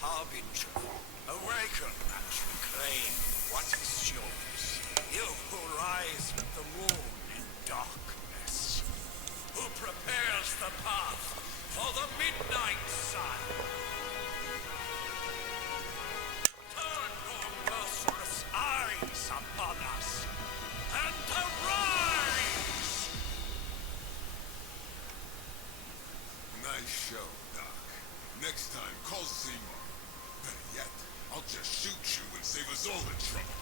Harbinger, awaken and reclaim what is yours. You who rise with the moon in darkness, who prepares the path for the midnight sun. Turn your merciless eyes upon us, and arise! Nice show, Doc. Next time, call Seymour. Better yet, I'll just shoot you and save us all the trouble.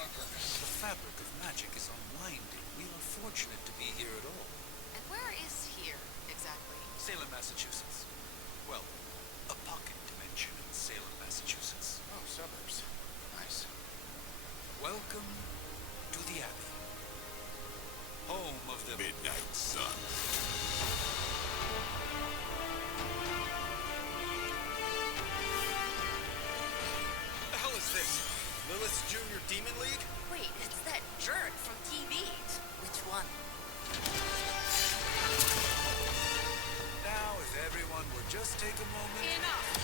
The fabric of magic is unwinding. We are fortunate to be here at all. And where is here, exactly? Salem, Massachusetts. Well, a pocket dimension in Salem, Massachusetts. Oh, suburbs. Nice. Welcome to the Abbey. Home of the Midnight Sun. What the hell is this? Lilith's Junior Demon League? Wait, it's that jerk from TV. Which one? Now, if everyone would just take a moment. Enough!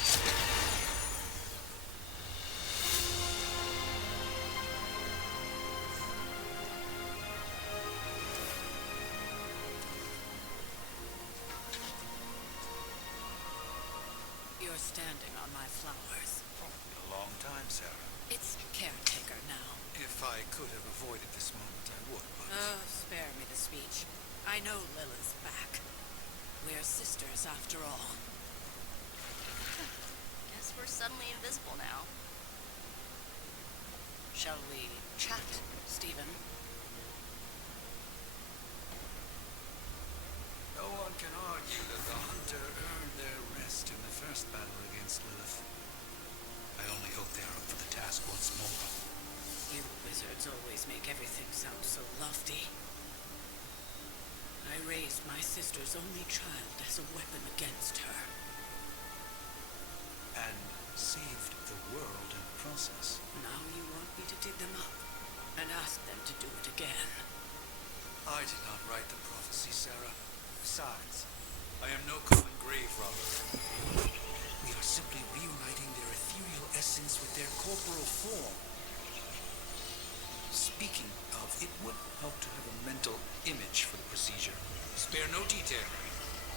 You're standing on my flowers. A long time, Sarah. It's caretaker now. If I could have avoided this moment, I would, but... Oh, spare me the speech. I know Lilith's back. We're sisters after all. Guess we're suddenly invisible now. Shall we chat, Stephen? No one can argue that the Hunter earned their rest in the first battle against Lilith. I only hope they are up for the task once more. You wizards always make everything sound so lofty. I raised my sister's only child as a weapon against her. And saved the world in the process. Now you want me to dig them up and ask them to do it again. I did not write the prophecy, Sarah. Besides, I am no common grave robber. We are simply reuniting their ethereal essence with their corporal form. Speaking of, it would help to have a mental image for the procedure. Spare no detail.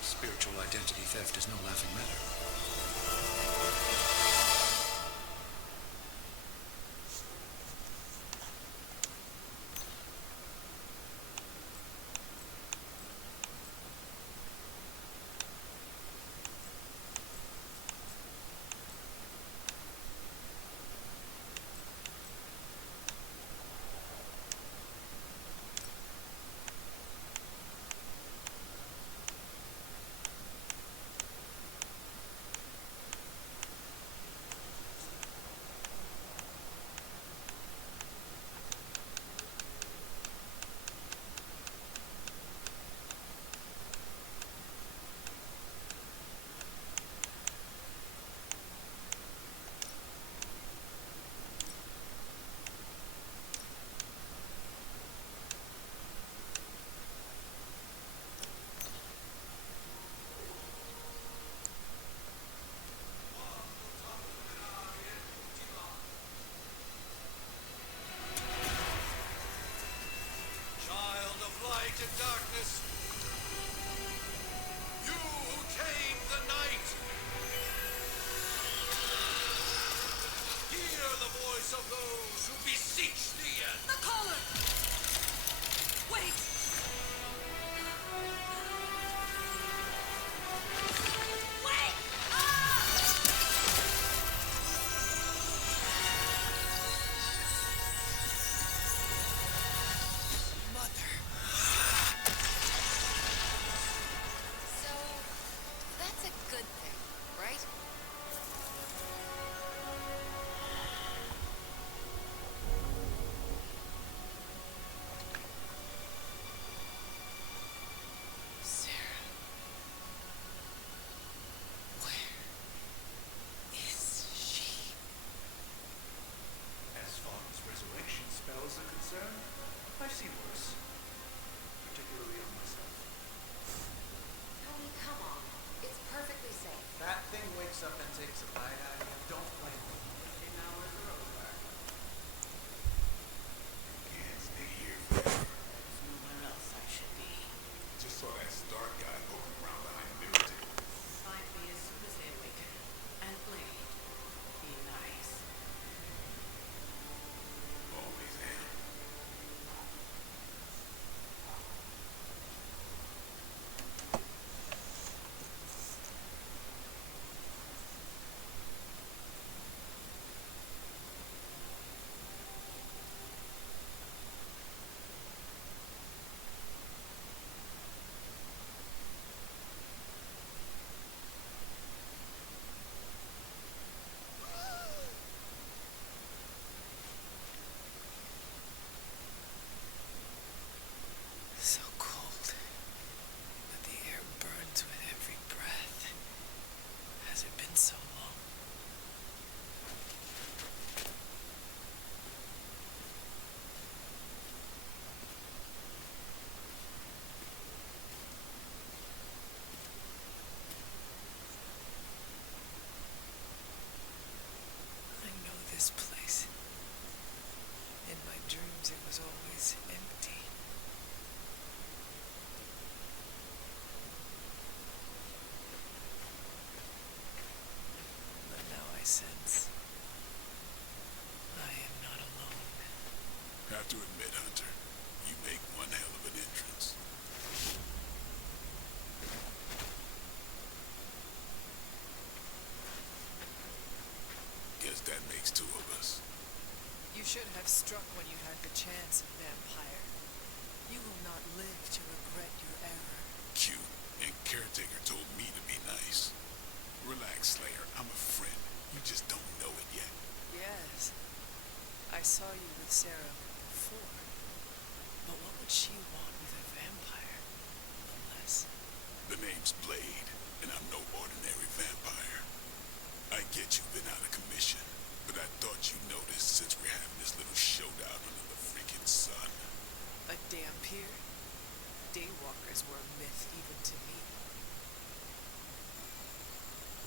Spiritual identity theft is no laughing matter. Can't stay here forever. Where else I should be. Just saw that Stark guy poking around behind the mirror table. Find me as soon as they awaken. And Blade, be nice. Always am. So cold. But the air burns with every breath. Has it been so long? I know this place. In my dreams, it was always empty. But now I sense I am not alone. Have to admit, Hunter, you make one hell of an entrance. Guess that makes two of us. You should have struck when you had the chance, vampire. You will not live to regret your error. Q and Caretaker told me to be nice. Relax, Slayer. I'm a friend. You just don't know it yet. Yes. I saw you with Sarah before. But what would she want with a vampire? Unless... The name's Blade, and I'm no ordinary vampire. I get you've been out of commission, but I thought you noticed since we're having this little showdown under the freaking sun. a Dampier? Daywalkers were a myth even to me.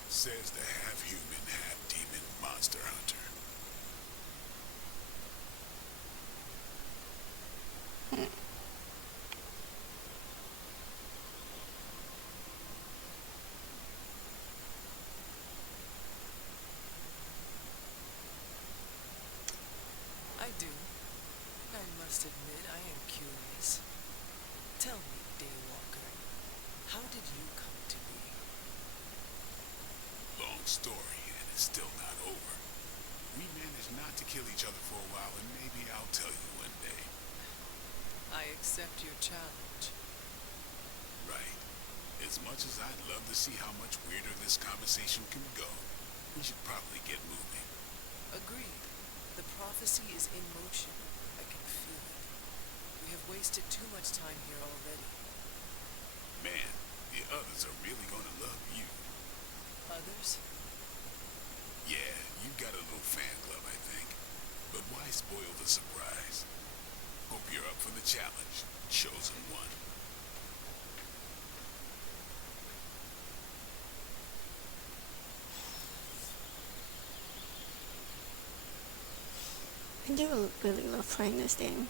Says the half-human, half-demon monster hunter. I do. I must admit I am curious. Tell me, Daywalker, how did you come to be? Long story, and it's still not over. We managed not to kill each other for a while, and maybe I'll tell you one day. I accept your challenge. Right. As much as I'd love to see how much weirder this conversation can go, we should probably get moving. Agreed. The prophecy is in motion. I can feel it. We have wasted too much time here already. Man, the others are really gonna love you. Others? Yeah, you got a little fan club, I think. But why spoil the surprise? Hope you're up for the challenge. Chosen one. I do really love playing this game.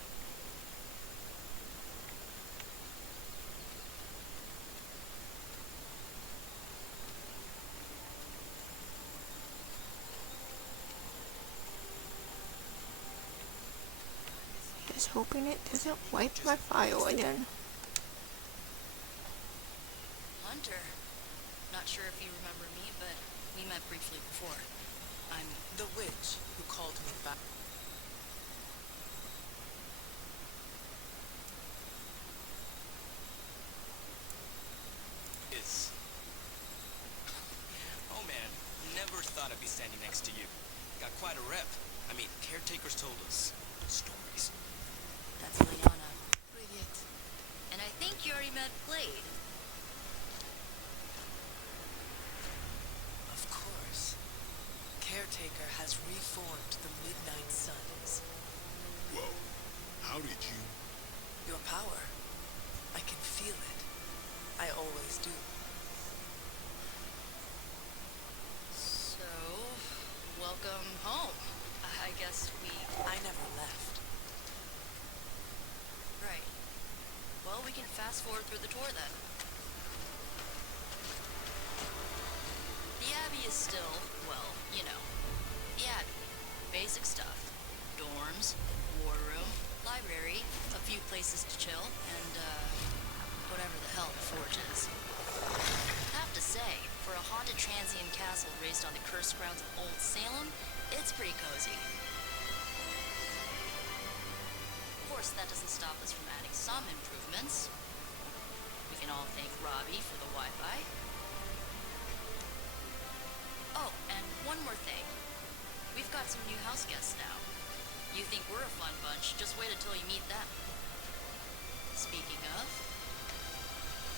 Just hoping it doesn't wipe my file again. Hunter. Not sure if you remember me, but we met briefly before. I'm The witch who called me back. Is. Oh man, never thought I'd be standing next to you. Got quite a rep. I mean, caretakers told us stories. That's Leona. Привет. And I think you already met Blade. Of course. Caretaker has reformed the Midnight Suns. Whoa. How did you... Your power. I can feel it. I always do. So, Welcome home. I guess we... I never left. Right. Well, we can fast forward through the tour then. The Abbey is still, well, you know, the Abbey. Basic stuff. Dorms, war room, library, a few places to chill, and, whatever the hell the Forge is. Have to say, for a haunted transient castle raised on the cursed grounds of Old Salem, it's pretty cozy. Of course, that doesn't stop us from adding some improvements. We can all thank Robbie for the Wi-Fi. Oh, and one more thing. We've got some new house guests now. You think we're a fun bunch, just wait until you meet them. Speaking of,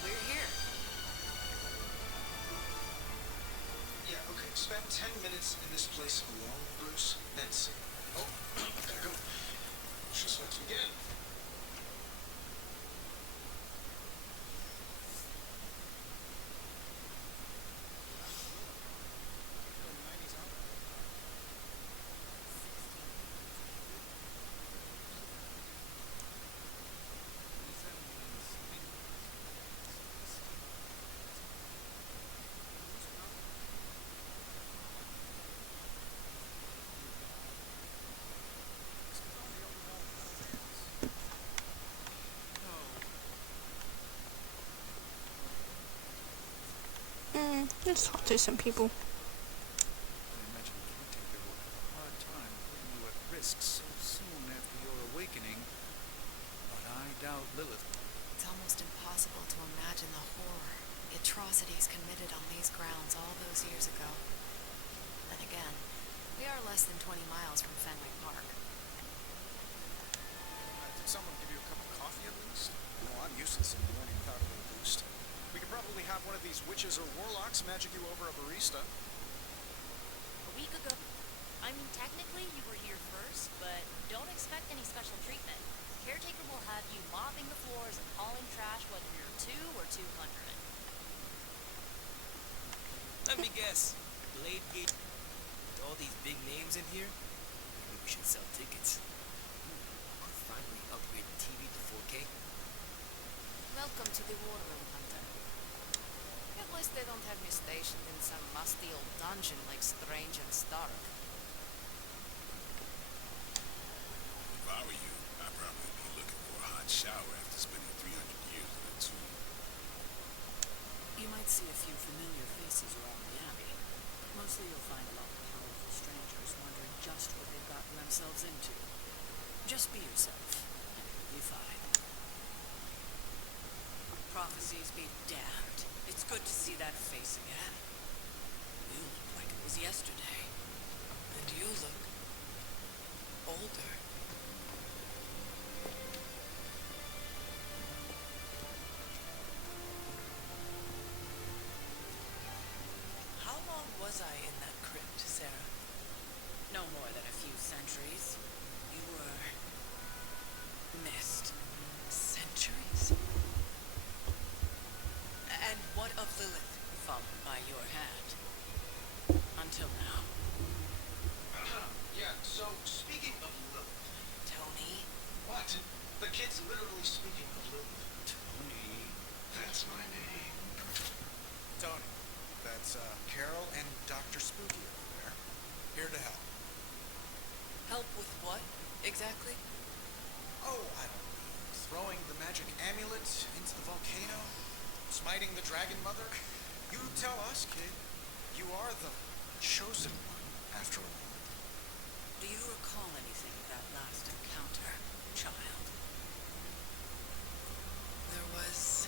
we're here. Yeah, okay. Spend 10 minutes in this place alone, Bruce. Then see. Oh, there you go. Just let's begin. Let's talk to some people. I imagine Caretaker will have a hard time putting you at risk so soon after your awakening, but I doubt Lilith. It's almost impossible to imagine the horror, the atrocities committed on these grounds all those years ago. Then again, we are less than 20 miles from Fenway Park. Did someone give you a cup of coffee at least? Well, I'm useless in the morning without a little boost. We could probably have one of these witches or warlocks magic you over a barista. A week ago. I mean, technically you were here first, but don't expect any special treatment. Caretaker will have you mopping the floors and hauling trash whether you're 2 or 200. Let me guess. Blade Gate. With all these big names in here, maybe we should sell tickets. Or finally upgrade the TV to 4K. Welcome to the War Room, Hunter. At least they don't have me stationed in some musty old dungeon like Strange and Stark. If I were you, I'd probably be looking for a hot shower after spending 300 years in a tomb. You might see a few familiar faces around the Abbey, but mostly you'll find a lot of powerful strangers wondering just what they've gotten themselves into. Just be yourself, and you'll be fine. Prophecies be damned. It's good to see that face again. You look like it was yesterday. And you look older. How long was I in that crypt, Sarah? No more than a few centuries. You were missed. Centuries? And what of Lilith? Followed by your hand. Until now. Yeah, so speaking of Lilith. Tony? What? The kid's literally speaking of Lilith. Tony. That's my name. Tony. That's, Carol and Dr. Spooky over there. Here to help. Help with what, exactly? Oh, I don't know. Throwing the magic amulet into the volcano? Smiting the dragon mother? You tell us, kid. You are the chosen one, after all. Do you recall anything of that last encounter, child? There was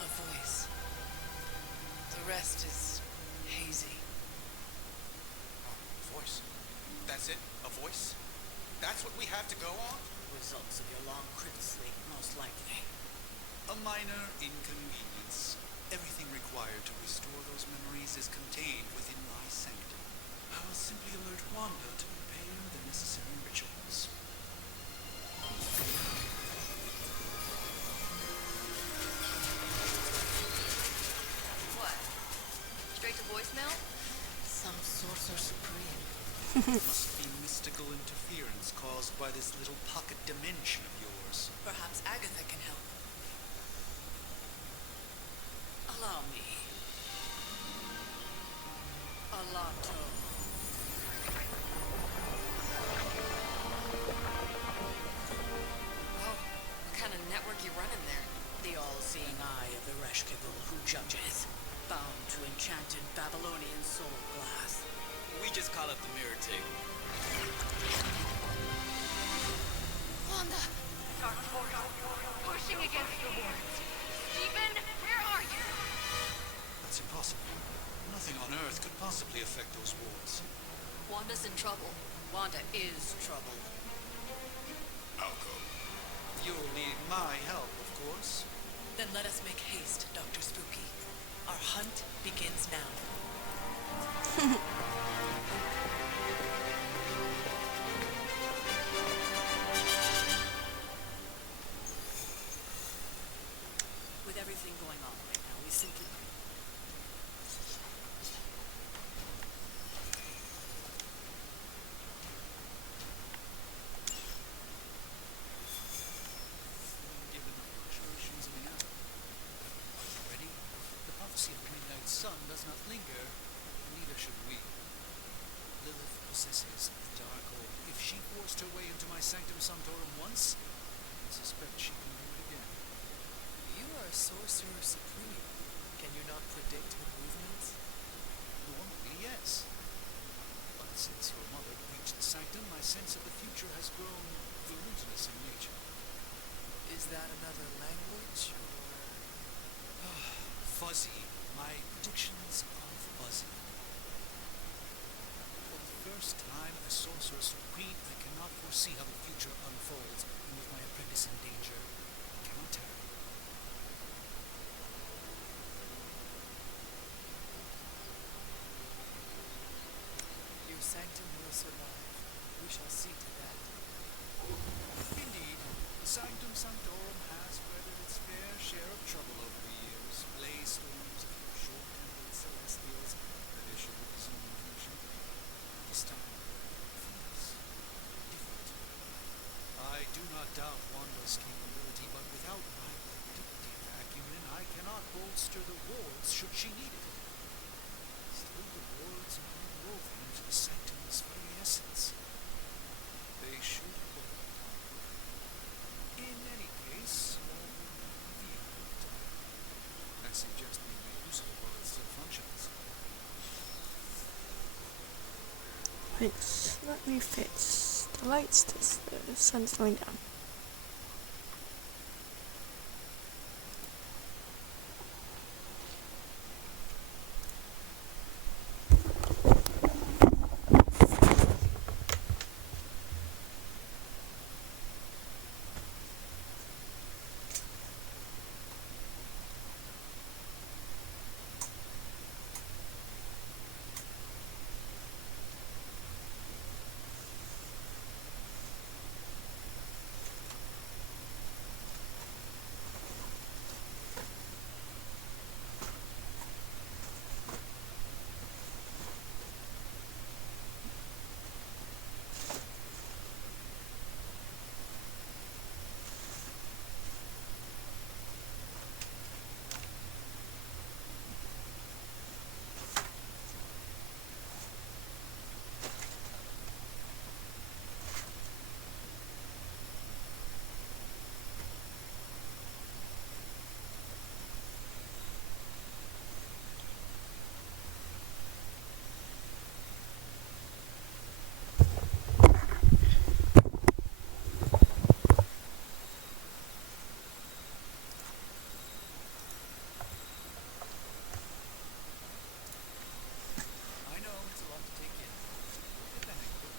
a voice. The rest is hazy. Oh, voice. That's it? A voice? That's what we have to go on? Results of your long crypt sleep, most likely. A minor inconvenience. Everything required to restore those memories is contained within my sanctum. I will simply alert Wanda to prepare the necessary rituals. What? Straight to voicemail? Some Sorcerer Supreme. Must be mystical interference caused by this little pocket dimension of yours. Perhaps Agatha can help. Allow me. Alato. Oh, what kind of network you running there? The all-seeing eye of the Reshkagul who judgeth, bound to enchanted Babylonian soul glass. We just call it the mirror table. Wanda! Dark force, pushing against the wards. Stephen, where are you? That's impossible. Nothing on Earth could possibly affect those wards. Wanda's in trouble. Wanda is troubled. I'll go. You'll need my help, of course. Then let us make haste, Dr. Spooky. Our hunt begins now. With everything going on right now, we simply... Given the fluctuations in the hour. Are you ready? The prophecy of the midnight sun does not linger, neither should we. Lilith possesses the dark orb. If she forced her way into my sanctum sanctorum once, I suspect she can do it again. You are Sorcerer Supreme. Can you not predict her movements? Normally, yes. But since your mother breached the sanctum, my sense of the future has grown voluminous in nature. Is that another language, or... Fuzzy. My predictions are fuzzy. For the first time as Sorcerer Supreme, I cannot foresee how the future unfolds, and with my apprentice in danger, I cannot tarry. Your sanctum will survive. We shall see to that. Indeed, the Sanctum Sanctorum has weathered its fair share of trouble over the years. Blaze storms, a few short-tempered celestials that issued with his own intention. This time, it feels different. I do not doubt Wanda's capability, but without my predictive acumen, I cannot bolster the wards should she need it. Still, the wards are woven into the sanctum's very essence. They should hold. In any case, all will be revealed over time. I suggest we make use of it while it still functions. Lights. Let me fix the lights. The sun's going down. I know it's a lot to take in. We'll get the hang of it.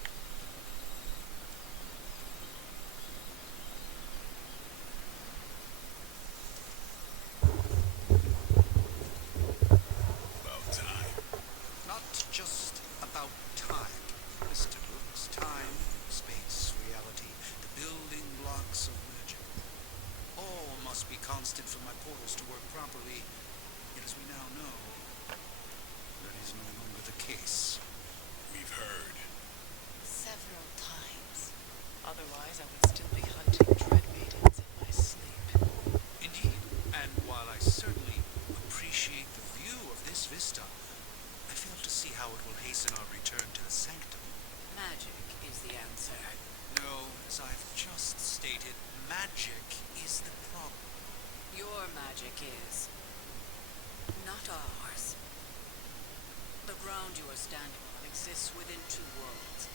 About time. Not just about time, Mr. Brooks. Time, space, reality, the building blocks of magic. All must be constant for my portals to work properly. Yet as we now know, that is no longer the case. hasten our return to the sanctum. Magic is the answer. No, as I've just stated, magic is the problem. Your magic is. Not ours. The ground you are standing on exists within two worlds.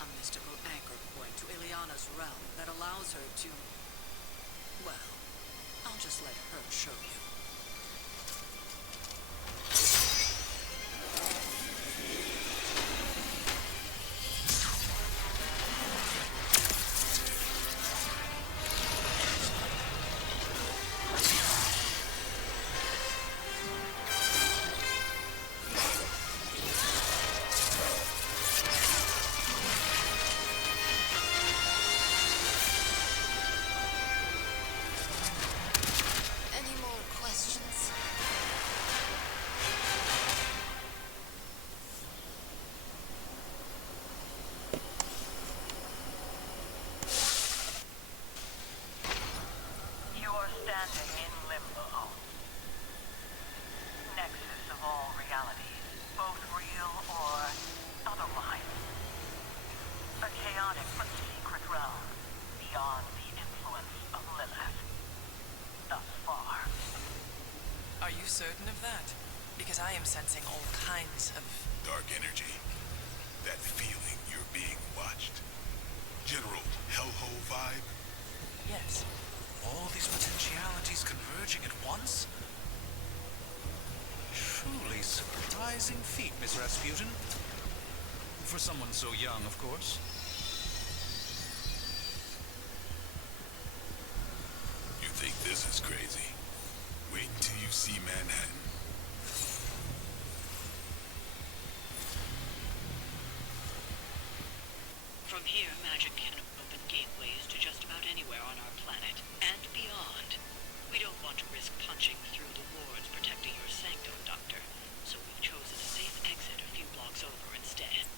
A mystical anchor point to Ileana's realm that allows her to... Well, I'll just let her show you. Any more questions? You are standing in limbo. Nexus of all realities, both real or otherwise. A chaotic but secret realm beyond the influence of Lilith. Thus far. Are you certain of that? Because I am sensing all kinds of... Dark energy. That feeling you're being watched. General hellhole vibe. Yes. All these potentialities converging at once? Truly surprising feat, Miss Rasputin. For someone so young, of course. You think this is crazy? Wait until you see Manhattan. From here, magic can open gateways to just about anywhere on our planet, and beyond. We don't want to risk punching through the wards protecting your sanctum, Doctor, so we've chosen a safe exit a few blocks over instead.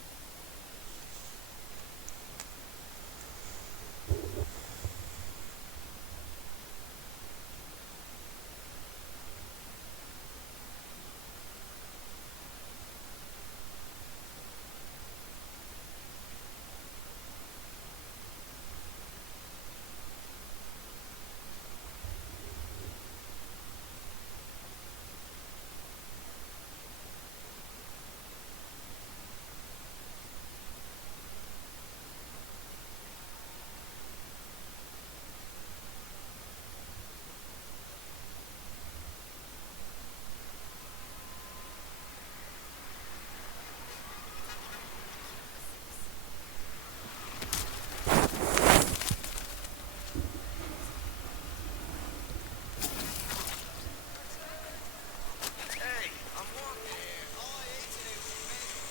Hey, I'm walking. All I ate today was bacon.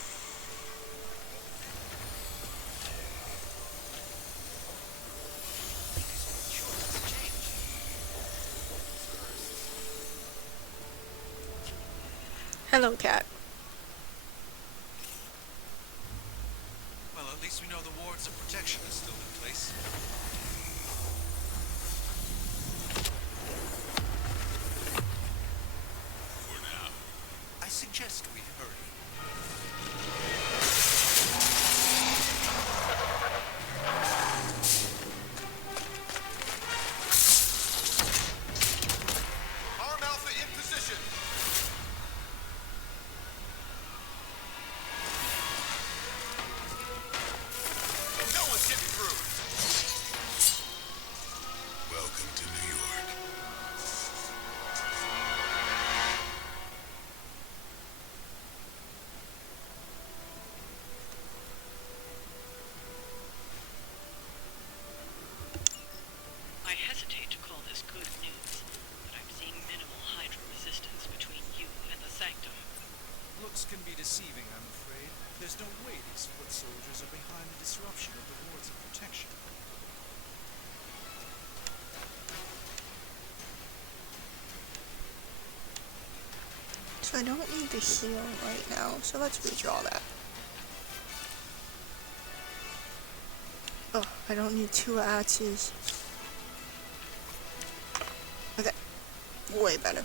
Hello, cat. Well, at least we know the wards of protection is still in place. For now. I suggest we hurry. Arm Alpha in position. No one's getting through. Welcome to New York. I hesitate to call this good news, but I'm seeing minimal Hydra resistance between you and the Sanctum. Looks can be deceiving, I'm afraid. There's no way these foot soldiers are behind the disruption of the wards of protection. So I don't need to heal right now, so let's redraw that. Oh, I don't need 2 axes. Okay, way better.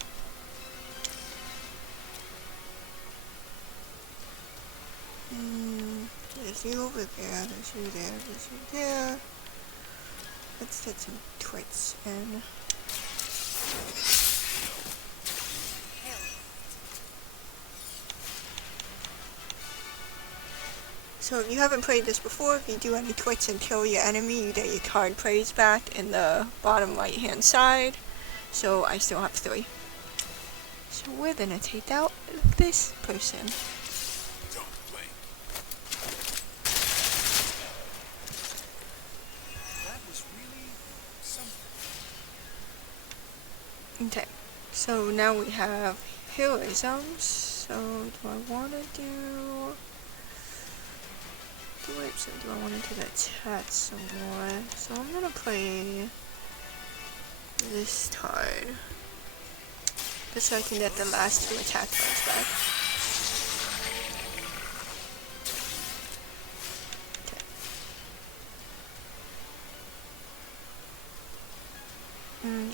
There's you over there, there's you there, there's you there. Let's get some twits in. So if you haven't played this before, if you do any twits and kill your enemy, you get your card praise back in the bottom right hand side. So I still have 3. So we're gonna take out this person. Don't blink. That was really something. Okay, so now we have heroisms. So do I want to do whips, or do I want to do that chat some more? So I'm gonna play this card, just so I can get the last 2 attack cards back. Okay.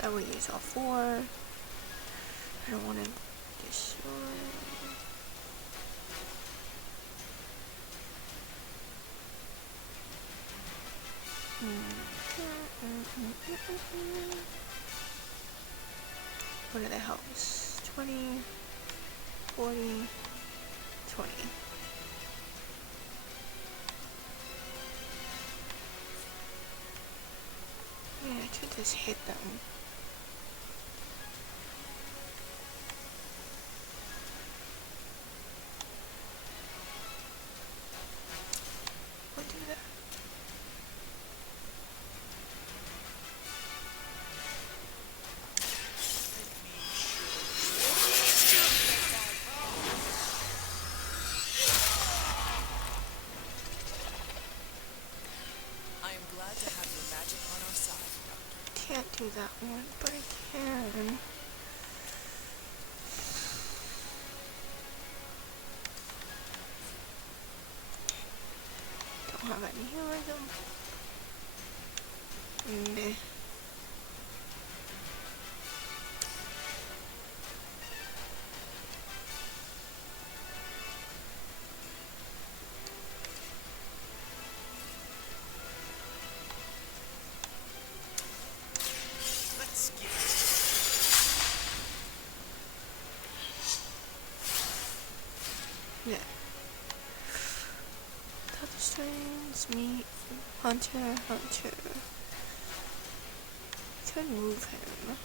I will use all 4. I don't want to destroy. What are the helps? 20, 40, 20. Yeah, I could just hit them. We'll do that. Can't do that one, but I can. Don't have any heroism. Meh. Yeah. Touchstones, meat, hunter. Could move him.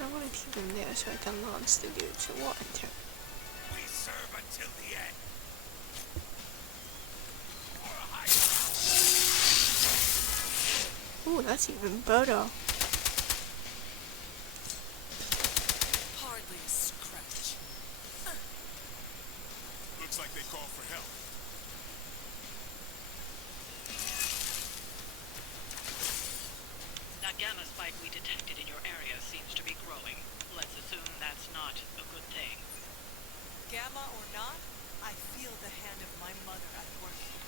I want to keep him there so I can launch the dude, so we'll enter. We serve until the end. Ooh, that's even better. Hardly a scratch. Looks like they call for help. That gamma spike we detected in your area seems to be growing. Let's assume that's not a good thing. Gamma or not, I feel the hand of my mother at work here.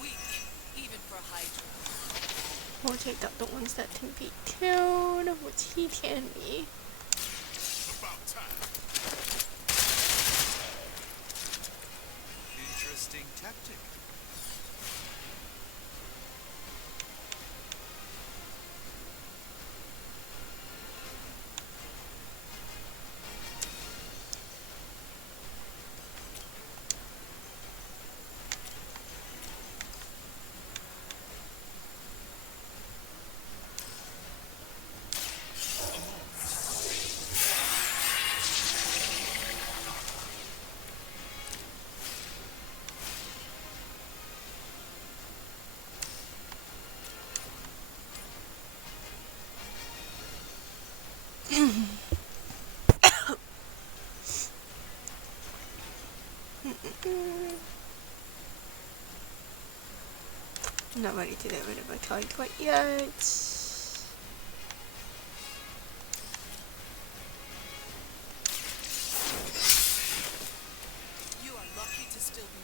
Weak, even for Hydra. We'll take out the ones that can be killed, which he can be. About time. Interesting tactic. I'm not ready to get rid of my card quite yet. You are lucky to still be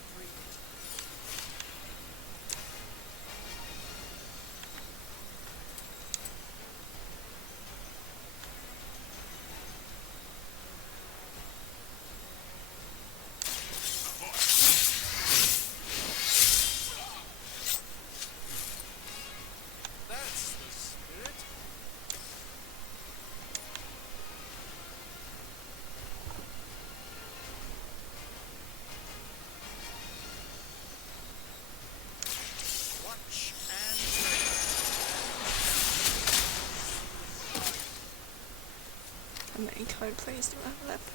card plays do I have left?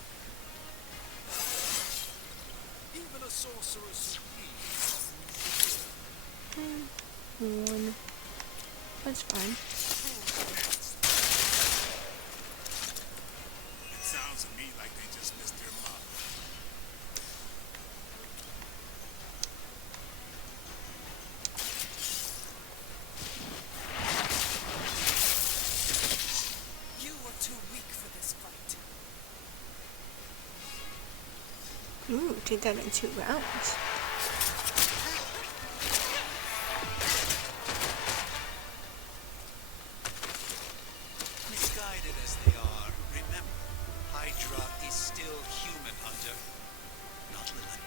Even a sorcerer supreme. One. That's fine. It sounds to me like they just missed their mark. You are too weak for this fight. Ooh, did that in 2 rounds. Misguided as they are, remember, Hydra is still human, Hunter. Not Lilith.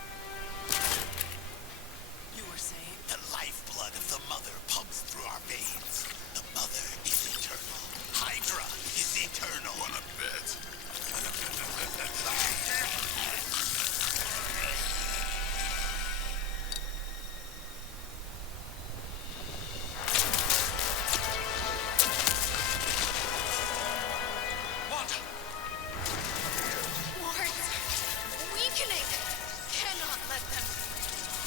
You were saying? The lifeblood of the Mother pumps through our veins. The Mother is eternal. Hydra is eternal. Wanna bet? What? Wards! Weakening! Cannot let them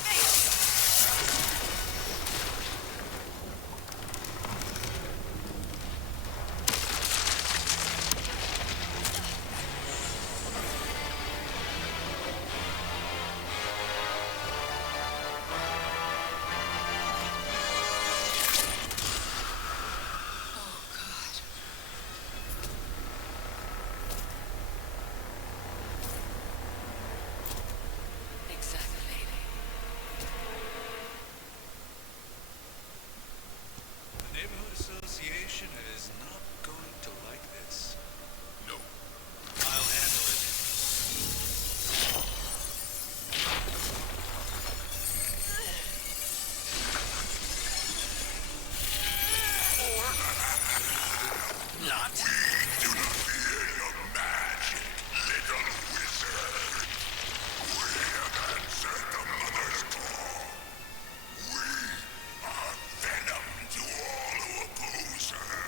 fail! Exactly. The Neighborhood Association is not going to like this. No. I'll handle it. Not. Do not fear your magic, little wizard. We have answered the Mother's call. We are venom to all who oppose her.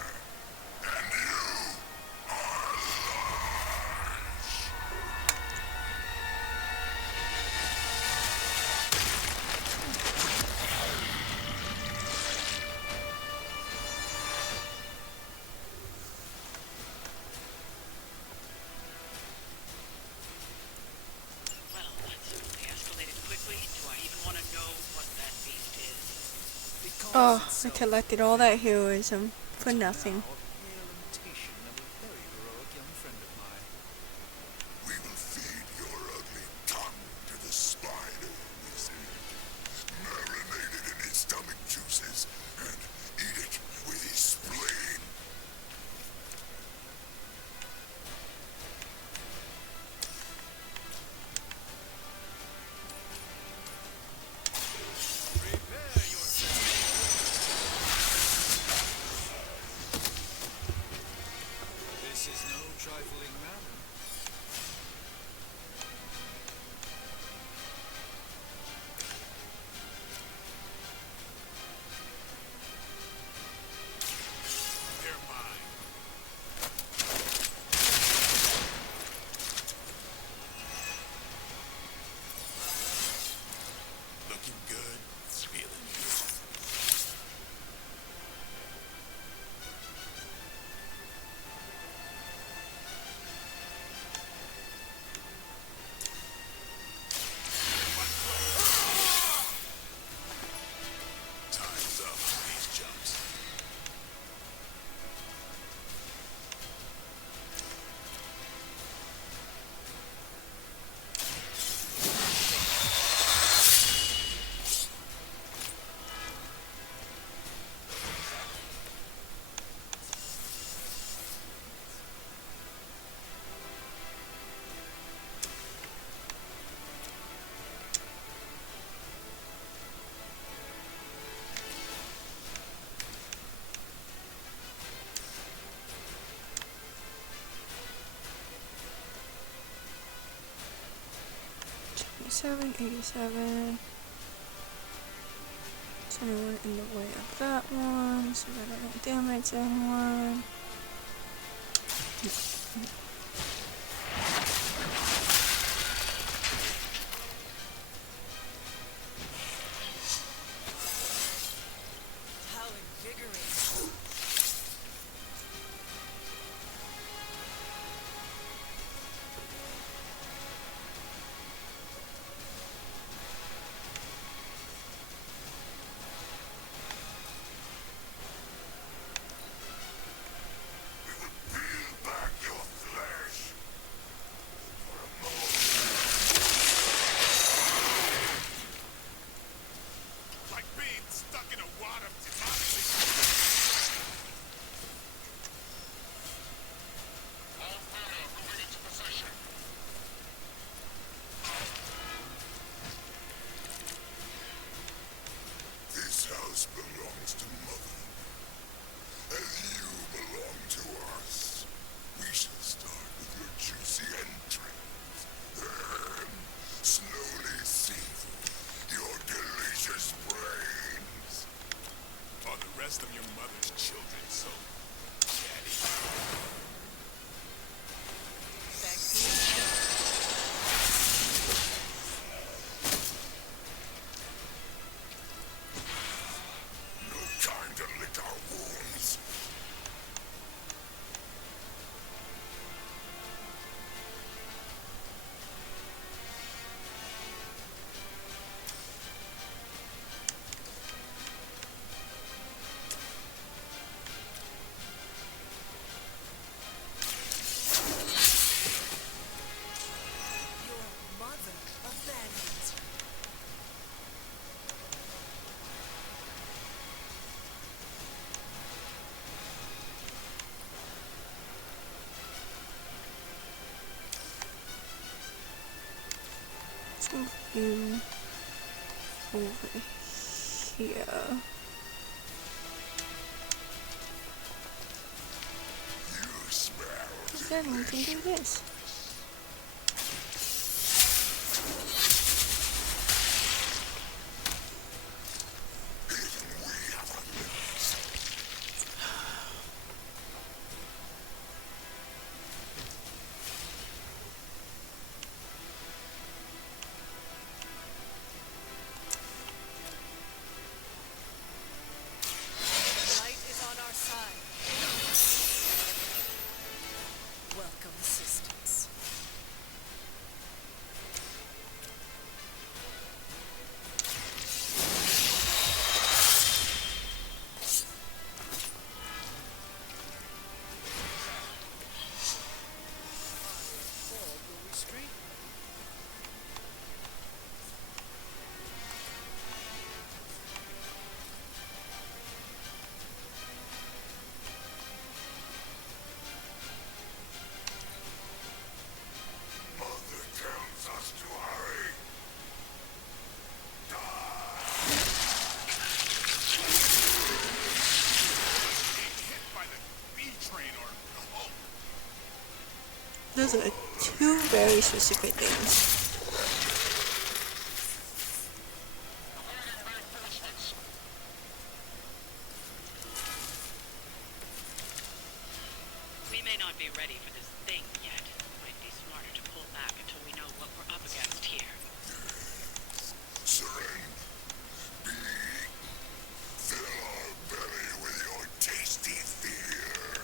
And you are large. Well, that certainly escalated quickly. Do I even want to know what that beast is? Oh, I collected all that heroism for nothing. Now, a pale imitation of a very heroic young friend of mine. We will feed your ugly tongue to the spider wizard. Marinate it in his stomach juices and eat it with his spleen. Prepare yourself. This is no trifling matter. They're mine. Looking good, feeling good. Time's up for these jumps. Seven, 87. Is anyone in the way of that one so that I don't damage anyone? raise them your mother's children, so daddy. No time to lick our wounds. Your mother abandons you. Let's move you over here. You smell. Then we can do this. Light is on our side. Welcome, assistance. Mother tells us to hurry. Hit by the B train or oh. Those are two very specific things. We may not be ready for this thing yet. Might be smarter to pull back until we know what we're up against here. Seren, B, fill our belly with your tasty fear.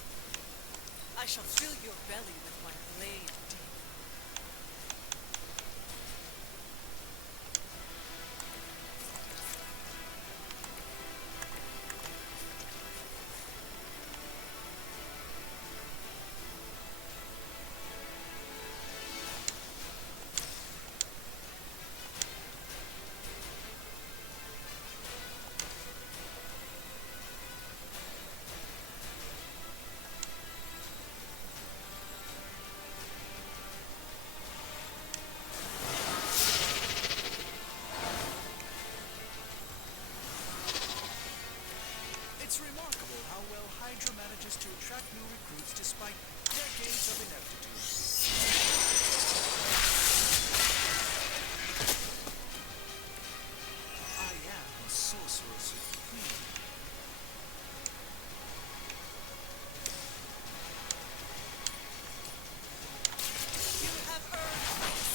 I shall fill your belly with my blade, demon. It's remarkable how well Hydra manages to attract new recruits despite decades of ineptitude. I am a sorcerer supreme. You have earned this.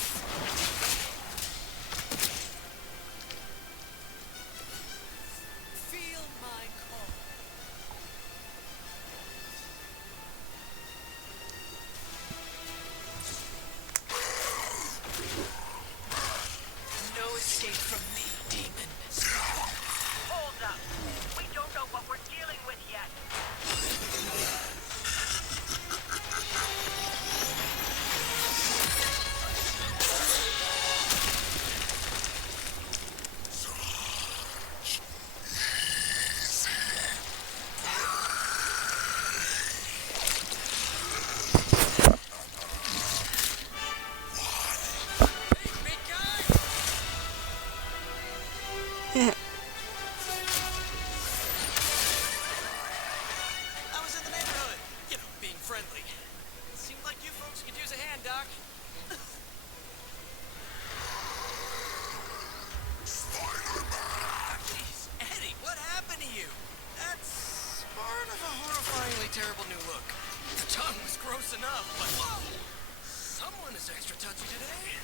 Feel my call. No escape from me, demon. Hold up! We don't know what we're dealing with yet. Yeah. I was in the neighborhood, you know, being friendly. Seemed like you folks could use a hand, Doc. Spider-Man! Jeez, Eddie, what happened to you? That's really terrible new look. The tongue was gross enough, but whoa! Someone is extra touchy today.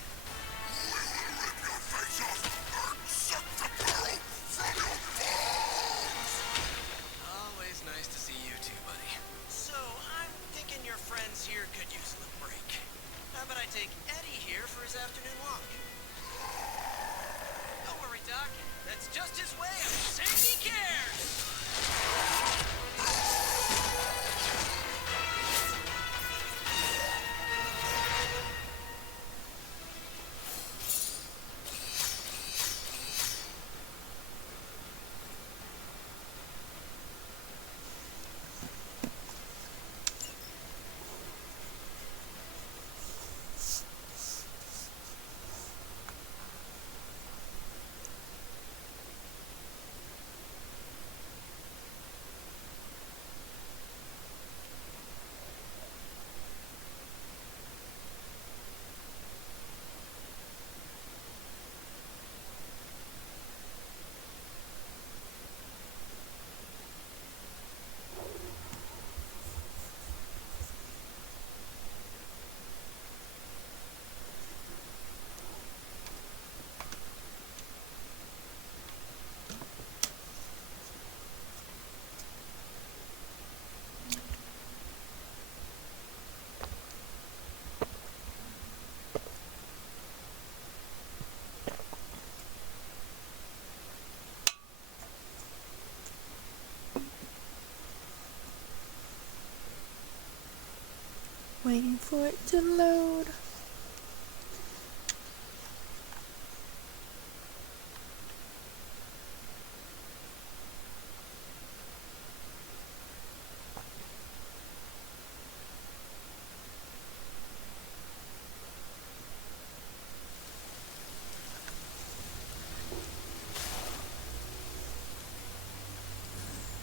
We will rip your face off and suck the pearl from your palms! Always nice to see you too, buddy. So, I'm thinking your friends here could use a little break. How about I take Eddie here for his afternoon walk? Don't worry, Doc. That's just his way of saying he cares! Waiting for it to load.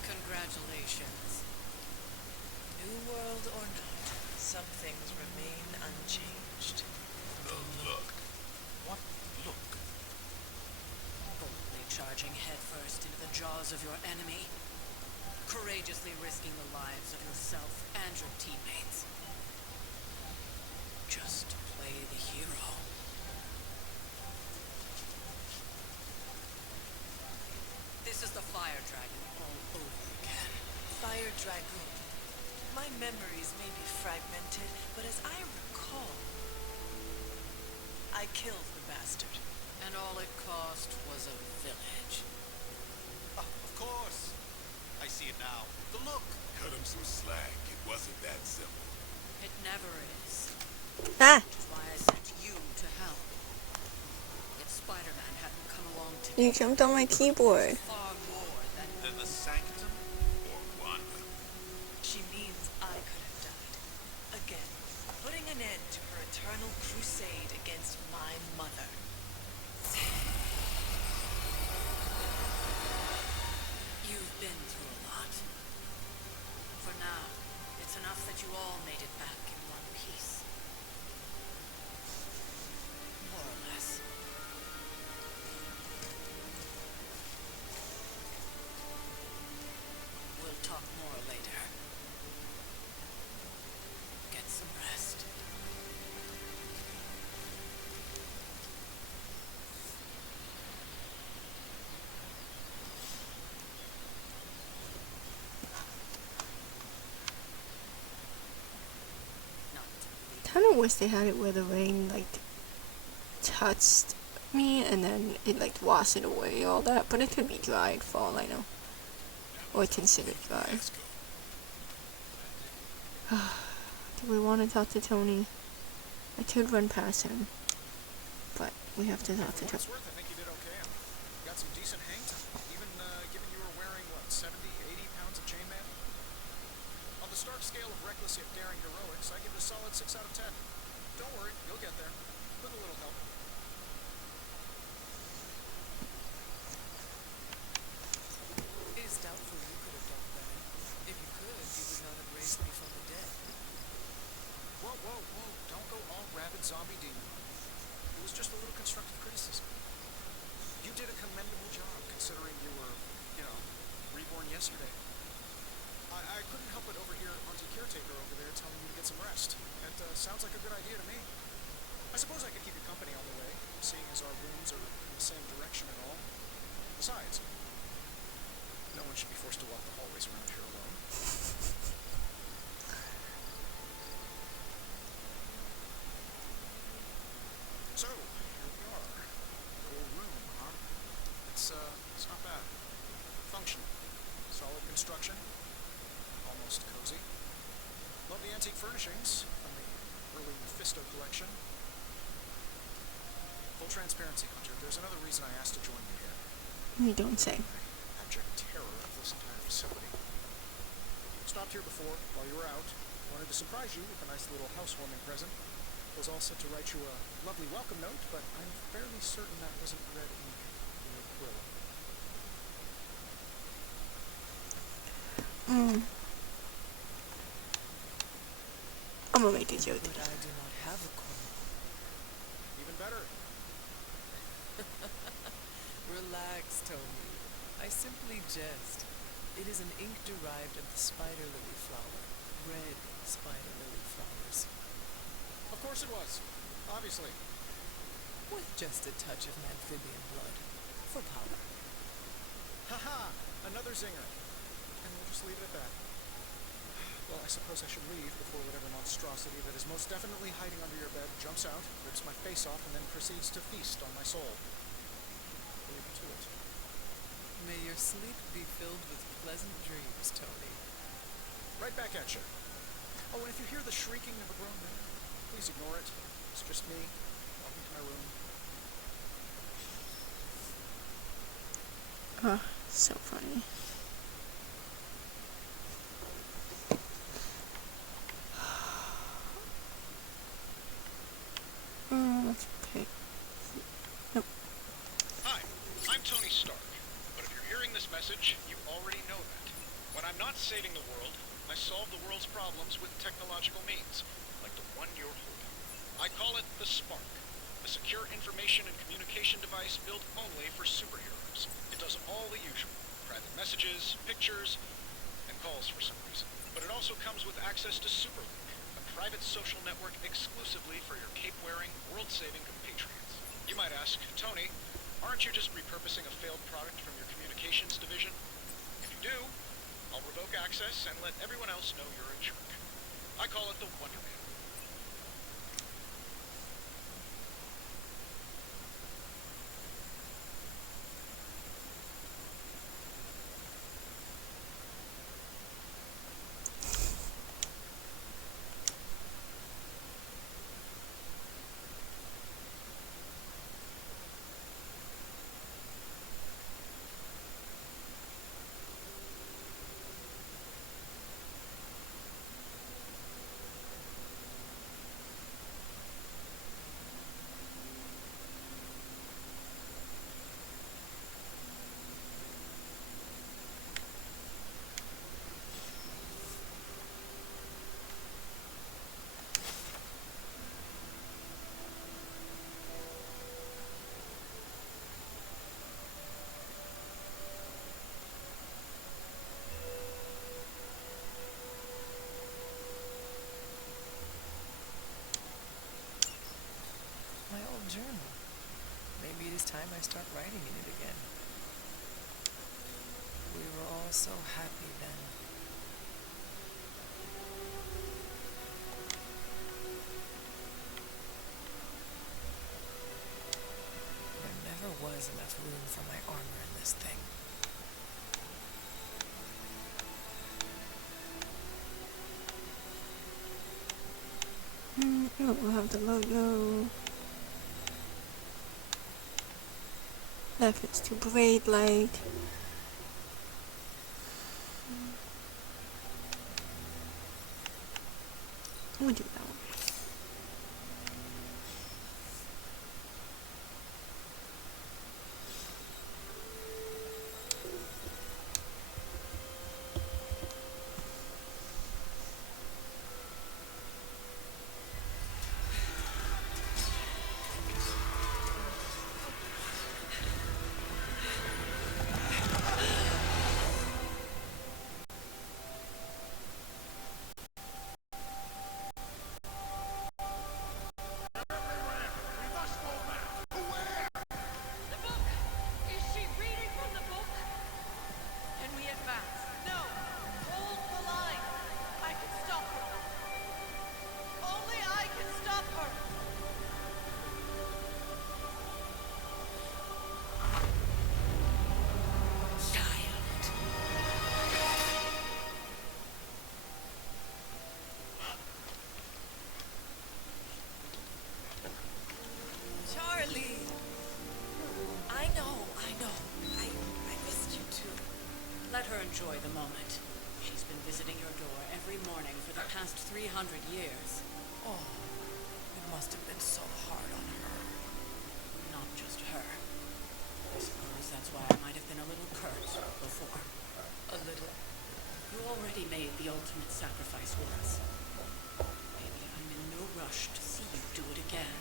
Congratulations. New world or not, some things remain unchanged. The look. What look? Boldly charging headfirst into the jaws of your enemy. Courageously risking the lives of yourself and your teammates. Just to play the hero. This is the Fire Dragon all over again. Fire Dragoon. My memories may be fragmented, but as I recall, I killed the bastard. And all it cost was a village. Ah, of course. I see it now. The look. Cut him some slack. It wasn't that simple. It never is. Ah! Which is why I sent you to help. If Spider-Man hadn't come along to You jumped on my keyboard. far more than The Sanctum or Wanda? She means I could have died. Again, putting an end to her eternal crusade against my mother. you've been through a lot. For now, it's enough that you all made it back in one piece. More or less. We'll talk more later. Get some rest. Not to Kinda wish they had it where the rain like touched me and then it like washed it away, all that, but it could be dried for all I know. Or considered dry. Let's go. Do we want to talk to Tony? I could run past him, but we have to talk to For what Tony. it's worth, I think you did okay. You got some decent hang time. Even given you were wearing, what, 70, 80 pounds of chainmail? On the Stark scale of reckless yet daring heroics, I give it a solid 6 out of 10. Don't worry, you'll get there. With a little help. It is doubtful you could have done better. If you could, you would not have raised me from the dead. Whoa, whoa, whoa. Don't go all rabid zombie demon. It was just a little constructive criticism. You did a commendable job, considering you were, reborn yesterday. I couldn't help but overhear Auntie Caretaker over there telling you to get some rest. It sounds like a good idea to me. I suppose I could keep you company on the way, seeing as our rooms are in the same direction and all. Besides, no one should be forced to walk the hallways around here alone. So, here we are. The old room, huh? It's not bad. Functional. Solid construction. Almost cozy. Love the antique furnishings from the early Mephisto collection. Full transparency, Hunter. There's another reason I asked to join you here. You don't say. Abject terror of this entire facility. Stopped here before, while you were out. Wanted to surprise you with a nice little housewarming present. Was all set to write you a lovely welcome note, but I'm fairly certain that wasn't red ink in your quill. I'm gonna make a joke. But I do not have a quill. Even better. Relax, Tony. I simply jest. It is an ink derived of the spider lily flower. Red spider lily flowers. Of course it was. Obviously. With just a touch of amphibian blood. For power. Haha! Another zinger. And we'll just leave it at that. Well, I suppose I should leave before whatever monstrosity that is most definitely hiding under your bed jumps out, rips my face off, and then proceeds to feast on my soul. Leave it to it. May your sleep be filled with pleasant dreams, Tony. Right back at you. Oh, and if you hear the shrieking of a grown man, please ignore it. It's just me, walking to my room. So funny. Okay. Nope. Hi, I'm Tony Stark. But if you're hearing this message, you already know that. When I'm not saving the world, I solve the world's problems with technological means, like the one you're holding. I call it the Spark, a secure information and communication device built only for superheroes. It does all the usual, private messages, pictures, and calls for some reason. But it also comes with access to Superlink, a private social network exclusively for your cape-wearing, world-saving compatriots. You might ask, Tony, aren't you just repurposing a failed product from your communications division? If you do, I'll revoke access and let everyone else know you're a jerk. I call it the Wonder Man. My old journal. Maybe it is time I start writing in it again. We were all so happy then. There never was enough room for my armor in this thing. Oh, we'll have the logo. Left is to Blade Light. We'll do that one. her enjoy the moment. She's been visiting your door every morning for the past 300 years. Oh, it must have been so hard on her. Not just her. I suppose that's why I might have been a little curt before. A little. You already made the ultimate sacrifice once. Maybe I'm in no rush to see you do it again.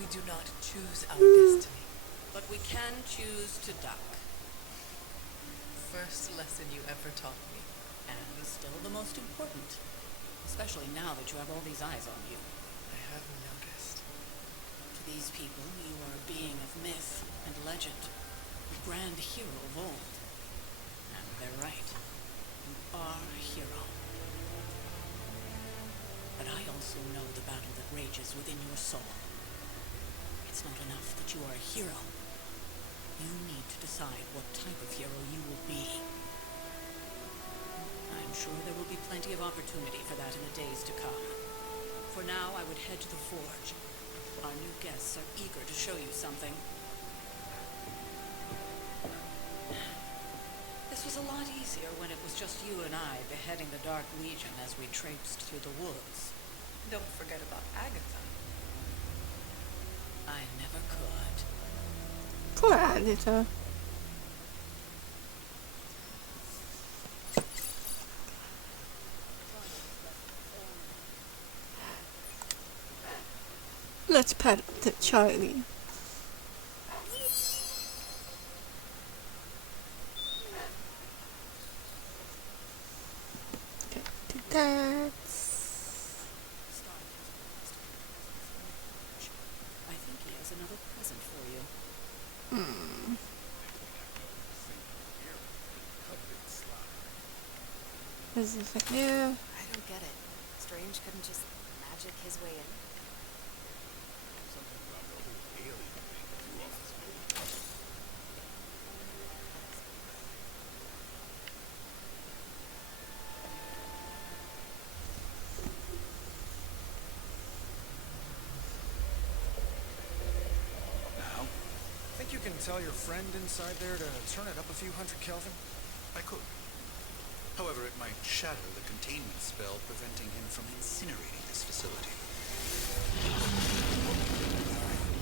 We do not choose our destiny. But we can choose to duck. First lesson you ever taught me. And still the most important. Especially now that you have all these eyes on you. I have noticed. To these people, you are a being of myth and legend. A grand hero of old. And they're right. You are a hero. But I also know the battle that rages within your soul. It's not enough that you are a hero. You need to decide what type of hero you will be. I'm sure there will be plenty of opportunity for that in the days to come. For now, I would head to the forge. Our new guests are eager to show you something. This was a lot easier when it was just you and I beheading the Dark Legion as we traipsed through the woods. Don't forget about Agatha. I never could. Poor Agatha. Let's pet the Charlie. Okay, do that. I think he has another present for you. Is this like new? I don't get it. Strange couldn't just magic his way in. Now? Think you can tell your friend inside there to turn it up a few hundred Kelvin? I could. However, it might shatter the containment spell preventing him from incinerating this facility.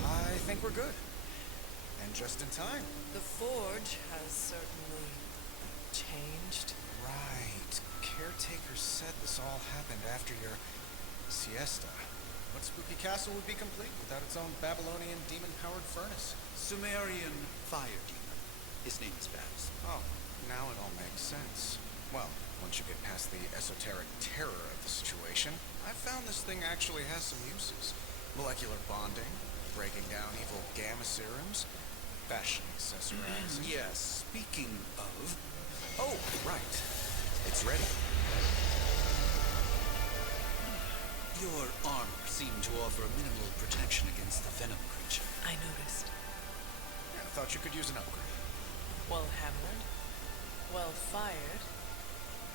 I think we're good. And just in time. The forge has certainly changed. Right. Caretaker said this all happened after your siesta. What spooky castle would be complete without its own Babylonian demon-powered furnace? Sumerian fire demon. His name is Babs. Oh, now it all makes sense. Well, once you get past the esoteric terror of the situation, I've found this thing actually has some uses. Molecular bonding, breaking down evil gamma serums, fashion accessories. Yes, speaking of... Oh, right. It's ready. Your armor seemed to offer minimal protection against the venom creature. I noticed. Yeah, I thought you could use an upgrade. Well hammered, well fired.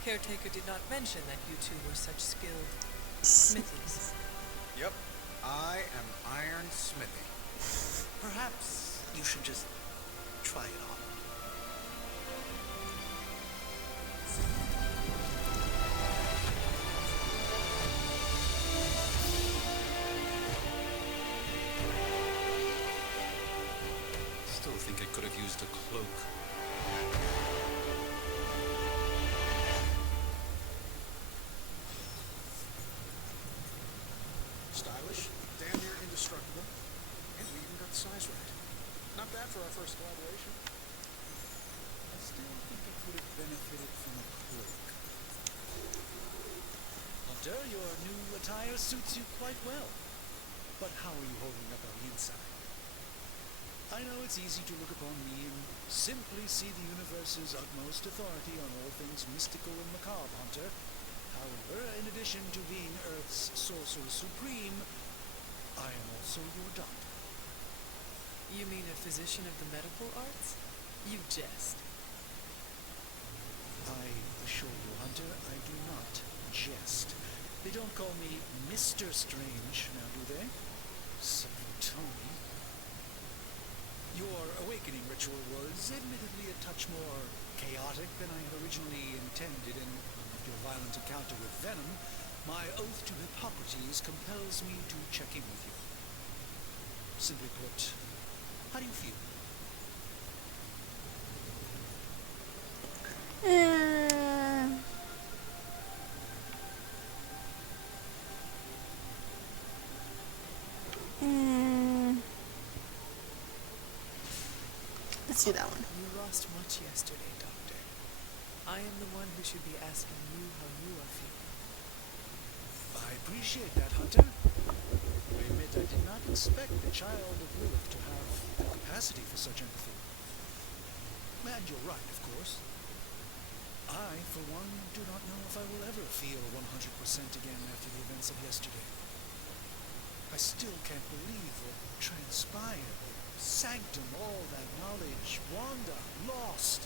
Caretaker did not mention that you two were such skilled smithies. Yep. I am Iron Smithy. Perhaps you should just try it on. Still think I could have used a cloak. Stylish, damn near indestructible, and we even got the size right. Not bad for our first collaboration. I still think I could have benefited from a cloak. Hunter, your new attire suits you quite well. But how are you holding up on the inside? I know it's easy to look upon me and simply see the universe's utmost authority on all things mystical and macabre, Hunter. However, in addition to being Earth's sorcerer supreme, I am also your doctor. You mean a physician of the medical arts? You jest. I assure you, Hunter, I do not jest. They don't call me Mr. Strange, now do they? So Tony. Your awakening ritual was admittedly a touch more chaotic than I had originally intended, and after a violent encounter with Venom, my oath to Hippocrates compels me to check in with you. Simply put, how do you feel? Let's do that one. You lost much yesterday, Doctor. I am the one who should be asking you how you are feeling. I appreciate that, Hunter. I admit I did not expect the child of Lilith to have the capacity for such empathy. And you're right, of course. I, for one, do not know if I will ever feel 100% again after the events of yesterday. I still can't believe what transpired. Sanctum, all that knowledge, Wanda, lost.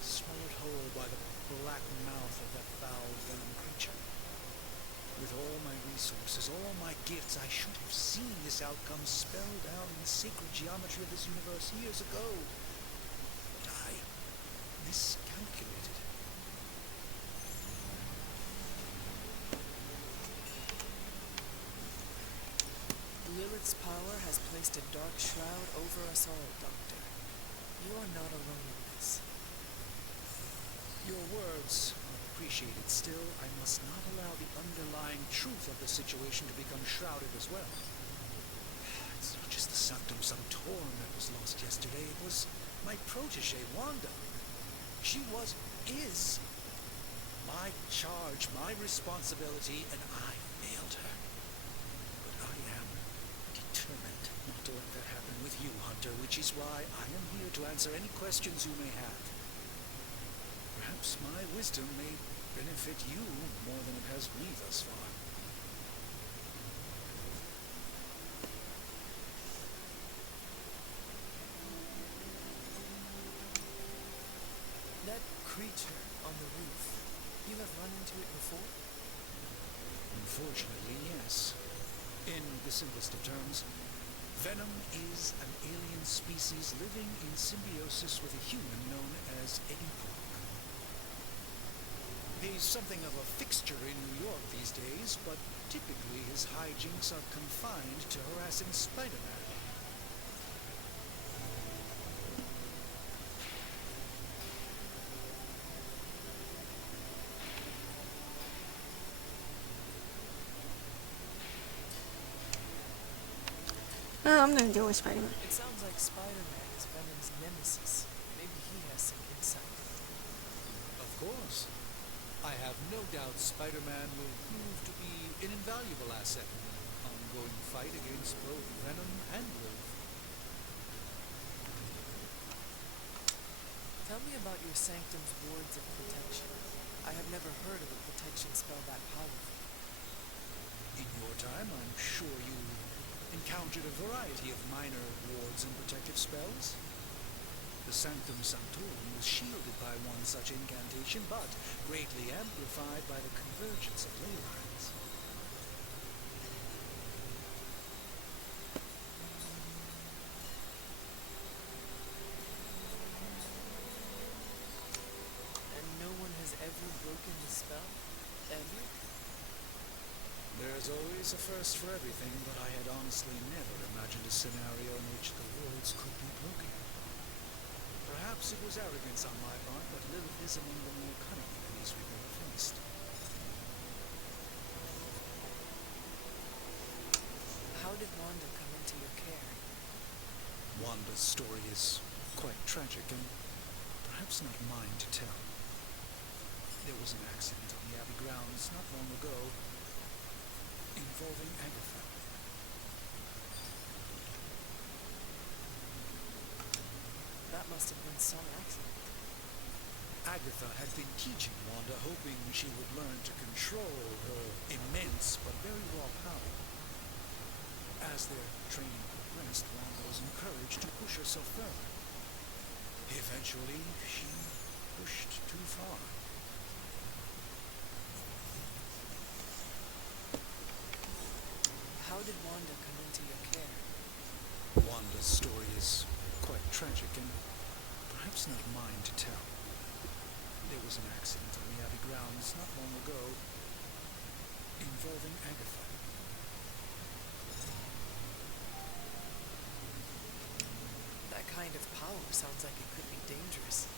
Swallowed whole by the black mouth of that foul venom creature. With all my resources, all my gifts, I should have seen this outcome spelled out in the sacred geometry of this universe years ago. But I miscalculated. Lilith's power has placed a dark shroud over us all, Doctor. You are not alone in this. Your words are appreciated. Still, I must not allow the underlying truth of the situation to become shrouded as well. It's not just the Sanctum Sanctorum that was lost yesterday. It was my protege, Wanda. She is my charge, my responsibility, and I failed her. But I am determined not to let that happen with you, Hunter, which is why I am here to answer any questions you may have. Perhaps my wisdom may benefit you more than it has me thus far. That creature on the roof, you have run into it before? Unfortunately, yes. In the simplest of terms, Venom is an alien species living in symbiosis with a human known as Eddie Brock. He's something of a fixture in New York these days, but typically his hijinks are confined to harassing Spider-Man. I'm gonna deal with Spider-Man. It sounds like Spider-Man is Venom's nemesis. Maybe he has some insight. Of course. I have no doubt Spider-Man will prove to be an invaluable asset in the ongoing fight against both Venom and Lilith. Tell me about your Sanctum's wards of protection. I have never heard of a protection spell that powerful. In your time, I'm sure you encountered a variety of minor wards and protective spells. The Sanctum Sanctorum was shielded by one such incantation, but greatly amplified by the convergence of ley lines. And no one has ever broken the spell? Ever? There's always a first for everything, but I had honestly never imagined a scenario in which the worlds could be broken. Perhaps it was arrogance on my part, but Lilith is among the more cunning enemies we've ever faced. How did Wanda come into your care? Wanda's story is quite tragic and perhaps not mine to tell. There was an accident on the Abbey grounds not long ago involving Agatha. That must have been some accident. Agatha had been teaching Wanda, hoping she would learn to control her immense but very raw power. As their training progressed, Wanda was encouraged to push herself further. Eventually, she pushed too far. How did Wanda come into your care? Wanda's story is quite tragic and perhaps not mine to tell. There was an accident on the Abbey grounds not long ago involving Agatha. That kind of power sounds like it could be dangerous.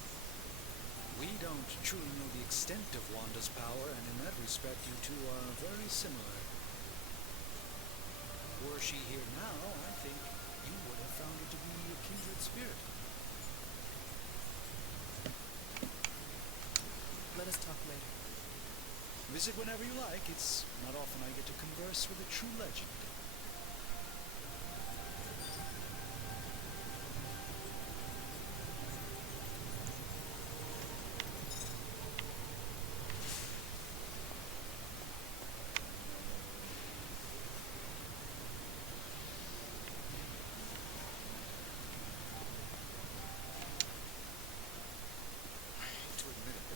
We don't truly know the extent of Wanda's power, and in that respect, you two are very similar. Were she here now, I think you would have found her to be a kindred spirit. Let us talk later. Visit whenever you like. It's not often I get to converse with a true legend.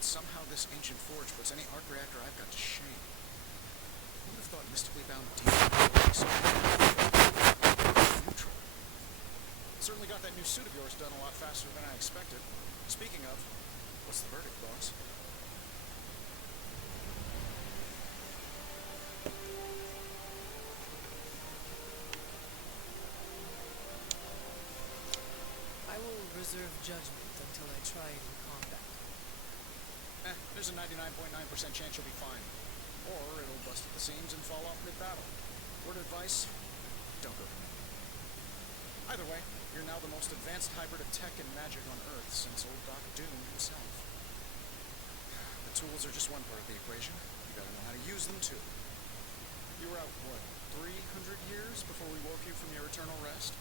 Somehow this ancient forge puts any arc reactor I've got to shame. Who would have thought mystically bound demons would be so neutral? Certainly got that new suit of yours done a lot faster than I expected. Speaking of, what's the verdict, boss? I will reserve judgment until I try it in combat. There's a 99.9% chance you'll be fine. Or it'll bust at the seams and fall off mid-battle. Word of advice, don't go to me. Either way, you're now the most advanced hybrid of tech and magic on Earth since old Doc Doom himself. The tools are just one part of the equation. You gotta know how to use them too. You were out, what, 300 years before we woke you from your eternal rest?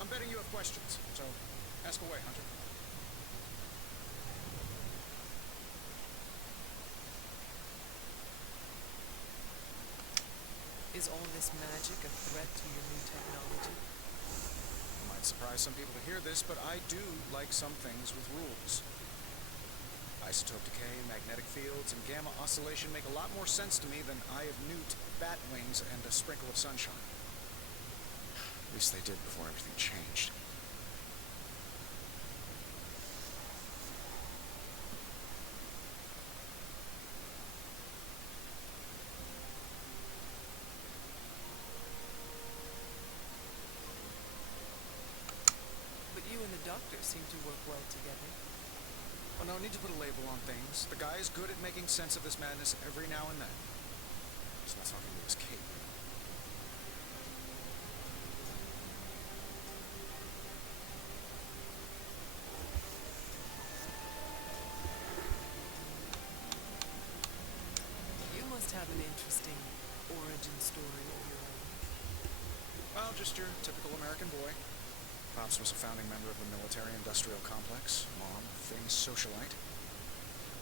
I'm betting you have questions, so ask away, Hunter. Is all this magic a threat to your new technology? Might surprise some people to hear this, but I do like some things with rules. Isotope decay, magnetic fields, and gamma oscillation make a lot more sense to me than Eye of Newt, bat wings, and a sprinkle of sunshine. At least they did before everything changed. Doctor seem to work well together. Oh, no need to put a label on things. The guy is good at making sense of this madness every now and then. He's not talking to his cape. You must have an interesting origin story of your own. Well, just your typical American boy. Pops was a founding member of the military-industrial complex. Mom, a famous socialite.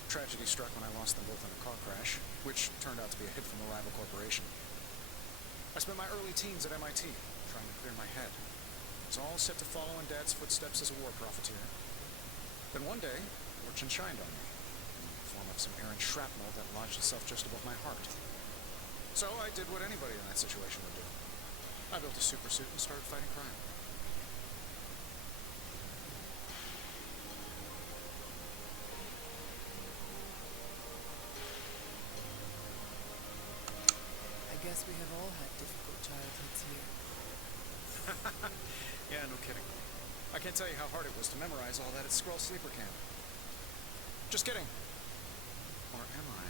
Tragedy struck when I lost them both in a car crash, which turned out to be a hit from a rival corporation. I spent my early teens at MIT, trying to clear my head. It was all set to follow in Dad's footsteps as a war profiteer. Then one day, fortune shined on me, in the form of some errant shrapnel that lodged itself just above my heart. So I did what anybody in that situation would do. I built a super suit and started fighting crime. I guess we have all had difficult childhoods here. Yeah, no kidding. I can't tell you how hard it was to memorize all that at Skrull Sleeper Camp. Just kidding. Or am I?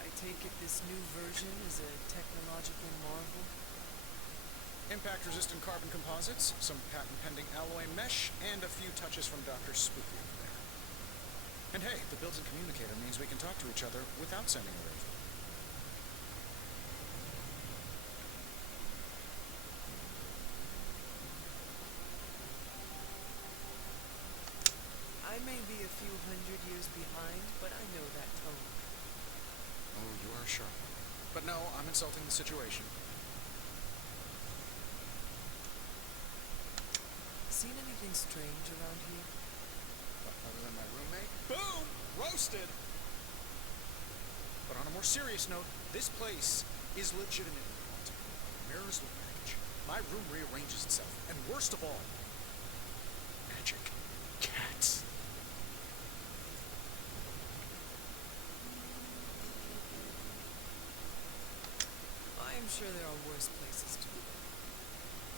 I take it this new version is a technological marvel? Impact-resistant carbon composites, some patent-pending alloy mesh, and a few touches from Dr. Spooky over there. And hey, the built-in communicator means we can talk to each other without sending a riv. I may be a few hundred years behind, but I know that tone. Oh, you are sharp. But no, I'm insulting the situation. Seen anything strange around here? Other than my roommate? Boom! Roasted! But on a more serious note, this place is legitimately haunted. Mirrors look package. My room rearranges itself. And worst of all, magic. sure there are worse places to be.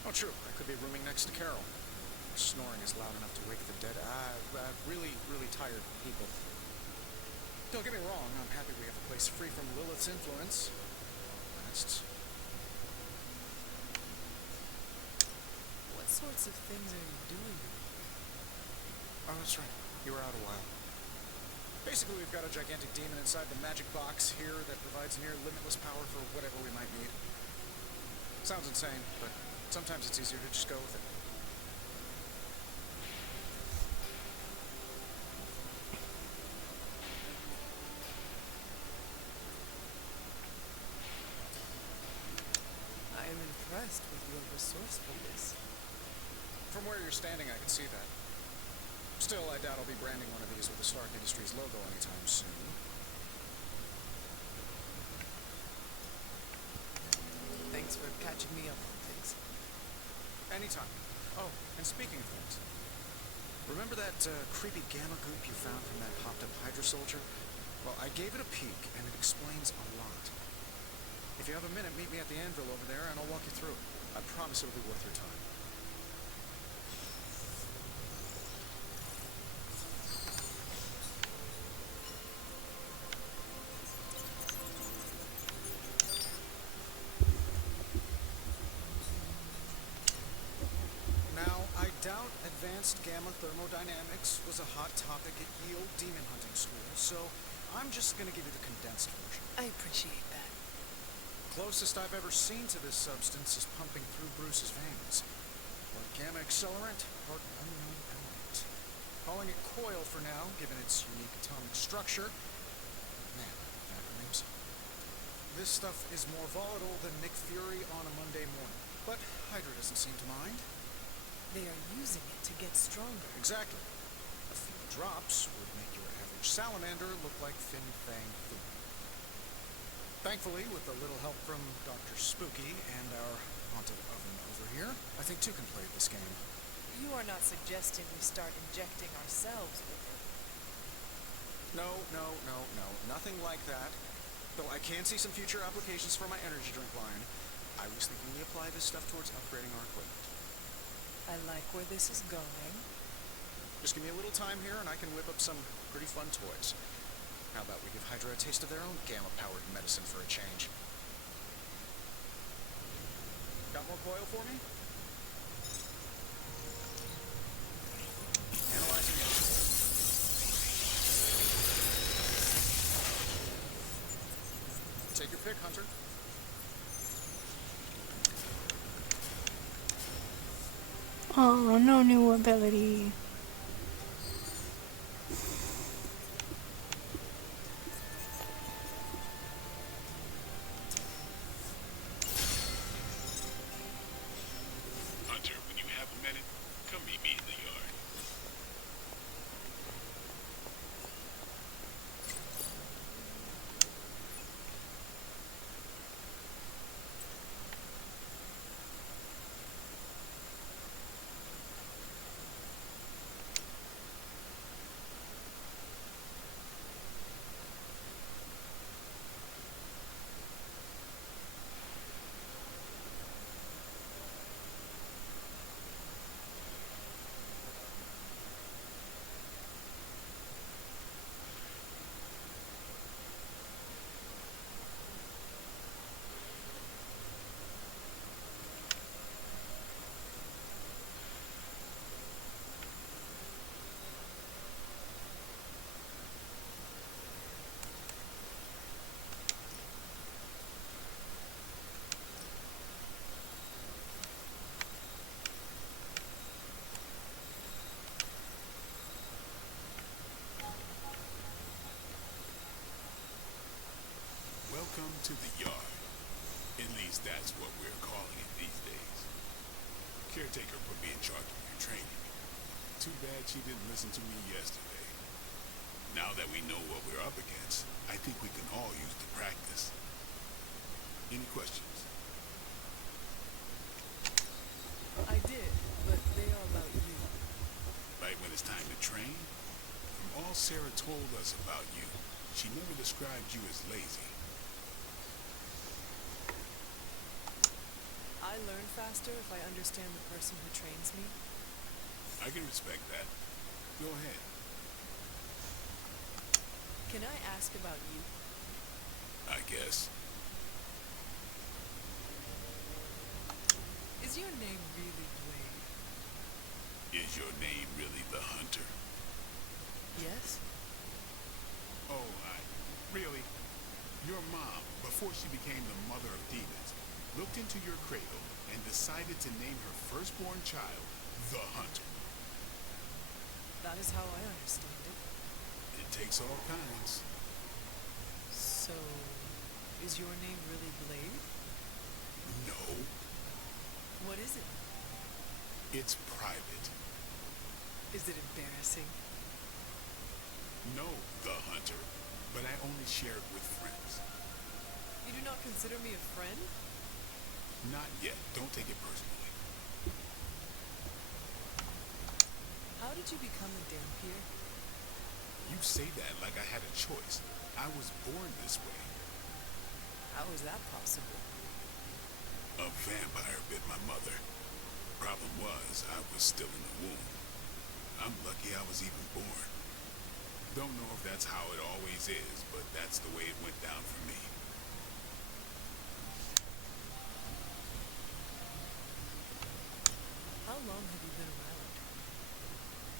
Oh, true. I could be rooming next to Carol. Her snoring is loud enough to wake the dead. Really, really tired people. Don't get me wrong, I'm happy we have a place free from Lilith's influence. What sorts of things are you doing? Oh, that's right. You were out a while. Basically, we've got a gigantic demon inside the magic box here that provides near limitless power for whatever we might need. Sounds insane, but sometimes it's easier to just go with it. I am impressed with your resourcefulness. From where you're standing, I can see that. Still, I doubt I'll be branding one of these with the Stark Industries logo anytime soon. Thanks for catching me up on things. Anytime. Oh, and speaking of things, remember that creepy gamma goop you found from that hopped-up Hydra soldier? Well, I gave it a peek, and it explains a lot. If you have a minute, meet me at the anvil over there, and I'll walk you through it. I promise it'll be worth your time. Advanced gamma thermodynamics was a hot topic at Yield Demon Hunting School, so I'm just gonna give you the condensed version. I appreciate that. Closest I've ever seen to this substance is pumping through Bruce's veins. Part gamma accelerant, part unknown element. Calling it coil for now, given its unique atomic structure. Man, acronyms. This stuff is more volatile than Nick Fury on a Monday morning, but Hydra doesn't seem to mind. They are using it to get stronger. Exactly. A few drops would make your average salamander look like Fin Fang Foom. Thankfully, with a little help from Dr. Spooky and our haunted oven over here, I think two can play this game. You are not suggesting we start injecting ourselves with it? No. Nothing like that. Though I can see some future applications for my energy drink line. I was thinking we apply this stuff towards upgrading our equipment. I like where this is going. Just give me a little time here and I can whip up some pretty fun toys. How about we give Hydra a taste of their own gamma-powered medicine for a change? Got more coil for me? Analyzing it. Take your pick, Hunter. Oh, no new ability. Hunter, when you have a minute, come meet me in the yard. Welcome to the yard. At least that's what we're calling it these days. Caretaker put me in charge of your training. Too bad she didn't listen to me yesterday. Now that we know what we're up against, I think we can all use the practice. Any questions? I did, but they are about you. Right when it's time to train? From all Sarah told us about you, she never described you as lazy. I learn faster if I understand the person who trains me? I can respect that. Go ahead. Can I ask about you? I guess. Is your name really Blade? Is your name really the Hunter? Yes? Oh, really? Your mom, before she became the mother of demons, looked into your cradle and decided to name her firstborn child the Hunter. That is how I understand it. It takes all kinds. So, is your name really Blade? No, What is it? it's private. Is it embarrassing? No, the Hunter, but I only share it with friends. You do not consider me a friend? Not yet. Don't take it personally. How did you become a Dampier? You say that like I had a choice. I was born this way. How is that possible? A vampire bit my mother. Problem was, I was still in the womb. I'm lucky I was even born. Don't know if that's how it always is, but that's the way it went down for me. How long have you been around?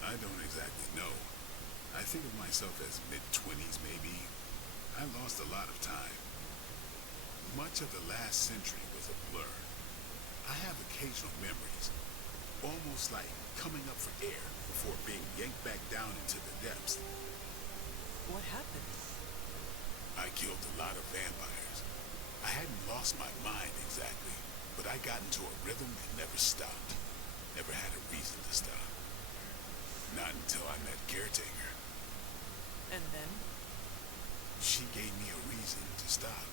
I don't exactly know. I think of myself as mid-20s, maybe. I lost a lot of time. Much of the last century was a blur. I have occasional memories, almost like coming up for air before being yanked back down into the depths. What happened? I killed a lot of vampires. I hadn't lost my mind exactly, but I got into a rhythm and never stopped. Never had a reason to stop. Not until I met Caretaker. And then? She gave me a reason to stop.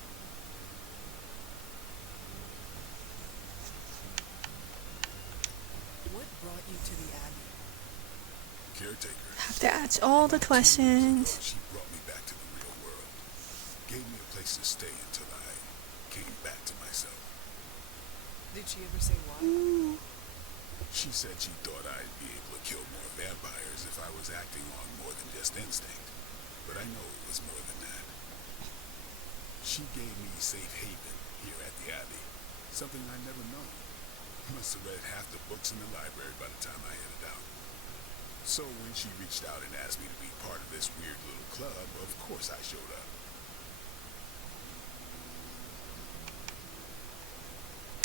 What brought you to the Abbey? Caretaker. That's all the questions. She brought me back to the real world. Gave me a place to stay until I came back to myself. Did she ever say why? She said she thought I'd be able to kill more vampires if I was acting on more than just instinct. But I know it was more than that. She gave me safe haven here at the Abbey. Something I'd never known. Must have read half the books in the library by the time I headed out. So when she reached out and asked me to be part of this weird little club, of course I showed up.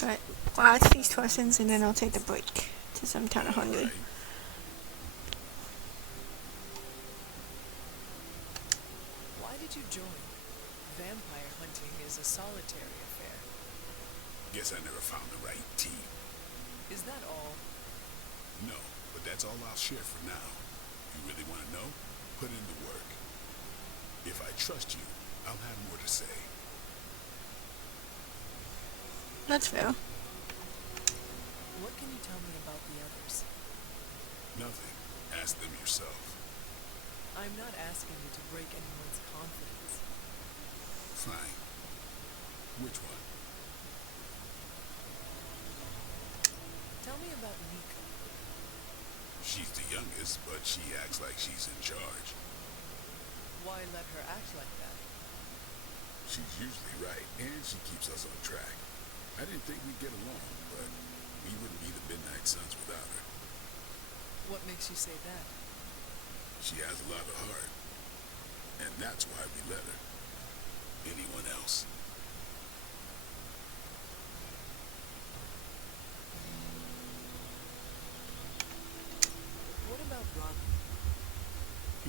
Alright, well, ask these questions and then I'll take the break, because I'm kinda hungry. Right. Why did you join? Vampire hunting is a solitary affair. Guess I never found the right team. Is that all? No, but that's all I'll share for now. You really want to know? Put in the work. If I trust you, I'll have more to say. That's fair. What can you tell me about the others? Nothing. Ask them yourself. I'm not asking you to break anyone's confidence. Fine. Which one? Tell me about Nika. She's the youngest, but she acts like she's in charge. Why let her act like that? She's usually right, and she keeps us on track. I didn't think we'd get along, but we wouldn't be the Midnight Suns without her. What makes you say that? She has a lot of heart, and that's why we let her. Anyone else? What about Rodney?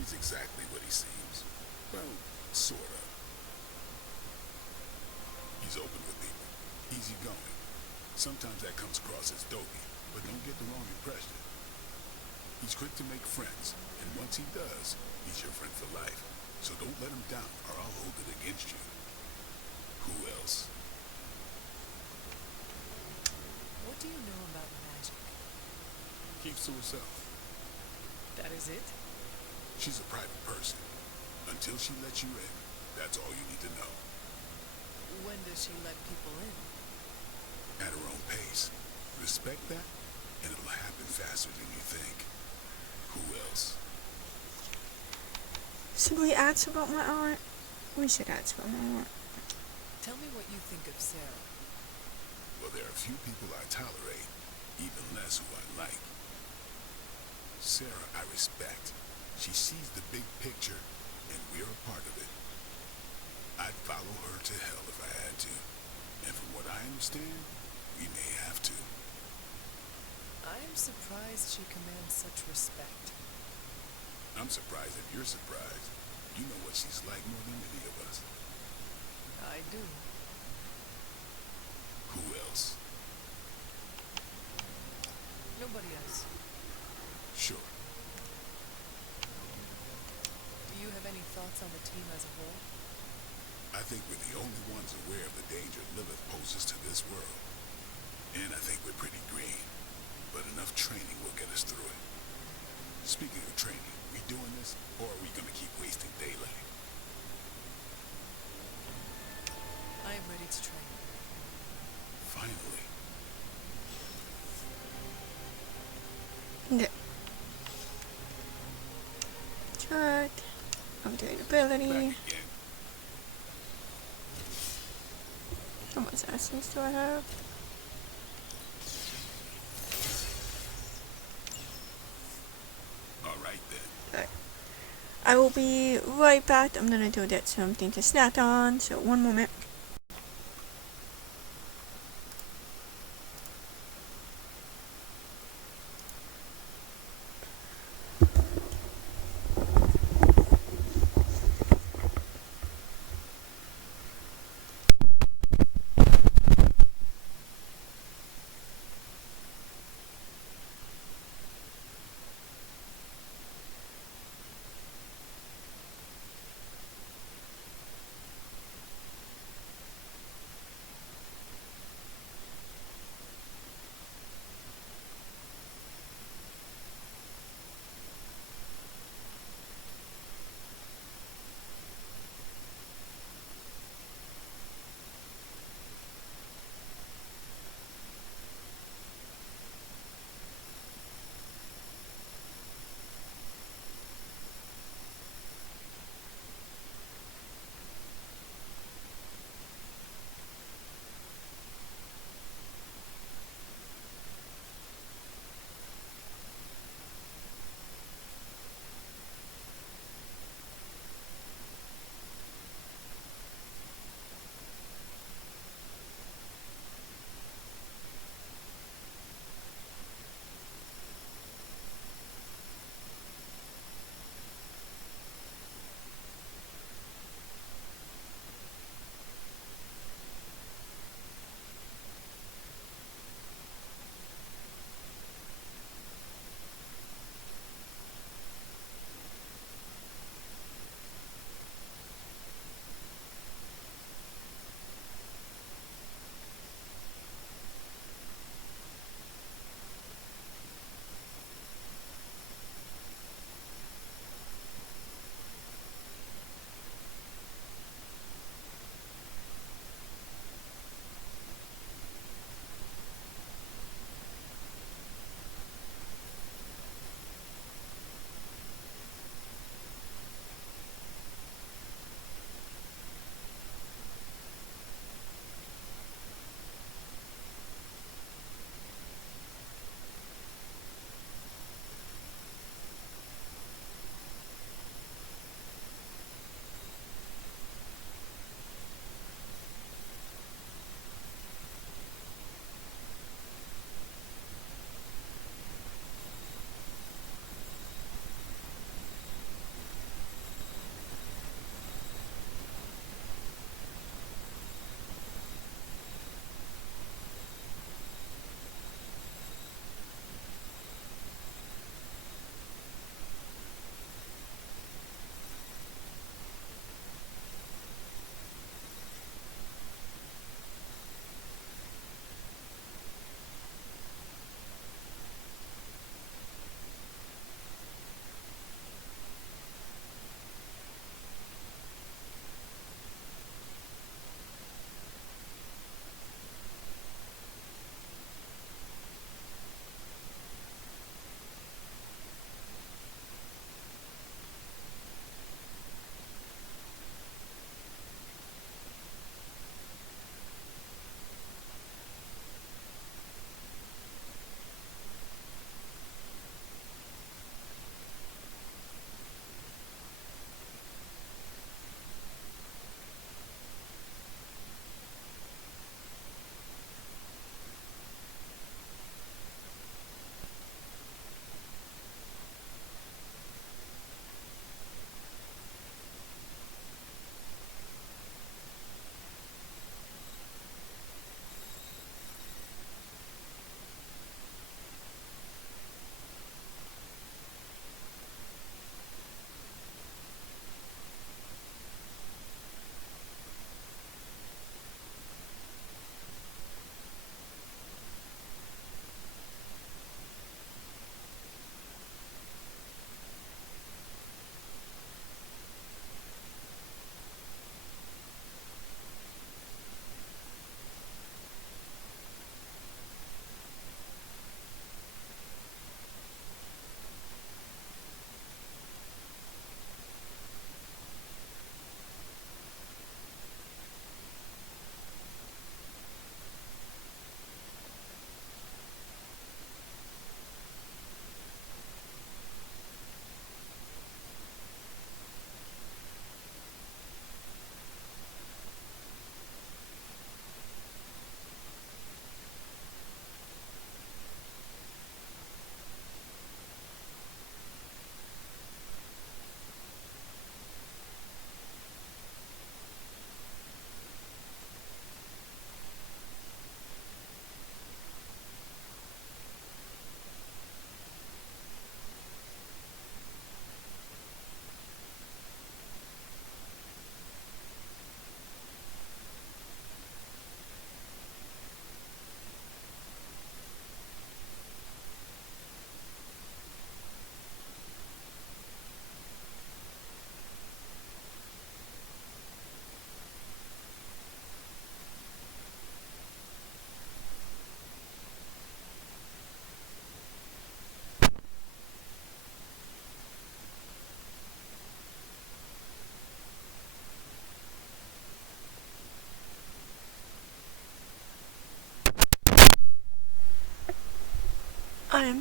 He's exactly what he seems. Well, sort of. He's open with people, easygoing. Sometimes that comes across as dopey, but don't get the wrong impression. He's quick to make friends, and once he does, he's your friend for life. So don't let him down, or I'll hold it against you. Who else? What do you know about magic? Keeps to herself. That is it? She's a private person. Until she lets you in, that's all you need to know. When does she let people in? at her own pace. Respect that, and it'll happen faster than you think. Who else? Somebody asks about my aunt. We should ask about my aunt. Tell me what you think of Sarah. Well, there are few people I tolerate, even less who I like. Sarah I respect. She sees the big picture, and we're a part of it. I'd follow her to hell if I had to. And from what I understand, we may have to. I am surprised she commands such respect. I'm surprised if you're surprised. You know what she's like more than any of us. I do. Who else? Nobody else. Sure. Do you have any thoughts on the team as a whole? I think we're the only ones aware of the danger Lilith poses to this world. And I think we're pretty green. But enough training will get us through it. Speaking of training, we doing this, or are we gonna keep wasting daylight? I am ready to train. Finally. Okay. Chart. Upgrade ability. Back again. How much essence do I have? Alright then. Alright. I will be right back. I'm gonna do that something to snack on, so one moment.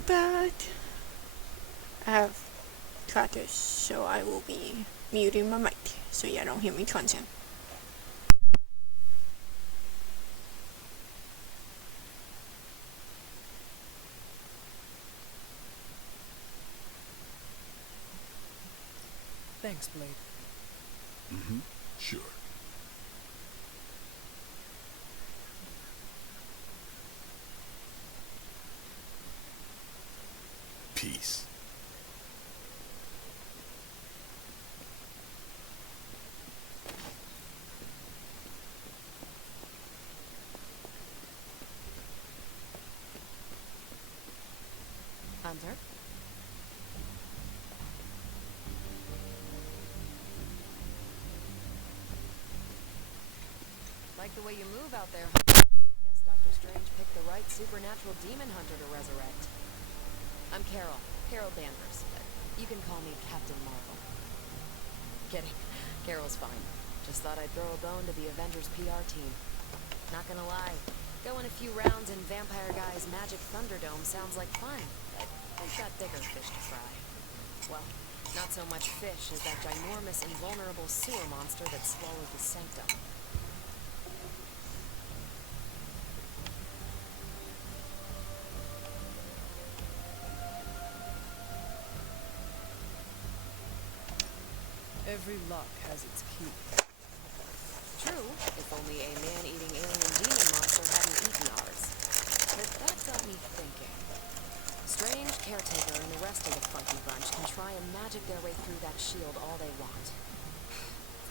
But I have crackers, so I will be muting my mic so you don't hear me crunching. Thanks, Blade. Mm-hmm. Sure. Peace. Hunter? Like the way you move out there. Guess Dr. Strange picked the right supernatural demon hunter to resurrect. I'm Carol. Carol Danvers. You can call me Captain Marvel. Kidding. Carol's fine. Just thought I'd throw a bone to the Avengers PR team. Not gonna lie. Going a few rounds in Vampire Guy's Magic Thunderdome sounds like fun, but I've got bigger fish to fry. Well, not so much fish as that ginormous, invulnerable sewer monster that swallowed the Sanctum. Every lock has its key. True, if only a man-eating alien demon monster hadn't eaten ours. But that got me thinking. Strange, Caretaker, and the rest of the funky bunch can try and magic their way through that shield all they want.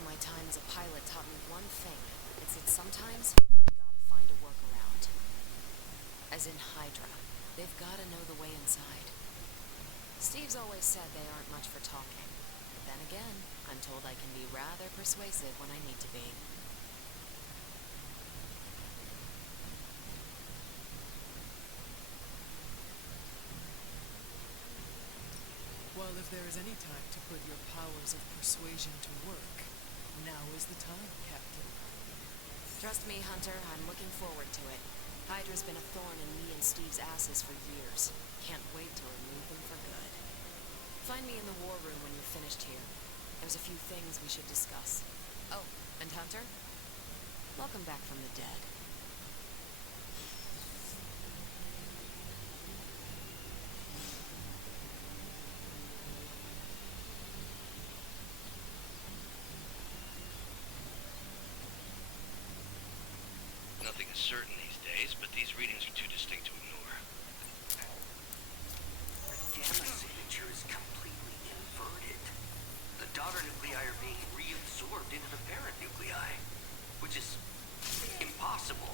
My time as a pilot taught me one thing. It's that sometimes you've gotta find a workaround. As in Hydra, they've gotta know the way inside. Steve's always said they aren't much for talking. But then again, I'm told I can be rather persuasive when I need to be. Well, if there is any time to put your powers of persuasion to work, now is the time, Captain. Trust me, Hunter, I'm looking forward to it. Hydra's been a thorn in me and Steve's asses for years. Can't wait to remove them for good. Find me in the war room when you're finished here. There's a few things we should discuss. Oh, and Hunter? Welcome back from the dead. Nothing is certain these days, but these readings are too distinct to ignore. The gamma signature is completely inverted. The daughter nuclei are being reabsorbed into the parent nuclei, which is impossible.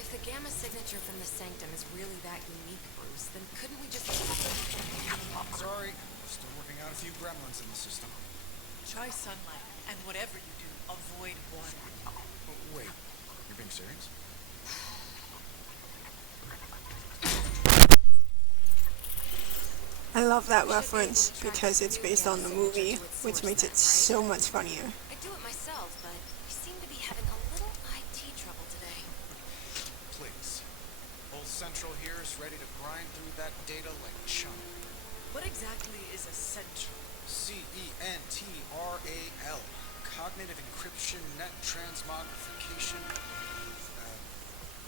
If the gamma signature from the Sanctum is really that unique, Bruce, then couldn't we just... Sorry, still working out a few gremlins in the system. Try sunlight, and whatever you do, avoid water. Oh, wait, you're being serious? I love that reference because it's based on the movie, which makes it so much funnier. I do it myself, but we seem to be having a little IT trouble today. Please. Old Central here is ready to grind through that data like chum. What exactly is a central? CENTRAL. Cognitive encryption, net transmogrification.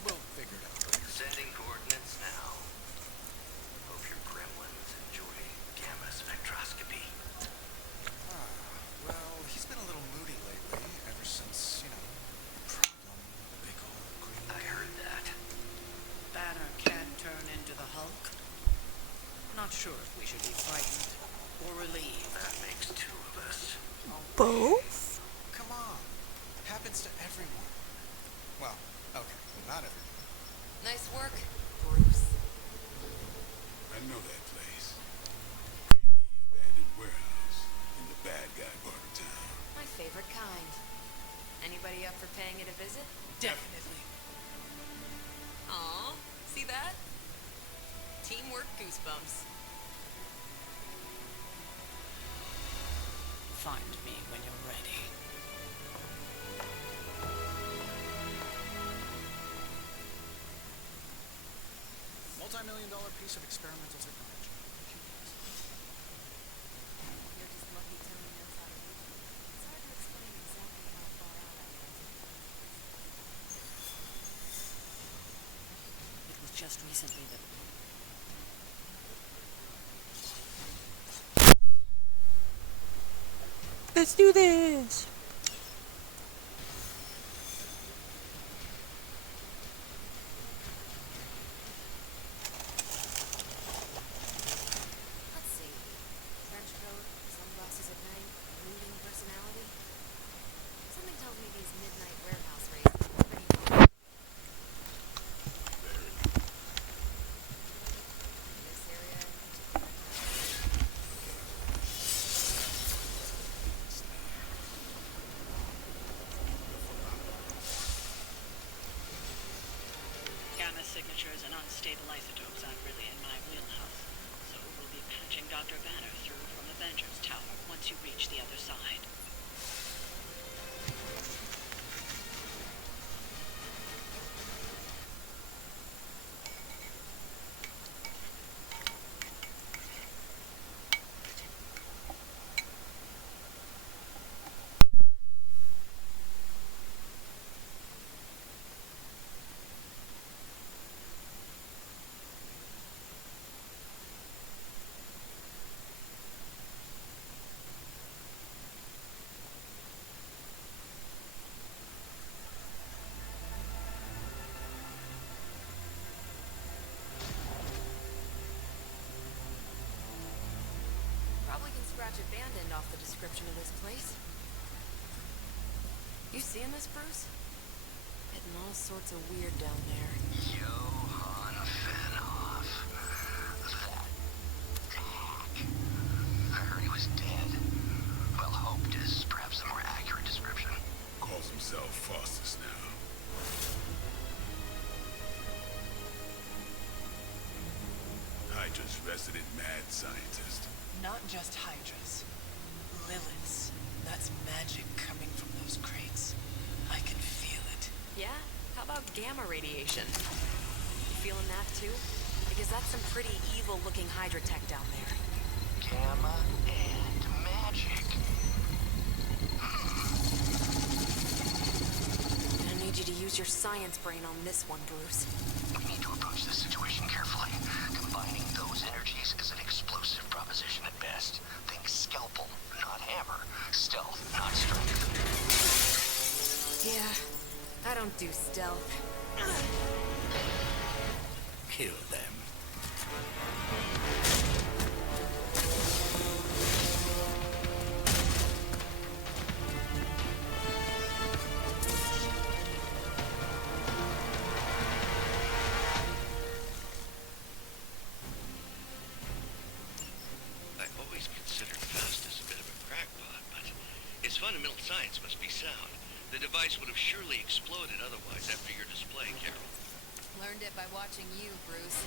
We'll figure it out later. Sending coordinates now. Hope your gremlins enjoy gamma spectroscopy. Well, he's been a little moody lately, ever since, problem with the big old green... I heard that. Banner can turn into the Hulk? Not sure if we should be frightened or relieved. That makes two of us. Both? Come on. Happens to everyone. Well, okay, not everyone. Nice work, Bruce. I know that place. Creepy, abandoned warehouse in the bad guy part of town. My favorite kind. Anybody up for paying it a visit? Definitely. Aw, see that? Teamwork goosebumps. Find me when you're ready. Multi-million-dollar piece of experimental technology. recently that... Let's do this! Let's see. Trench coat, sunglasses at night, brooding personality. Something tells me these midnight warehouse raids are pretty cool. This area in particular. Gamma signatures and unstable isotopes aren't really in my wheelhouse, so we'll be patching Dr. Banner through from Avengers Tower once you reach the other side. Probably can scratch abandoned off the description of this place. You seeing this, Bruce? Getting all sorts of weird down there. Johann Fenhoff. That hack. I heard he was dead. Well, hoped is perhaps the more accurate description. Calls himself Faustus now. Hydra's resident mad scientist. Not just Hydras. Liliths. That's magic coming from those crates. I can feel it. Yeah? How about gamma radiation? You feeling that too? Because that's some pretty evil-looking Hydra tech down there. Gamma and magic. I need you to use your science brain on this one, Bruce. We need to approach this situation carefully. Combining those energies is an explosive proposition at best. Think scalpel, not hammer. Stealth, not strength. Yeah, I don't do stealth. Kill them. I've always considered Faustus a bit of a crackpot, but his fundamental science must be sound. The device would have surely exploded otherwise after your display, Carol. Learned it by watching you, Bruce.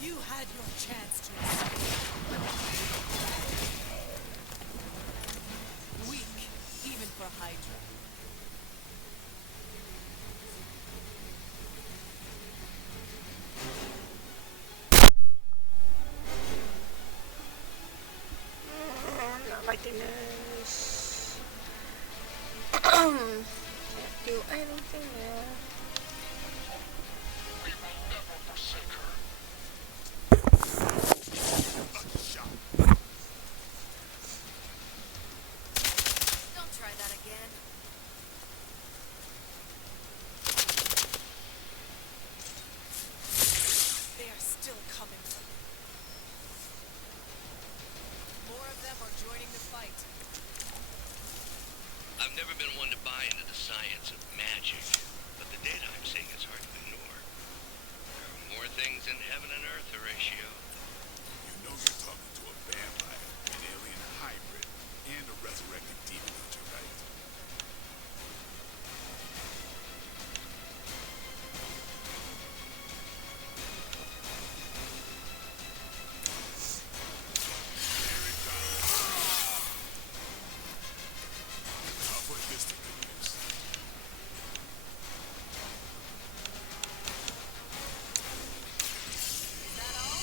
You had your chance to escape. Weak, even for Hydra. Not liking this. Can't do anything there. We will never forsake her. Don't try that again. joining the fight. I've never been one to buy into the science of magic, but the data I'm seeing is hard to ignore. There are more things in heaven and earth, Horatio. You know you're talking to a vampire, an alien hybrid, and a resurrected demon hunter, right? There it goes. I'll put this to good use. Is that all?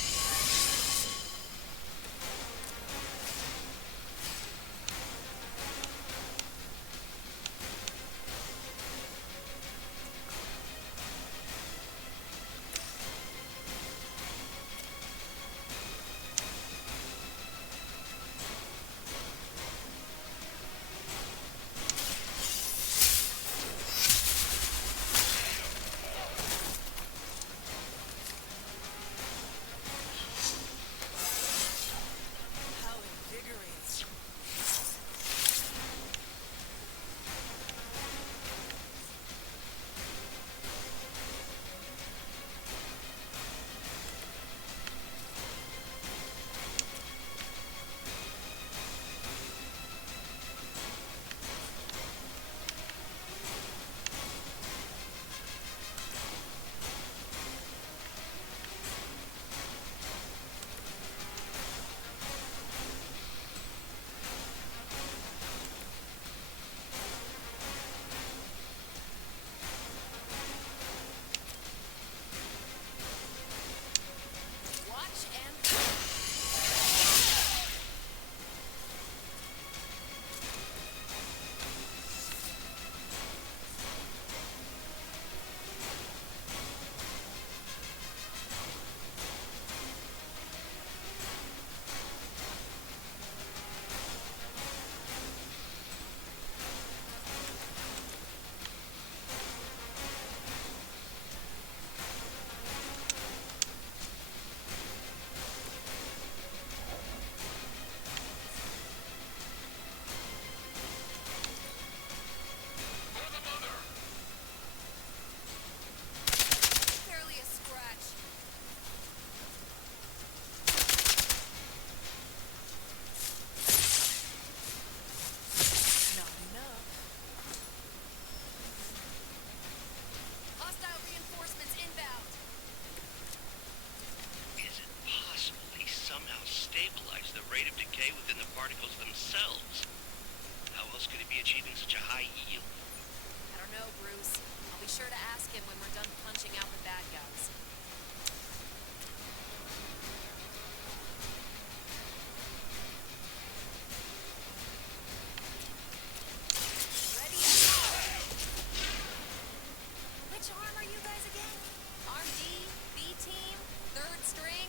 How invigorating. Watch and barely a scratch. Not enough. Hostile reinforcements inbound. Is it possible he somehow stabilized the rate of decay within the particles themselves? How else could he be achieving such a high yield? I don't know, Bruce. I'll be sure to ask him when we're done punching out the bad guys. Ready and go! Which arm are you guys again? Arm D, B team, third string?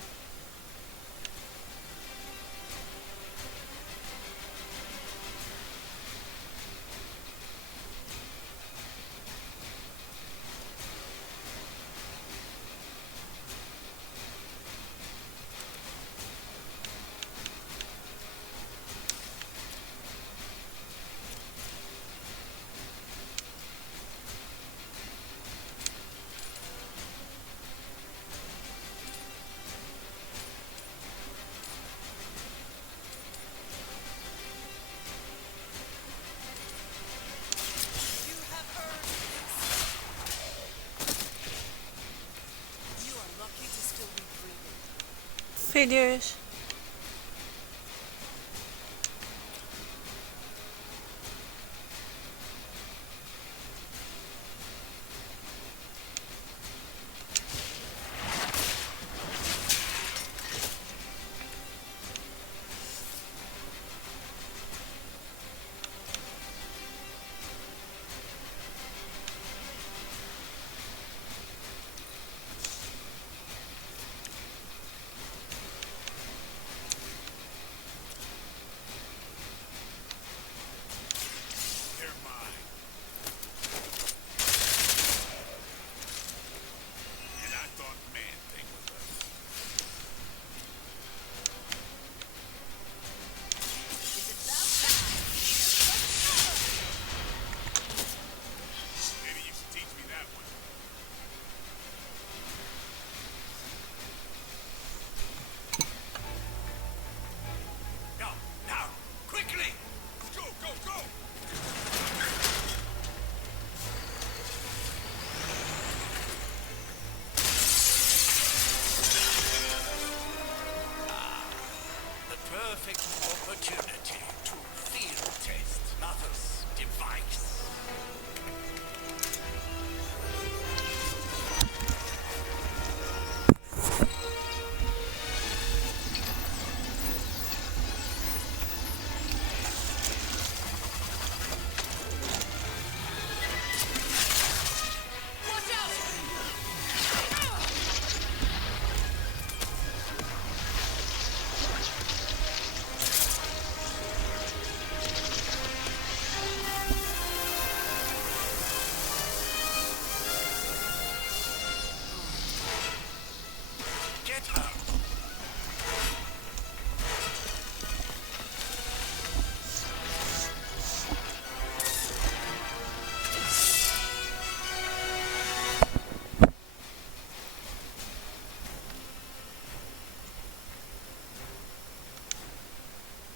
You have earned this. You are lucky to still be breathing. Figures.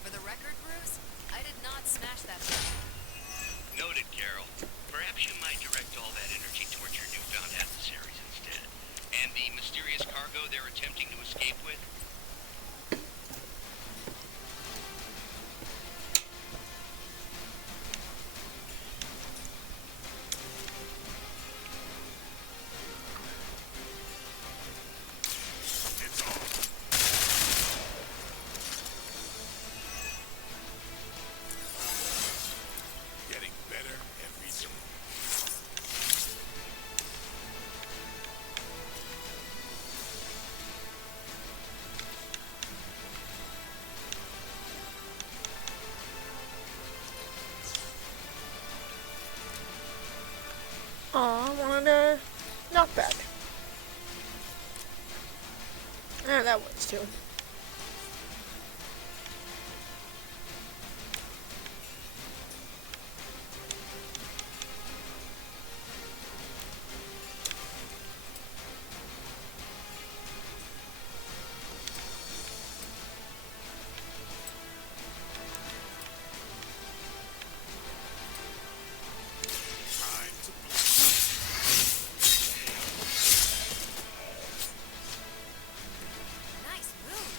For the record, Bruce, I did not smash that thing. Noted, Carol. Perhaps you might direct all that energy towards your newfound adversaries instead. And the mysterious cargo they're attempting to escape with? Getting better every day. Aw, Wanda. Not bad. Ah, that works too. Time to Nice move.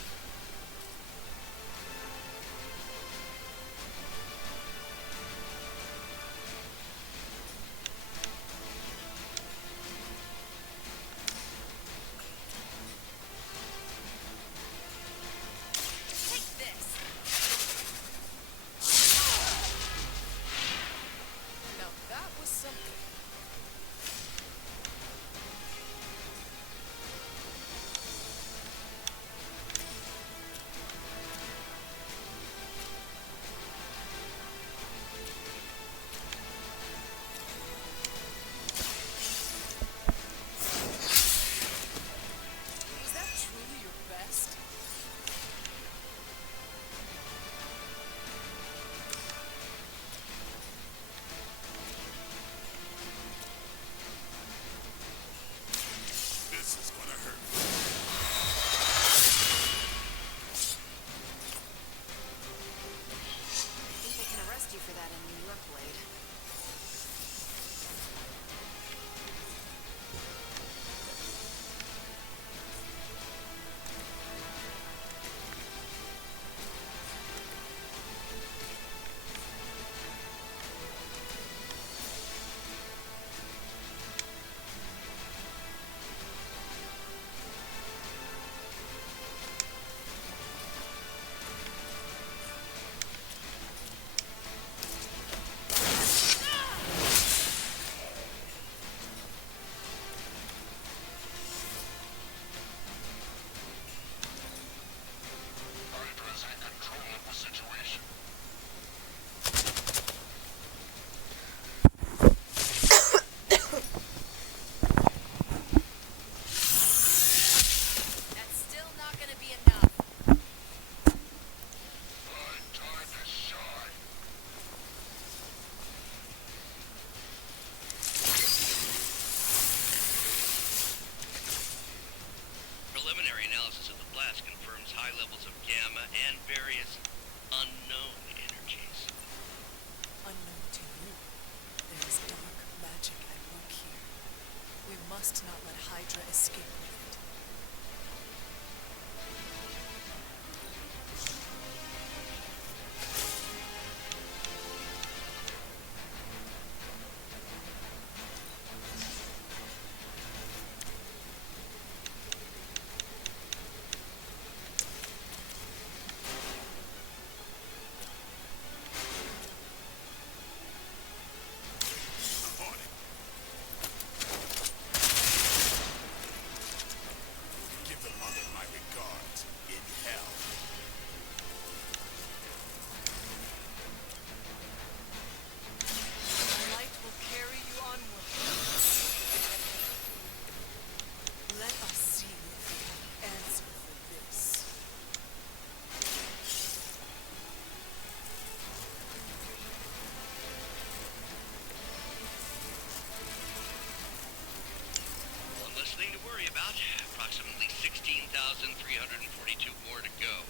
15,342 more to go.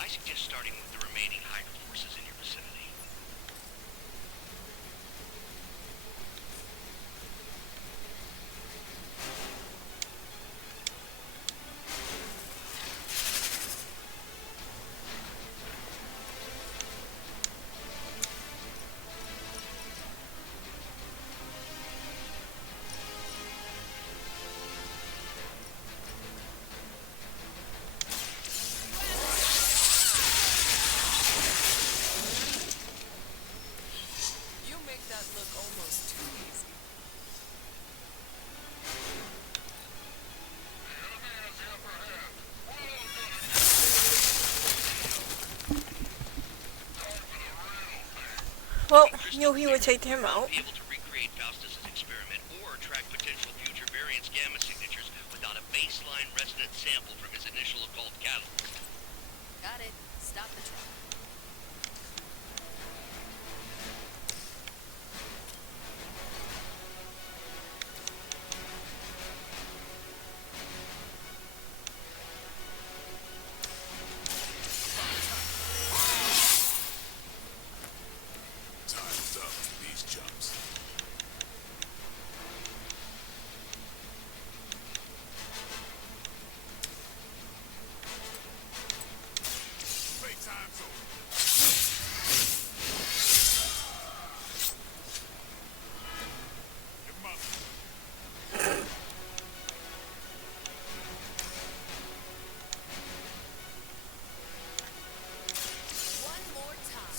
I suggest starting with the remaining Hydra forces in your vicinity. You make that look almost too easy. Well, knew he would take him out. Be able to recreate Faustus's experiment or track potential future variance gamma signatures without a baseline resonance sample from his initial occult catalyst. Got it. Stop the truck. Time's up for these jumps. Playtime's over. Your mother. One more time.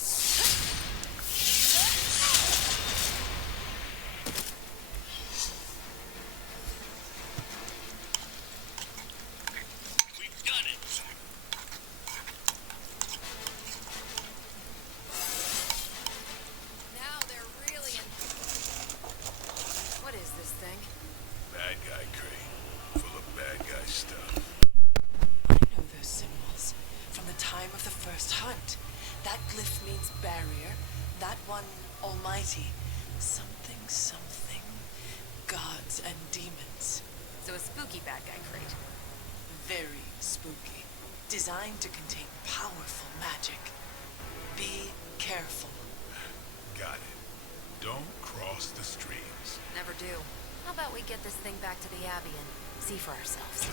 We've done it! Now they're really in. What is this thing? Bad guy crate. Full of bad guy stuff. I know those symbols from the time of the first hunt. That glyph means barrier. That one, almighty. Something, something. Gods and demons. So a spooky bad guy crate. Very spooky. Designed to contain powerful magic. Be careful. Got it. Don't cross the streams. Never do. How about we get this thing back to the Abbey and see for ourselves?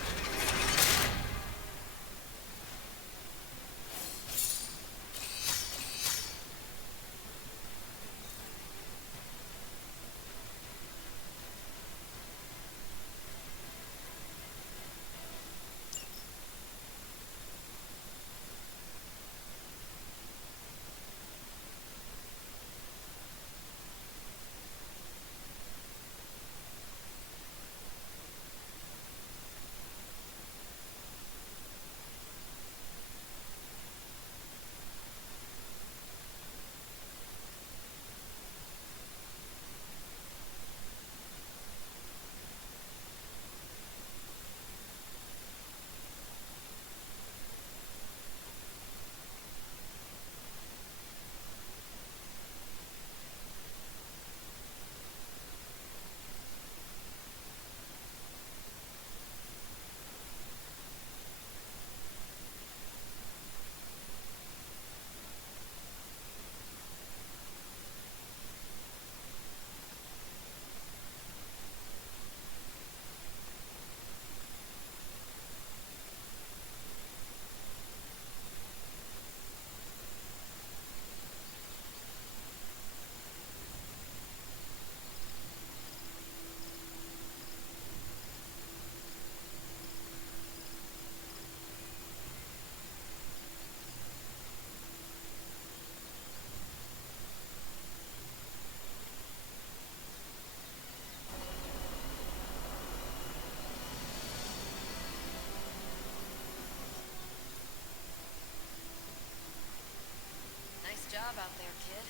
job out there, kid.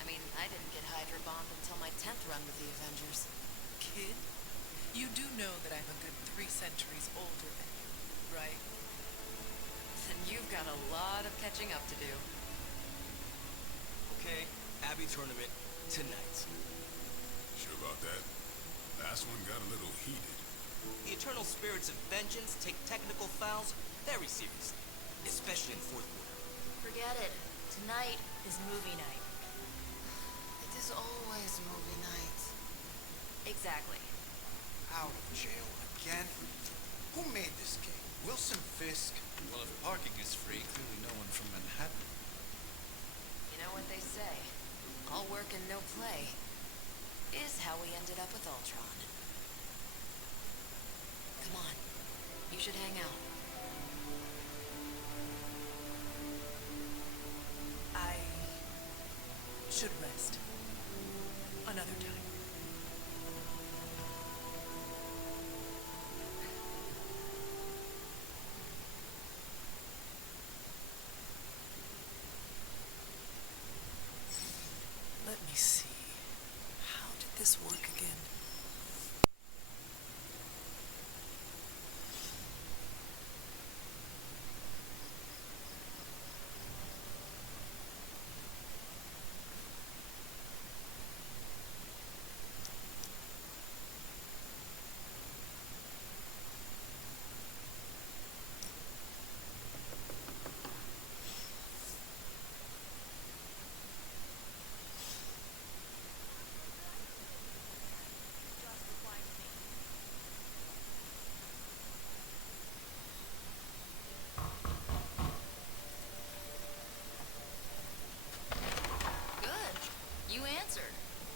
I mean, I didn't get Hydra bombed until my 10th run with the Avengers. Kid, you do know that I'm a good 3 centuries older than you, right? Then you've got a lot of catching up to do. Okay, Abbey tournament tonight. Sure about that? Last one got a little heated. The eternal spirits of vengeance take technical fouls very seriously, especially in fourth quarter. Forget it. Tonight is movie night. It is always movie night. Exactly. Out of jail again? Who made this game? Wilson Fisk? Well, if parking is free, clearly no one from Manhattan. You know what they say? All work and no play is how we ended up with Ultron. Come on. You should hang out. I should rest. Another time. Let me see. How did this work again? Good. You answered.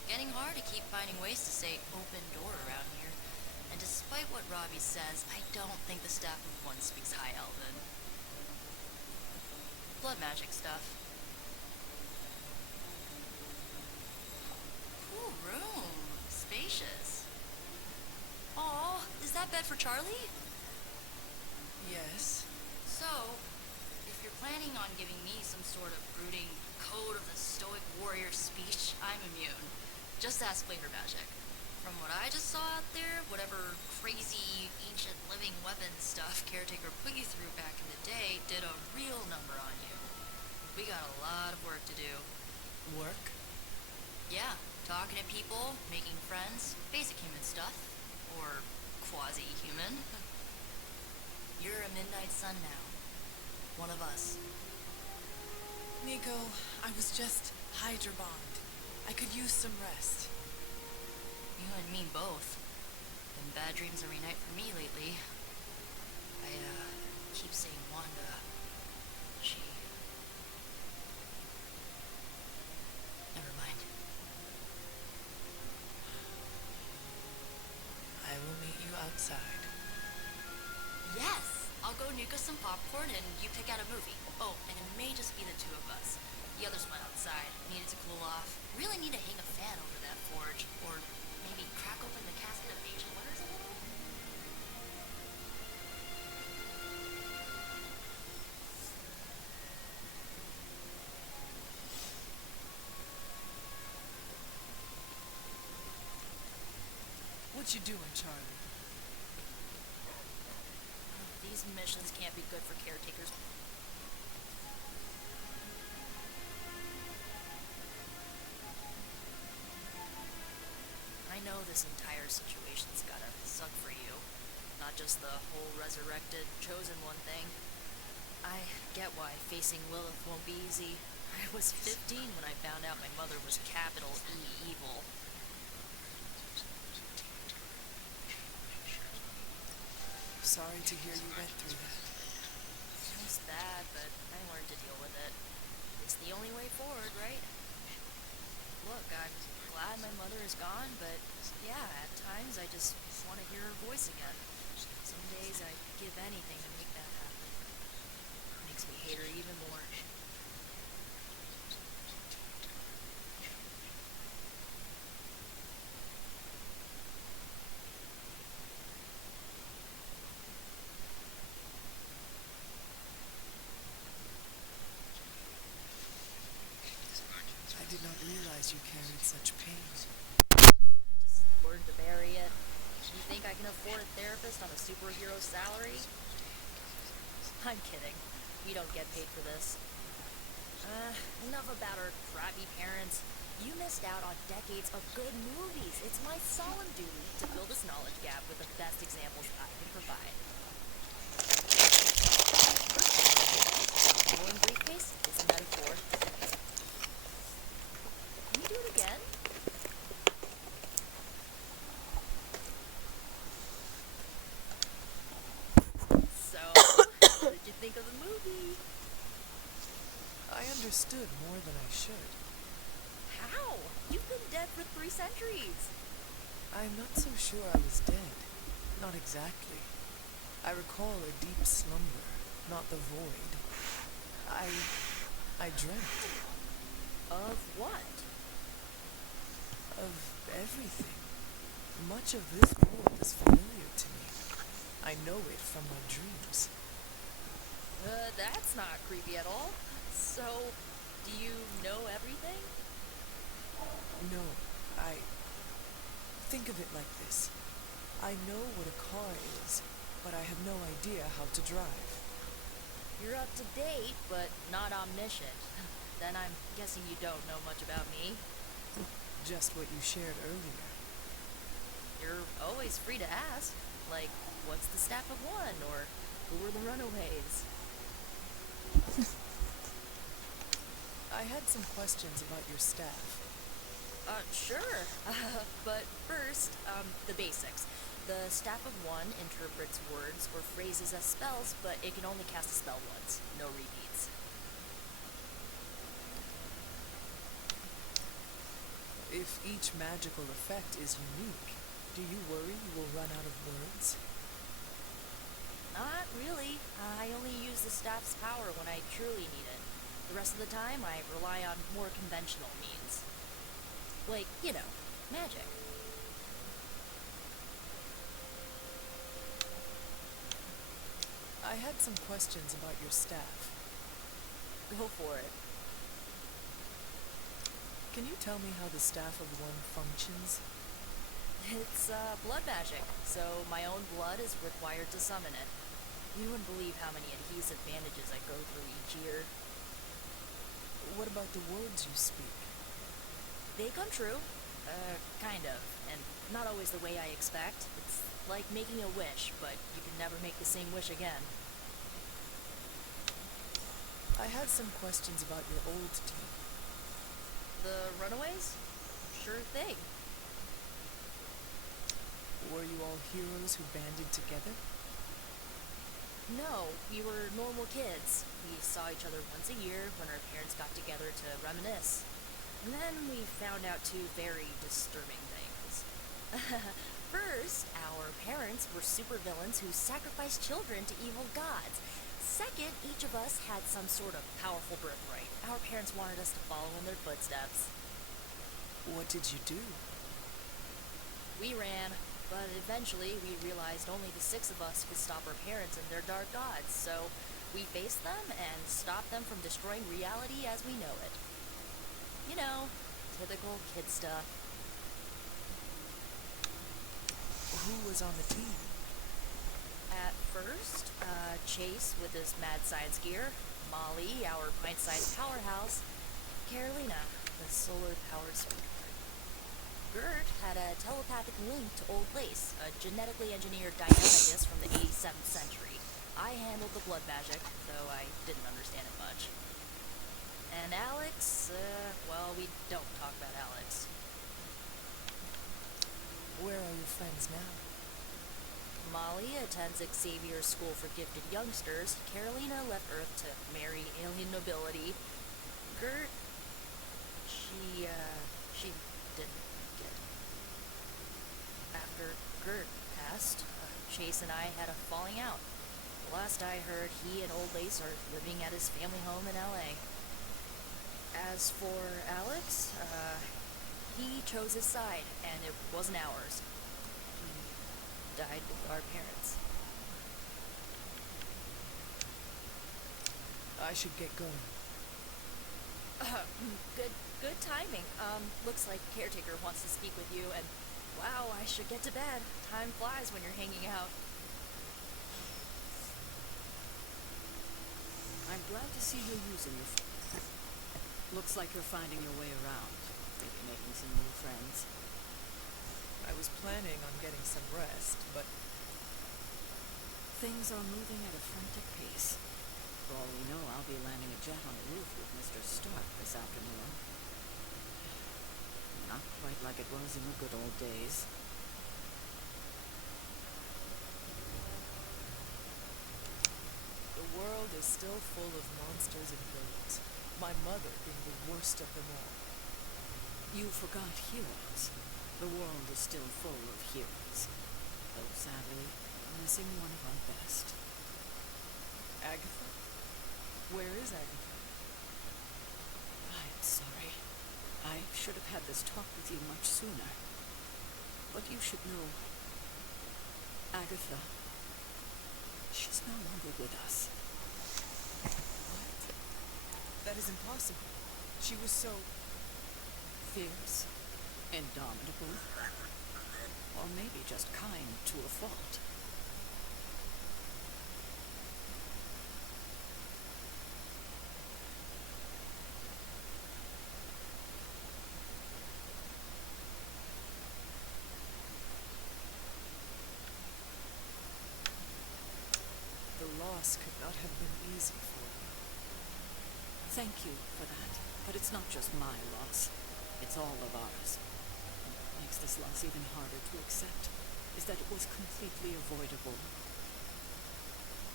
Getting hard to keep finding ways to say open door around here. And despite what Robbie says, I don't think the staff of one speaks High Elven. Blood magic stuff. Cool room. Spacious. Aw, is that bed for Charlie? Yes. So, if you're planning on giving me some sort of brooding code of the stoic warrior speech, I'm immune. Just ask flavor magic. From what I just saw out there, whatever crazy ancient living weapon stuff Caretaker put you through back in the day did a real number on you. We got a lot of work to do. Work? Yeah, talking to people, making friends, basic human stuff. Or quasi-human. You're a Midnight Sun now. One of us. Nico, I was just Hydra Bond. I could use some rest. You and me both. Been bad dreams every night for me lately. I, keep saying Wanda. She... Never mind. I will meet you outside. Yes! I'll go nuke us some popcorn and you pick out a movie. Oh, and it may just be the two of us. The others went outside, needed to cool off. Really need to hang a fan over that forge. Or maybe crack open the casket of ancient wonders a little? What you doing, Charlie? These missions can't be good for caretakers. I know this entire situation's gotta suck for you. Not just the whole resurrected, chosen one thing. I get why facing Lilith won't be easy. I was 15 when I found out my mother was capital E evil. Sorry to hear you went through that. It was bad, but I learned to deal with it. It's the only way forward, right? Look, I'm glad my mother is gone, but yeah, at times I just want to hear her voice again. Some days I'd give anything to make that happen. Makes me hate her even more. I did not realize you carried such pain. I just learned to bury it. You think I can afford a therapist on a superhero salary? I'm kidding. We don't get paid for this. Enough about our crappy parents. You missed out on decades of good movies. It's my solemn duty to fill this knowledge gap with the best examples I can provide. Rolling briefcase is a metaphor. Can you do it again? So, what did you think of the movie? I understood more than I should. How? You've been dead for 3 centuries. I'm not so sure I was dead. Not exactly. I recall a deep slumber, not the void. I dreamt. Of what? Of everything. Much of this world is familiar to me. I know it from my dreams. That's not creepy at all. So, do you know everything? No, think of it like this. I know what a car is, but I have no idea how to drive. You're up to date, but not omniscient. Then I'm guessing you don't know much about me. Just what you shared earlier. You're always free to ask. Like, what's the staff of one? Or who were the runaways? I had some questions about your staff. Sure. But first, the basics. The staff of one interprets words or phrases as spells, but it can only cast a spell once. No repeats. If each magical effect is unique, do you worry you will run out of words? Not really. I only use the staff's power when I truly need it. The rest of the time, I rely on more conventional means. Like, you know, magic. I had some questions about your staff. Go for it. Can you tell me how the staff of one functions? It's, blood magic, so my own blood is required to summon it. You wouldn't believe how many adhesive bandages I go through each year. What about the words you speak? They come true. Kind of. And not always the way I expect. It's like making a wish, but you can never make the same wish again. I had some questions about your old team. The runaways? Sure thing. Were you all heroes who banded together? No, we were normal kids. We saw each other once a year when our parents got together to reminisce. And then we found out 2 very disturbing things. First, our parents were supervillains who sacrificed children to evil gods. Second, each of us had some sort of powerful birthright. Our parents wanted us to follow in their footsteps. What did you do? We ran, but eventually we realized only the 6 of us could stop our parents and their dark gods, so we faced them and stopped them from destroying reality as we know it. You know, typical kid stuff. Who was on the team? At first, Chase with his mad science gear, Molly, our pint-sized powerhouse, Carolina, the solar-powered sweetheart. Gert had a telepathic link to Old Lace, a genetically engineered Deinonychus from the 87th century. I handled the blood magic, though I didn't understand it much. And Alex, well, we don't talk about Alex. Where are your friends now? Molly attends Xavier's School for Gifted Youngsters. Carolina left Earth to marry alien nobility. Gert, she didn't get it. After Gert passed, Chase and I had a falling out. The last I heard, he and Old Lace are living at his family home in L.A. As for Alex, he chose his side, and it wasn't ours. He died with our parents. I should get going. Good timing. Looks like Caretaker wants to speak with you, and wow, I should get to bed. Time flies when you're hanging out. I'm glad to see you're using your... Looks like you're finding your way around. Maybe making some new friends. I was planning on getting some rest, but Things are moving at a frantic pace. For all we know, I'll be landing a jet on the roof with Mr. Stark this afternoon. Not quite like it was in the good old days. the world is still full of monsters and villains, my mother being the worst of them all. You forgot heroes. The world is still full of heroes. Though sadly, missing one of our best. Agatha? Where is Agatha? I'm sorry. I should have had this talk with you much sooner. But you should know, Agatha, she's no longer with us. What? That is impossible. She was so... Fierce, indomitable, or maybe just kind to a fault. The loss could not have been easy for you. Thank you for that, but it's not just my loss. It's all of ours. What makes this loss even harder to accept is that it was completely avoidable.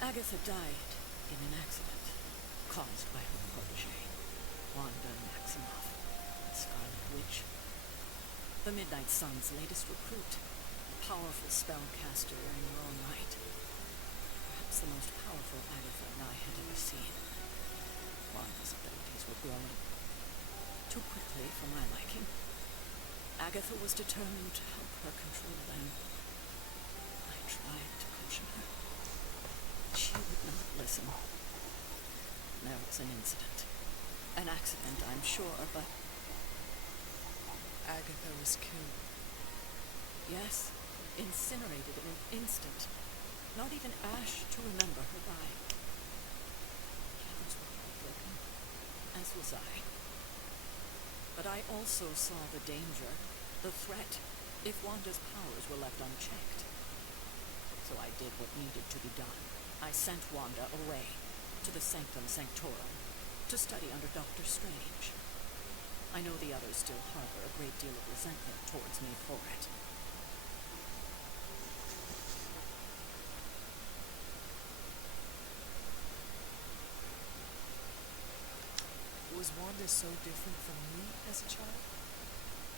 Agatha died in an accident caused by her protege, Wanda Maximoff, the Scarlet Witch. The Midnight Sun's latest recruit, a powerful spellcaster in her own right. Perhaps the most powerful Agatha and I had ever seen. Wanda's abilities were growing. Too quickly for my liking. Agatha was determined to help her control them. I tried to caution her. She would not listen. There was an incident. An accident, I'm sure, but... Agatha was killed. Yes, incinerated in an instant. Not even ash to remember her by. The others were heartbroken, as was I. But I also saw the danger, the threat, if Wanda's powers were left unchecked. So I did what needed to be done. I sent Wanda away, to the Sanctum Sanctorum, to study under Doctor Strange. I know the others still harbor a great deal of resentment towards me for it. Was Wanda so different from me as a child?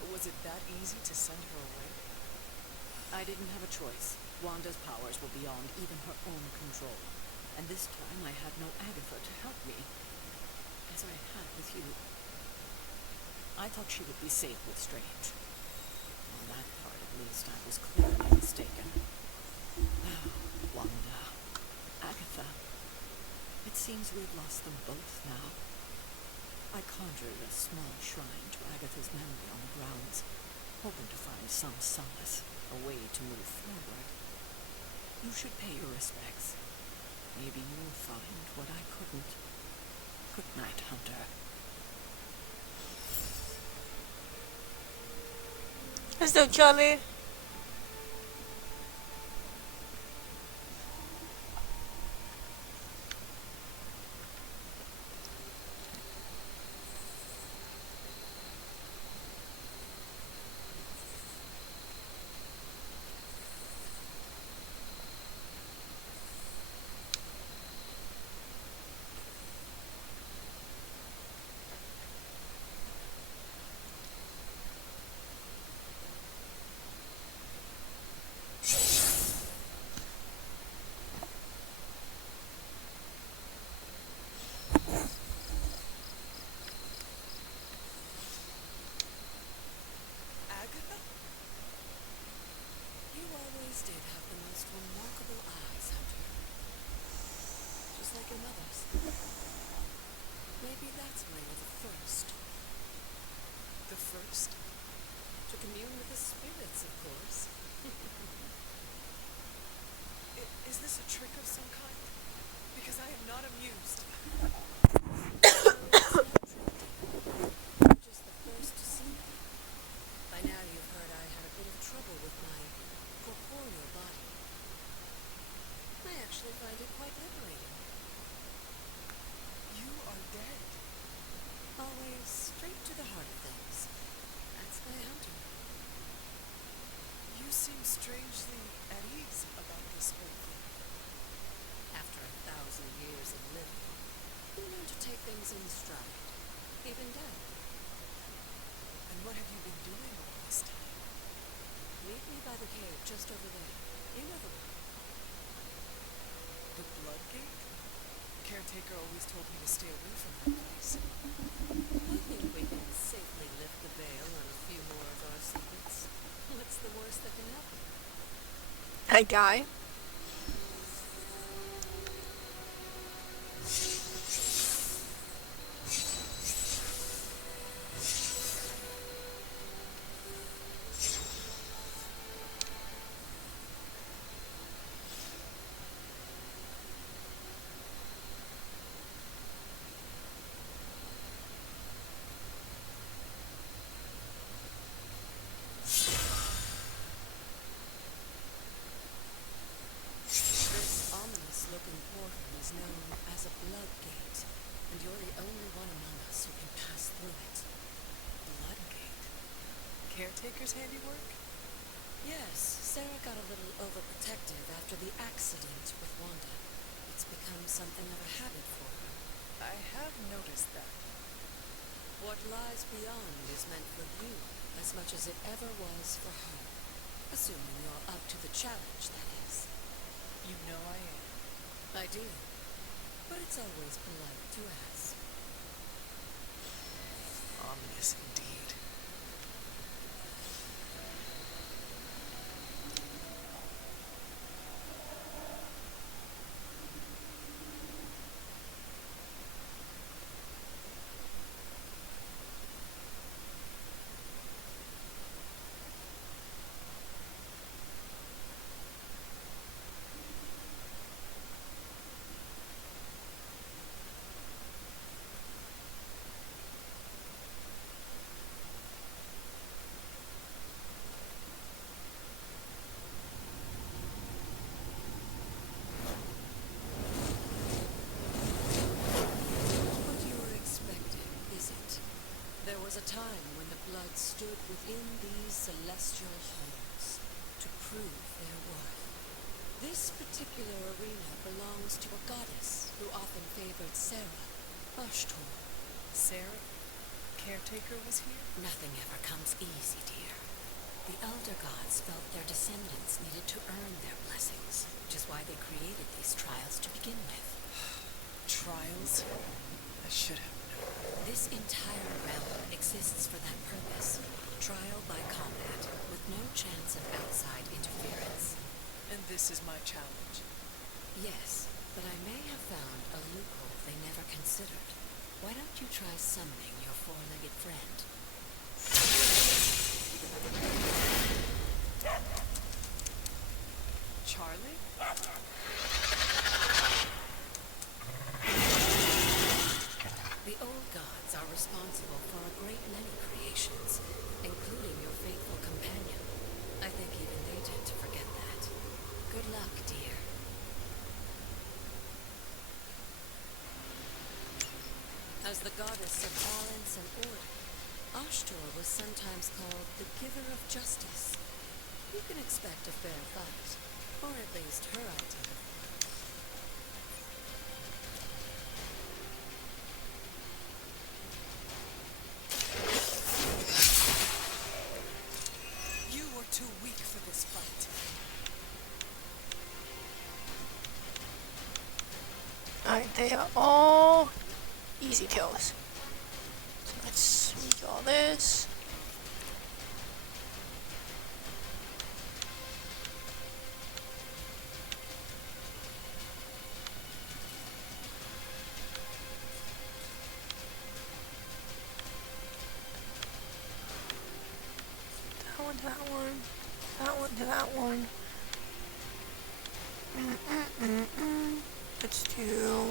Or was it that easy to send her away? I didn't have a choice. Wanda's powers were beyond even her own control. And this time I had no Agatha to help me, as I had with you. I thought she would be safe with Strange. On that part, at least, I was clearly mistaken. Oh, Wanda. Agatha. It seems we've lost them both now. I conjured a small shrine to Agatha's memory on the grounds, hoping to find some solace, a way to move forward. You should pay your respects. Maybe you'll find what I couldn't. Good night, Hunter. Hello, Charlie. Agatha? You always did have the most remarkable eyes, Hunter. Just like your mother's. Maybe that's why you're the first. The first? To commune with the spirits, of course. Is this a trick of some kind? Because I am not amused. Just the first to see me. strangely at ease about this whole thing. After 1,000 years of living, you learn to take things in stride, even death. And what have you been doing all this time? Meet me by the cave just over there. You know the one. The Blood Gate? Caretaker always told me to stay away from that place. I think we can safely lift the veil on a few more of our secrets. What's the worst that can happen? I die. Looking portal is known as a blood gate, and you're the only one among us who can pass through it. Blood Gate? Caretaker's handiwork? Yes, Sarah got a little overprotective after the accident with Wanda. It's become something of a habit for her. I have noticed that. What lies beyond is meant for you as much as it ever was for her. Assuming you're up to the challenge, that is. You know I am. I do, but it's always polite to ask. Ominous indeed. There was a time when the blood stood within these celestial halls to prove their worth. This particular arena belongs to a goddess who often favored Sarah, Ashtor. Sarah? Caretaker was here? Nothing ever comes easy, dear. The Elder Gods felt their descendants needed to earn their blessings, which is why they created these trials to begin with. Trials? I should have. This entire realm exists for that purpose. Trial by combat, with no chance of outside interference. And this is my challenge? Yes, but I may have found a loophole they never considered. Why don't you try summoning your four-legged friend? Charlie? The old gods are responsible for a great many creations, including your faithful companion. I think even they tend to forget that. Good luck, dear. As the goddess of balance and order, Ashtor was sometimes called the giver of justice. You can expect a fair fight, or at least her idea. You were too weak for this fight. Alright, they are all easy kills. So let's do all this. That one to that one. That one to that one. Let's do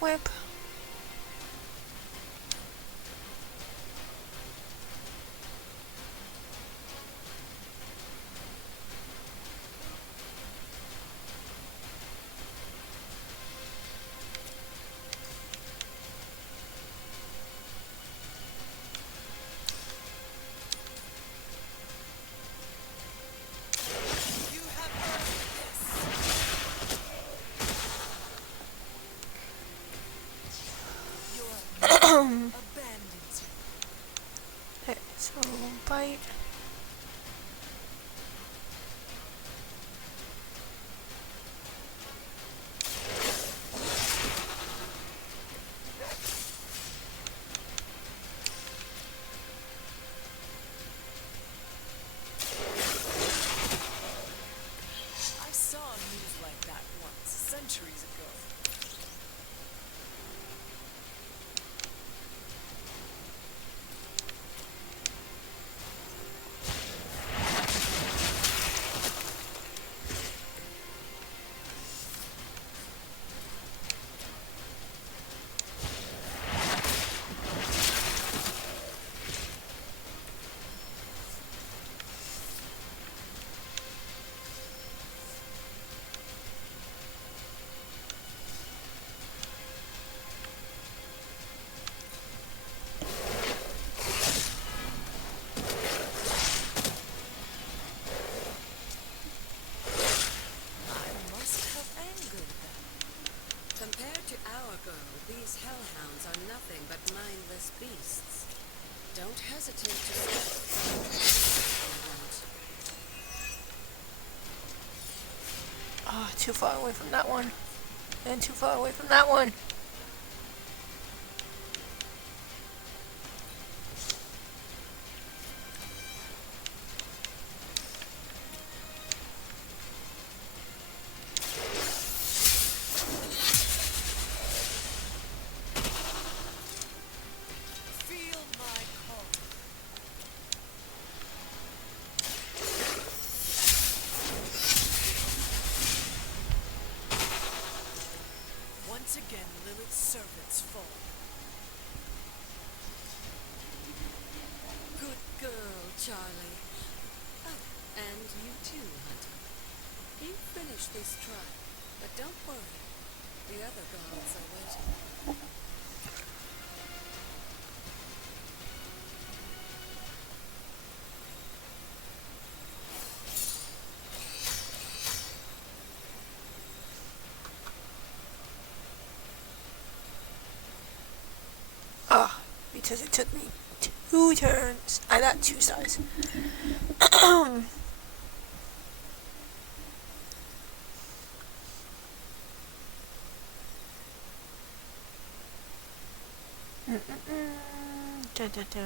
whip. our girl, these hellhounds are nothing but mindless beasts. Don't hesitate to Oh, too far away from that one. And too far away from that one. Feel my call. Once again, Lilith's servants fall. Good girl, Charlie. Oh, and you too, Hunter. You finished this trial, but don't worry. The other guards are waiting. Ah, because it took me 2 turns. I got 2 stars. Da, da, da.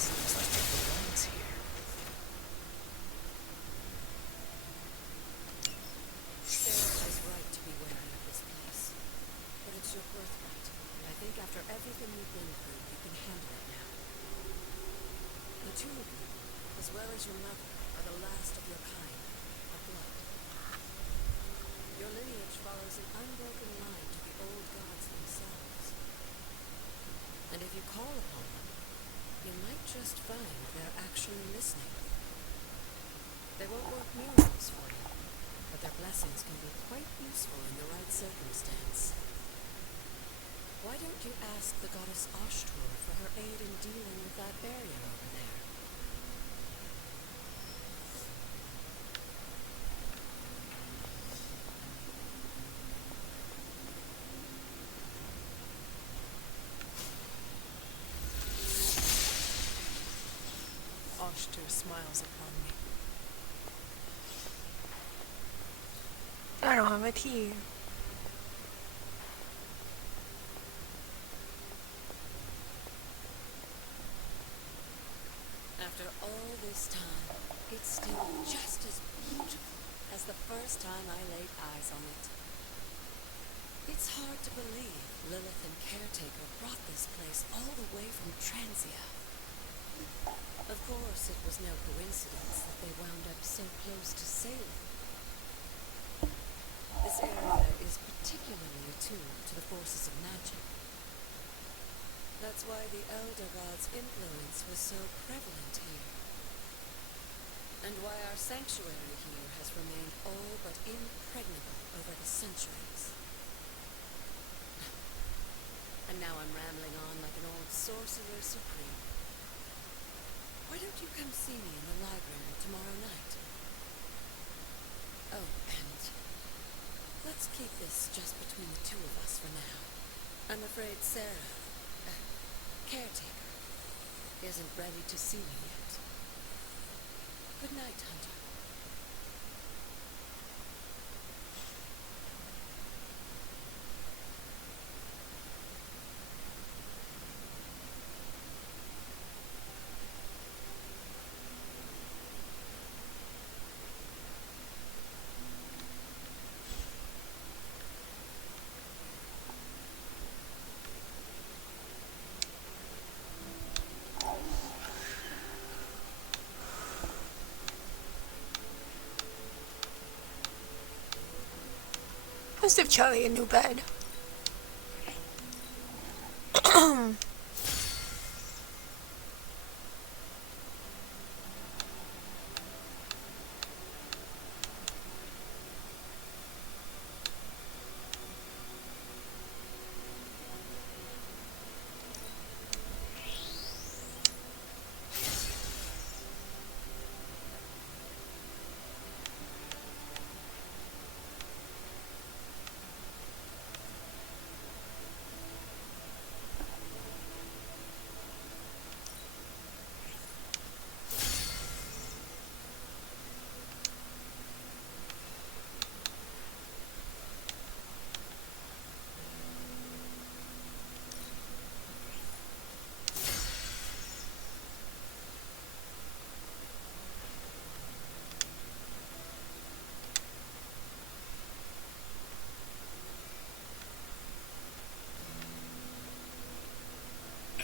This looks like it belongs here. Sarah is right to be wary of this place. But it's your birthright, and I think after everything you've been through, you can handle it now. The two of you, as well as your mother, are the last of your kind, of blood. Your lineage follows an unbroken line to the old gods themselves. And if you call upon them, you might just find they're actually listening. They won't work miracles for you, but their blessings can be quite useful in the right circumstance. Why don't you ask the goddess Ashtur for her aid in dealing with that barrier over there? Ashtur smiles upon me. I don't have a tea. After all this time, it's still just as beautiful as the first time I laid eyes on it. It's hard to believe Lilith and Caretaker brought this place all the way from Transia. Of course, it was no coincidence that they wound up so close to Salem. This area is particularly attuned to the forces of magic. That's why the Elder God's influence was so prevalent here. And why our sanctuary here has remained all but impregnable over the centuries. And now I'm rambling on like an old sorcerer supreme. Why don't you come see me in the library tomorrow night? Oh, and let's keep this just between the two of us for now. I'm afraid Sarah, Caretaker, isn't ready to see me yet. Good night, Hunter. Let's give Charlie a new bed.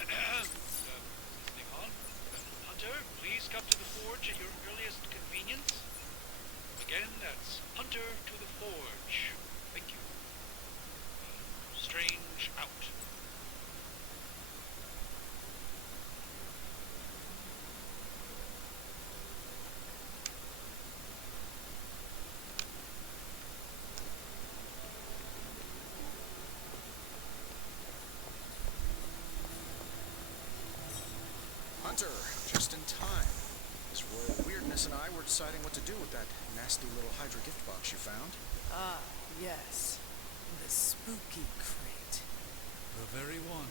Listening on. Hunter, please come to the forge at your earliest convenience. Again, that's Hunter to the forge. Thank you. Strange out. Hunter, just in time. This royal weirdness and I were deciding what to do with that nasty little Hydra gift box you found. Ah, yes. The spooky crate. The very one.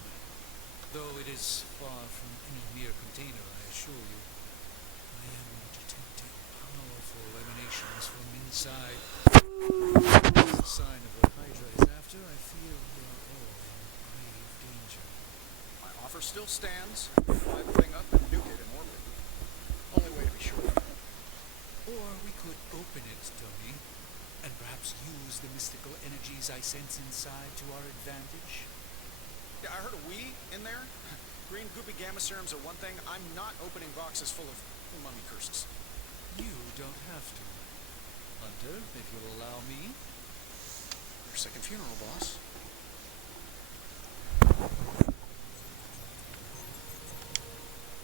Though it is far from any mere container, I assure you. I am detecting powerful emanations from inside. As a sign of what Hydra is after, I fear we are all in grave danger. My offer still stands. Fly the thing up and nuke it in orbit. Only way to be sure. Or we could open it, Tony, and perhaps use the mystical energies I sense inside to our advantage. Yeah, I heard a we in there. Green goopy gamma serums are one thing. I'm not opening boxes full of mummy curses. You don't have to. Hunter, if you'll allow me. Your second funeral, boss.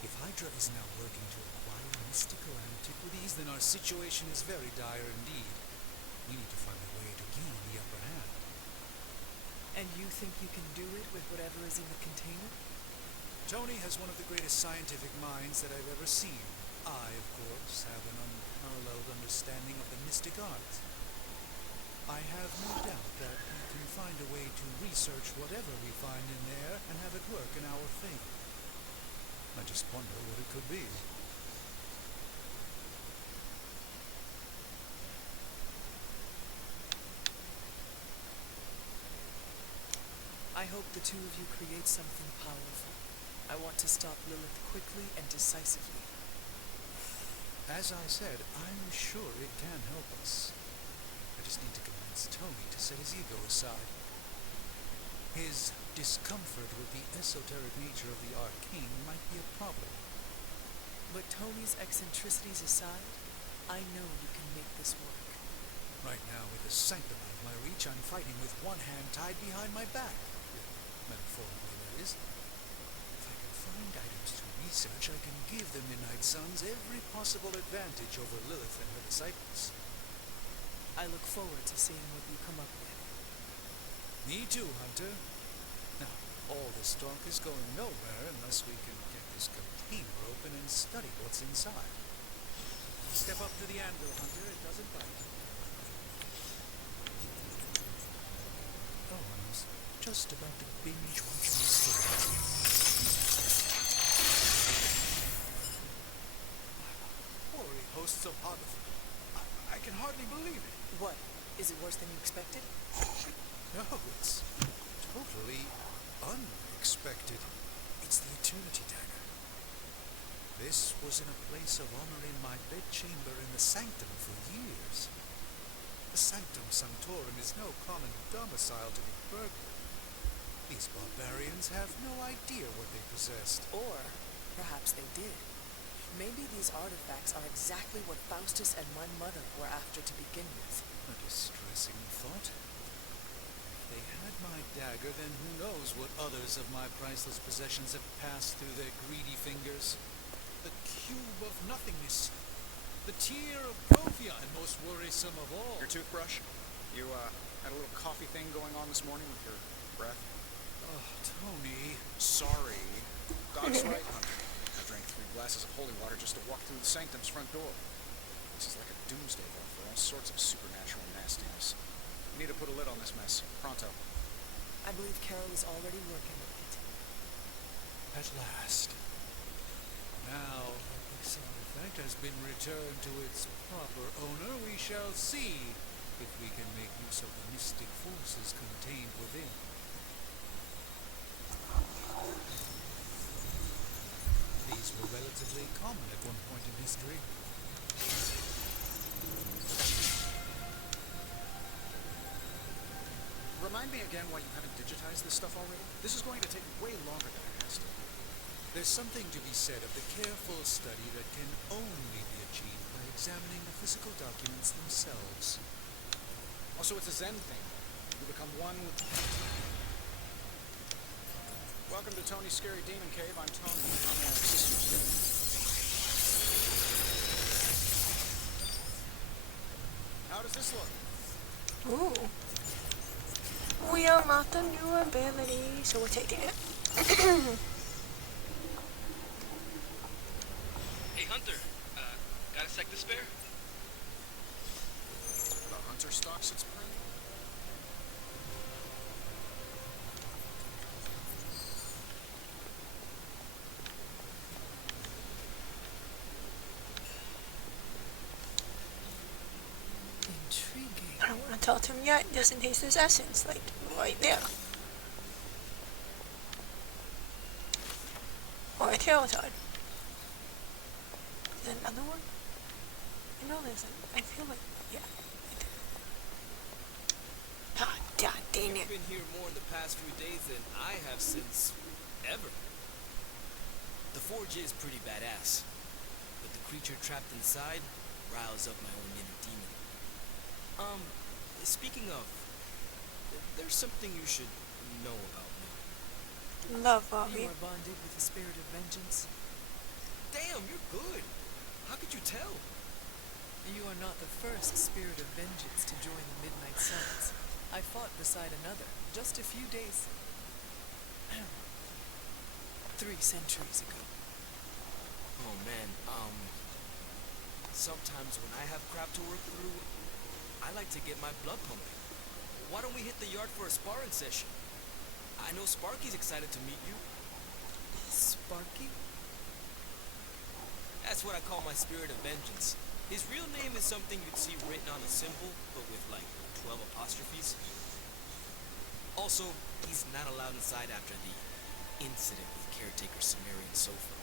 If Hydra is now working to acquire mystical antiquities, then our situation is very dire indeed. We need to find a way to gain the upper hand. And you think you can do it with whatever is in the container? Tony has one of the greatest scientific minds that I've ever seen. I, of course, have an unparalleled understanding of the mystic art. I have no doubt that we can find a way to research whatever we find in there and have it work in our favor. I just wonder what it could be. I hope the two of you create something powerful. I want to stop Lilith quickly and decisively. As I said, I'm sure it can help us. I just need to convince Tony to set his ego aside. His discomfort with the esoteric nature of the arcane might be a problem. But Tony's eccentricities aside, I know you can make this work. Right now, with the sanctum out of my reach, I'm fighting with one hand tied behind my back. Metaphorically, that is. If I can find items to research, I can give the Midnight Suns every possible advantage over Lilith and her disciples. I look forward to seeing what you come up with. Me too, Hunter. Now, all this talk is going nowhere unless we can get this container open and study what's inside. Step up to the anvil, Hunter. It doesn't bite. Oh, I was just about to binge watch my story. Hoary hosts of Agatha. I can hardly believe it. What? Is it worse than you expected? No, it's totally unexpected. It's the Eternity Dagger. This was in a place of honor in my bedchamber in the Sanctum for years. The Sanctum Sanctorum is no common domicile to be burglared. These barbarians have no idea what they possessed. Or perhaps they did. Maybe these artifacts are exactly what Faustus and my mother were after to begin with. A distressing thought. they had my dagger, then who knows what others of my priceless possessions have passed through their greedy fingers. The cube of nothingness. The tear of Provia, and most worrisome of all. Your toothbrush? You, had a little coffee thing going on this morning with your breath? Oh, Tony. Sorry. Doc's right, Hunter. I drank 3 glasses of holy water just to walk through the sanctum's front door. This is like a doomsday vault for all sorts of supernatural nastiness. We need to put a lid on this mess. Pronto. I believe Carol is already working on it. At last. Now that the artifact has been returned to its proper owner, we shall see if we can make use of the mystic forces contained within. These were relatively common at one point in history. Remind me again why you haven't digitized this stuff already? This is going to take way longer than it has to. There's something to be said of the careful study that can only be achieved by examining the physical documents themselves. Also, it's a Zen thing. You become one with... Welcome to Tony's Scary Demon Cave. I'm Tony. How may I assist you today? How does this look? Ooh. We unlocked a new ability, so we're taking it. Hey, Hunter. Got a sec to spare? The Hunter stocks its prey? Intriguing. I don't want to talk to him yet. Doesn't taste his essence, like right there. Or a Teletod. Is there another one? I know there's I feel like, yeah. Ah, God dang it. You've been here more in the past few days than I have since ever. The forge is pretty badass, but the creature trapped inside riles up my own inner demon. Speaking of, there's something you should know about me. Love Bobby. You are bonded with the spirit of vengeance. Damn, you're good. How could you tell? You are not the first spirit of vengeance to join the Midnight Suns. I fought beside another just a few days. 3 centuries ago. Oh man, sometimes when I have crap to work through, I like to get my blood pumping. Why don't we hit the yard for a sparring session? I know Sparky's excited to meet you. Sparky? That's what I call my spirit of vengeance. His real name is something you'd see written on a symbol, but with like 12 apostrophes. Also, he's not allowed inside after the incident with caretaker Sumerian Sofa.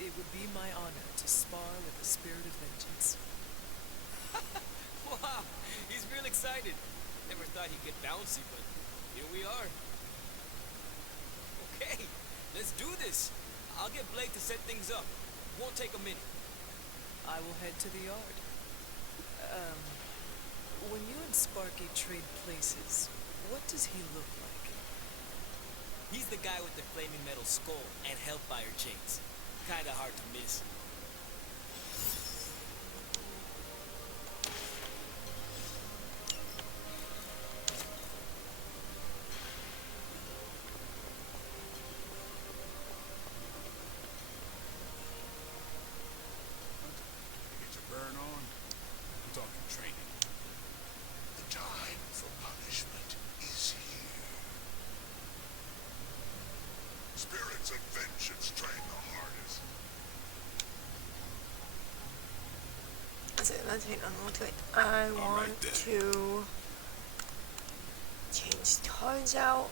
It would be my honor to spar with the spirit of vengeance. Wow, he's real excited. Never thought he'd get bouncy, but here we are. Okay, let's do this. I'll get Blake to set things up. Won't take a minute. I will head to the yard. When you and Sparky trade places, what does he look like? He's the guy with the flaming metal skull and hellfire chains. Kinda hard to miss. Get your burn on. I'm talking training. The time for punishment is here. Spirits of vengeance train the hardest. Let's hit on to it. I want to change cards out.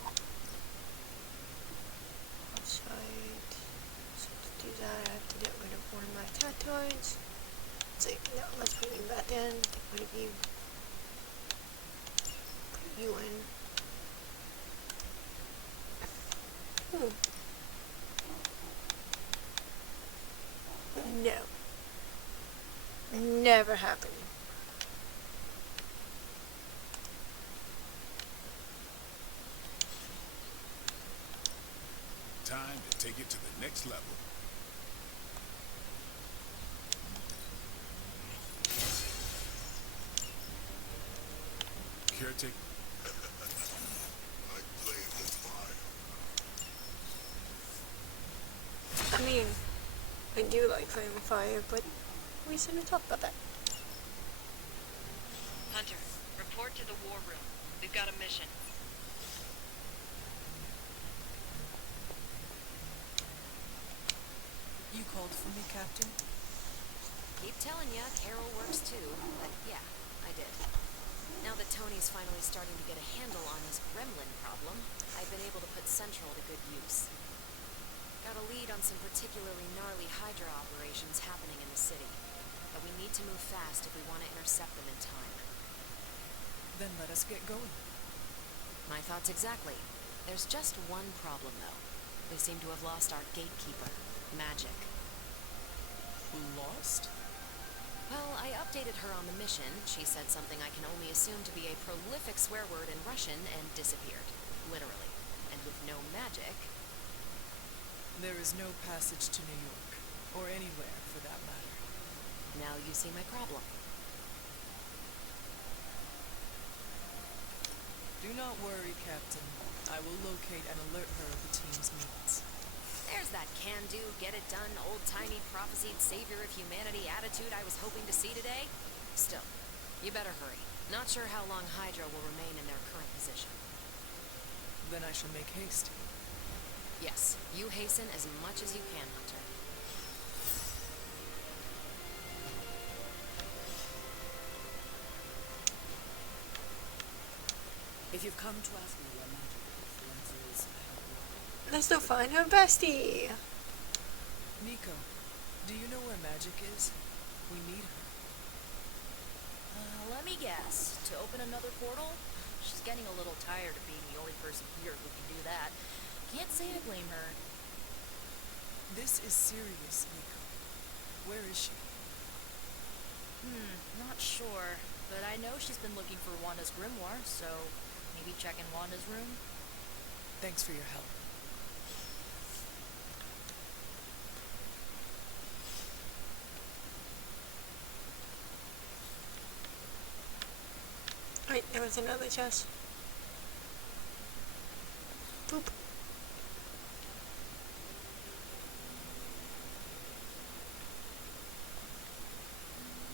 Outside. So to do that, I have to get rid of one of my tatoids. So no, let's put you back in. Get rid of you. Put you in. never happening. Time to take it to the next level. Caretaker. I blame the fire. I mean, I do like playing with fire, but we shouldn't talk about that. Hunter, report to the war room. We've got a mission. You called for me, Captain? Keep telling ya, Carol works too, but yeah, I did. Now that Tony's finally starting to get a handle on his gremlin problem, I've been able to put Central to good use. Got a lead on some particularly gnarly Hydra operations happening in the city, but we need to move fast if we want to intercept them in time. Then let us get going. My thoughts exactly. There's just one problem, though. We seem to have lost our gatekeeper, Magic. Lost? Well, I updated her on the mission. She said something I can only assume to be a prolific swear word in Russian and disappeared. Literally. And with no magic... There is no passage to New York, or anywhere for that matter. Now you see my problem. Do not worry, Captain. I will locate and alert her of the team's needs. There's that can-do, get-it-done, old-timey, prophesied savior of humanity attitude I was hoping to see today. Still, you better hurry. Not sure how long Hydra will remain in their current position. Then I shall make haste. Yes, you hasten as much as you can, Hunter. If you've come to ask me where Magic is, the answer is I don't know. Let's go find her bestie. Nico, do you know where Magic is? We need her. Let me guess. To open another portal? She's getting a little tired of being the only person here who can do that. Can't say I blame her. This is serious, Nico. Where is she? Not sure. But I know she's been looking for Wanda's grimoire, so maybe check in Wanda's room? Thanks for your help. Wait, there was another chest. Boop.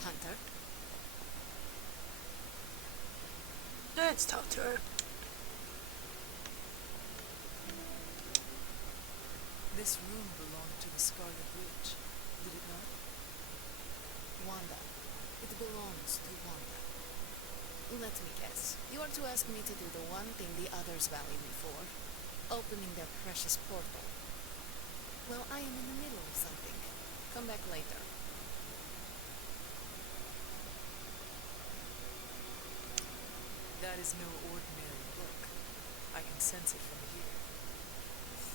Hunter? Let's talk to her. This room belonged to the Scarlet Witch, did it not? Wanda. It belongs to Wanda. Let me guess. You are to ask me to do the one thing the others value me for. Opening their precious portal. Well, I am in the middle of something. Come back later. That is no ordinary book. I can sense it from here.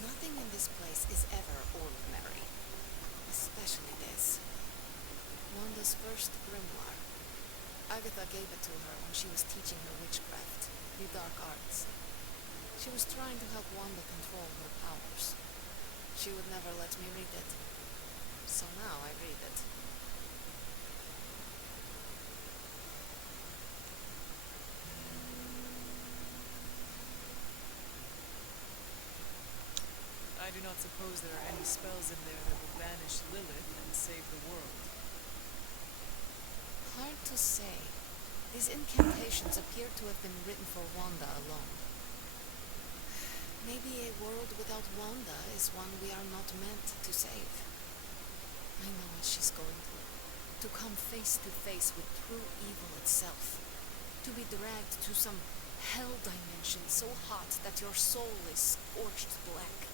Nothing in this place is ever ordinary. Especially this. Wanda's first grimoire. Agatha gave it to her when she was teaching her witchcraft, the dark arts. She was trying to help Wanda control her powers. She would never let me read it. So now I read it. I do not suppose there are any spells in there that will banish Lilith and save the world. Hard to say. These incantations appear to have been written for Wanda alone. Maybe a world without Wanda is one we are not meant to save. I know what she's going through. To come face to face with true evil itself. To be dragged to some hell dimension so hot that your soul is scorched black.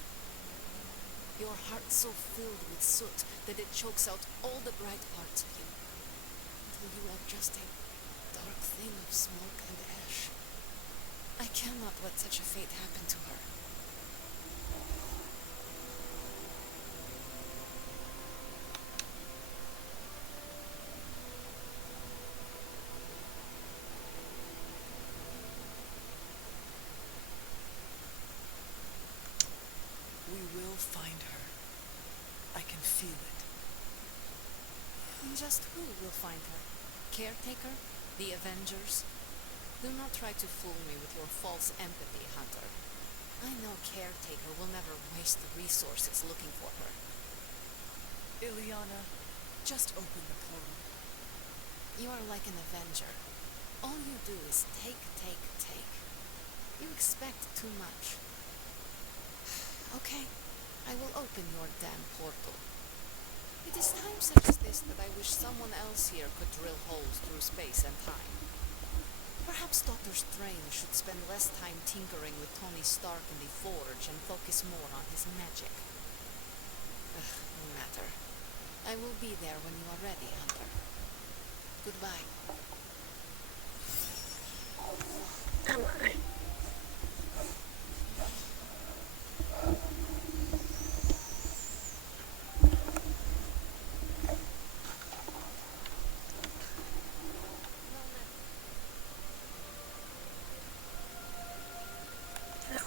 Your heart so filled with soot that it chokes out all the bright parts of you. Until you are just a dark thing of smoke and ash. I cannot let such a fate happen to her. just who will find her? Caretaker? The Avengers? Do not try to fool me with your false empathy, Hunter. I know Caretaker will never waste the resources looking for her. Ileana, just open the portal. You are like an Avenger. All you do is take, take, take. You expect too much. Okay, I will open your damn portal. It is times such as this that I wish someone else here could drill holes through space and time. Perhaps Doctor Strange should spend less time tinkering with Tony Stark in the Forge and focus more on his magic. No matter. I will be there when you are ready, Hunter. Goodbye. Am I?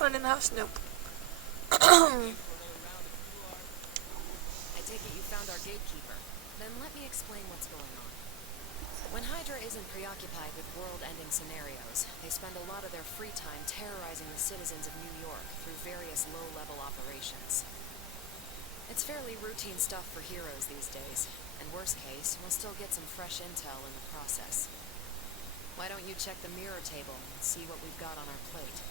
Telephone in the house? Nope. I take it you found our gatekeeper. Then let me explain what's going on. When Hydra isn't preoccupied with world-ending scenarios, they spend a lot of their free time terrorizing the citizens of New York through various low-level operations. It's fairly routine stuff for heroes these days, and worst case, we'll still get some fresh intel in the process. Why don't you check the mirror table and see what we've got on our plate?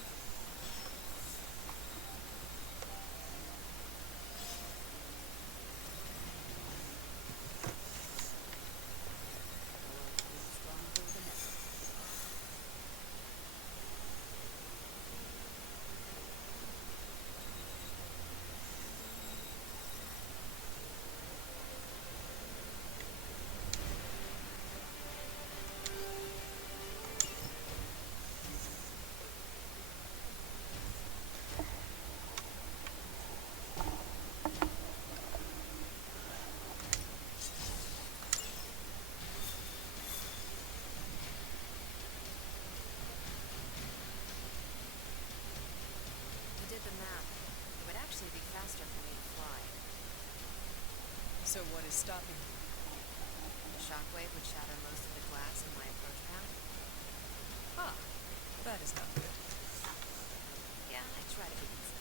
So what is stopping you? The shockwave would shatter most of the glass in my approach path. Ah, that is not good. Yeah, I try to be easy.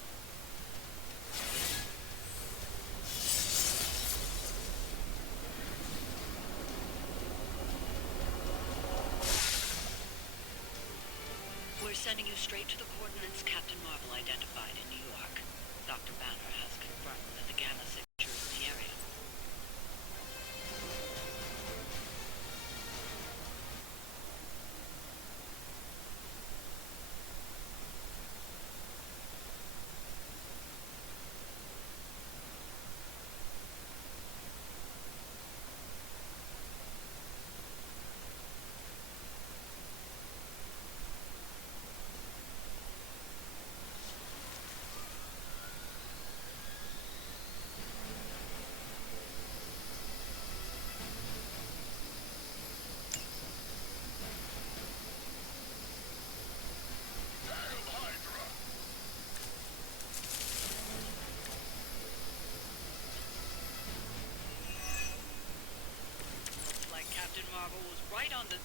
We're sending you straight to the coordinates Captain Marvel identified in New York. Dr. Banner has confirmed that the gamma signature is in the area. Captain Marvel was right on the...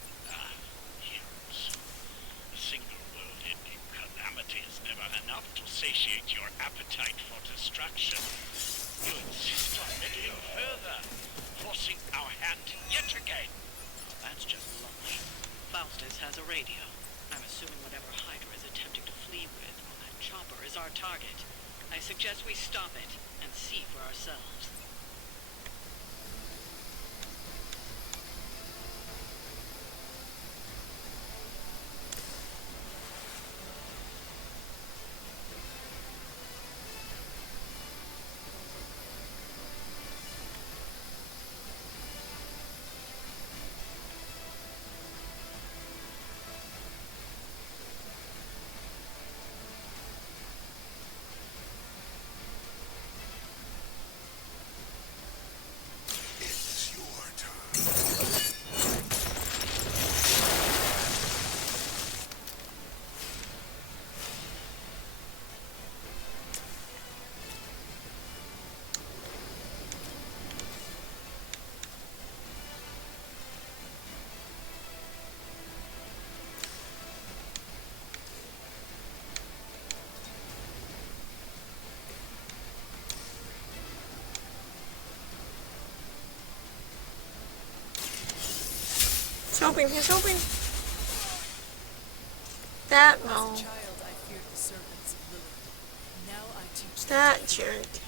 Heroes. A single world-ending calamity is never enough to satiate your appetite for destruction. You insist on meddling further, forcing our hand yet again. That's just lovely. Faustus has a radio. I'm assuming whatever Hydra is attempting to flee with on that chopper is our target. I suggest we stop it and see for ourselves. open, it's open. That As no. a child, I feared the servants of Lilith. Now I teach them. That jerk.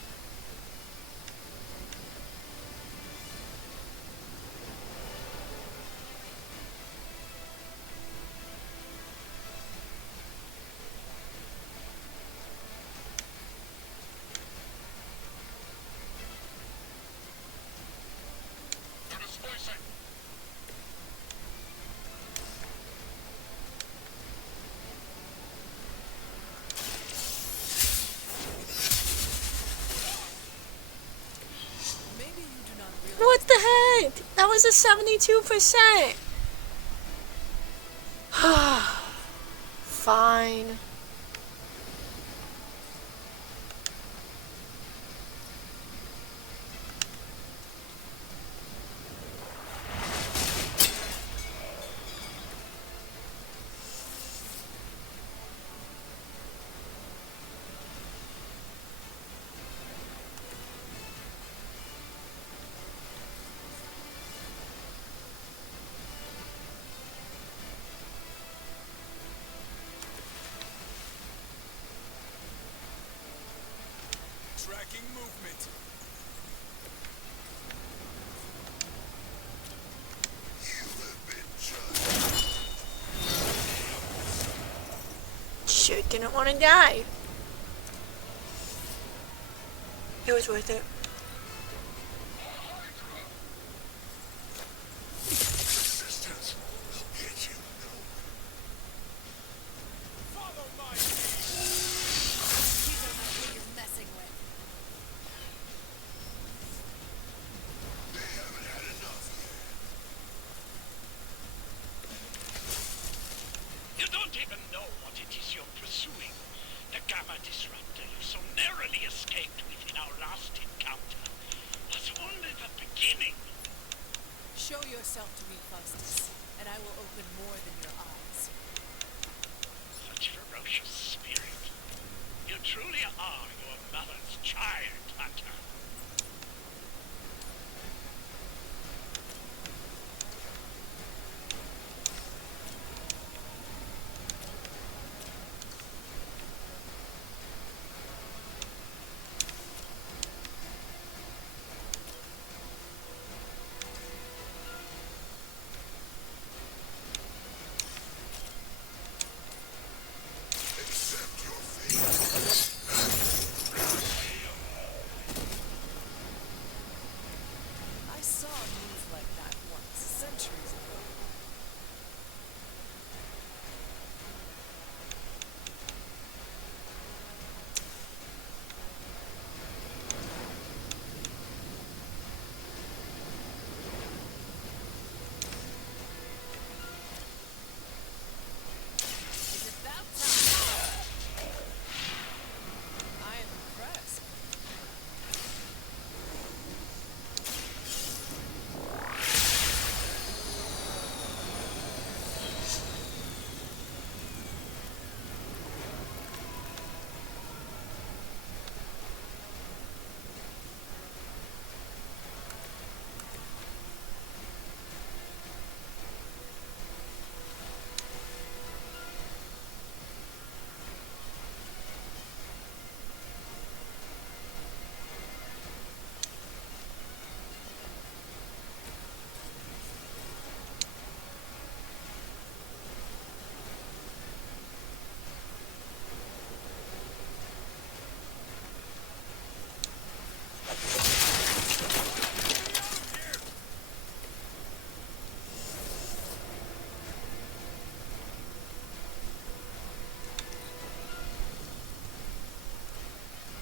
Maybe you do not realize. What the heck? That was a 72%. Fine. Tracking movement. Sure didn't want to die. It was worth it. Resistance will get you Follow my You don't know who you're messing with. They haven't had enough yet. You don't even know what it is you're pursuing. The Gamma Disruptor you so narrowly escaped within our last encounter was only the beginning. Show yourself to me, Faustus, and I will open more than your eyes. Such ferocious spirit. You truly are your mother's child, Hunter. Accept your fate. I saw a move like that once, centuries ago. It's about time. I am impressed.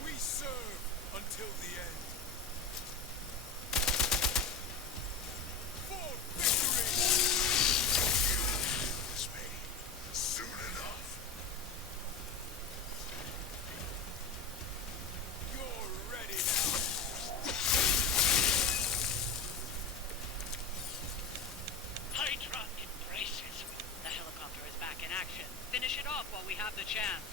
We serve until the end. For victory! This way. Soon enough. You're ready now. Hydra embraces. The helicopter is back in action. Finish it off while we have the chance.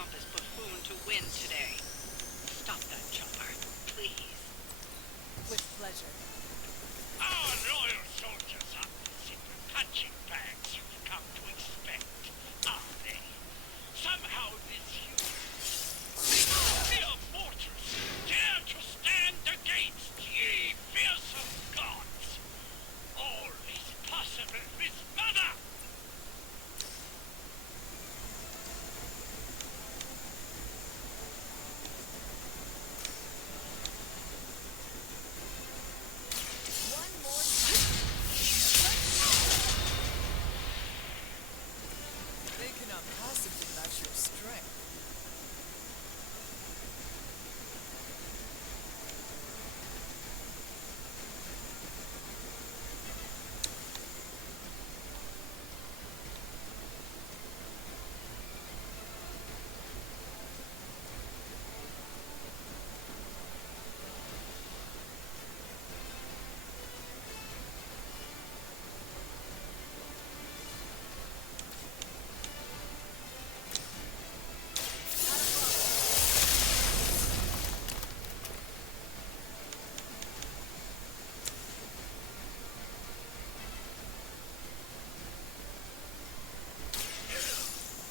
pompous buffoon to win today. Stop that chopper, please. With pleasure. Our loyal soldiers are the simple punching bags you've come to expect, are they? Somehow this human, mere mortals, dare to stand against ye fearsome gods. All is possible with Mother! One more time. They cannot possibly match your strength.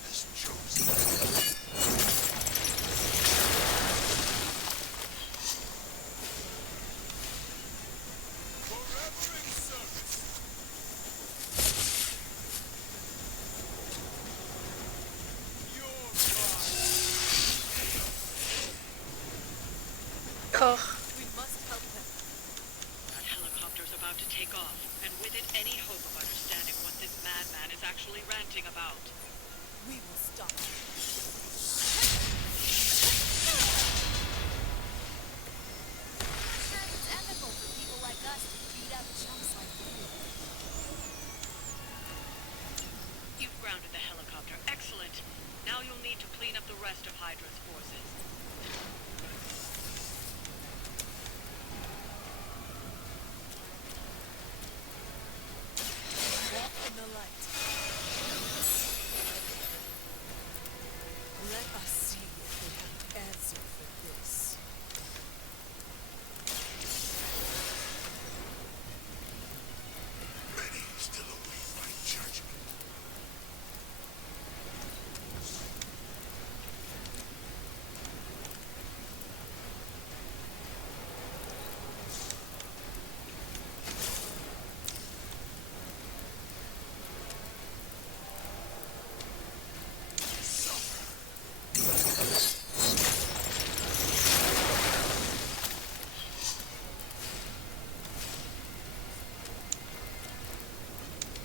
This chosen Forever in service! Ugh. We must help them. That helicopter's about to take off, and with it any hope of understanding what this madman is actually ranting about. We will stop. Sure, it's ethical for people like us to beat up chumps like you. You've grounded the helicopter. Excellent. Now you'll need to clean up the rest of Hydra's forces. Walk in the light. Let us see if they have an answer for this. many still await my judgment.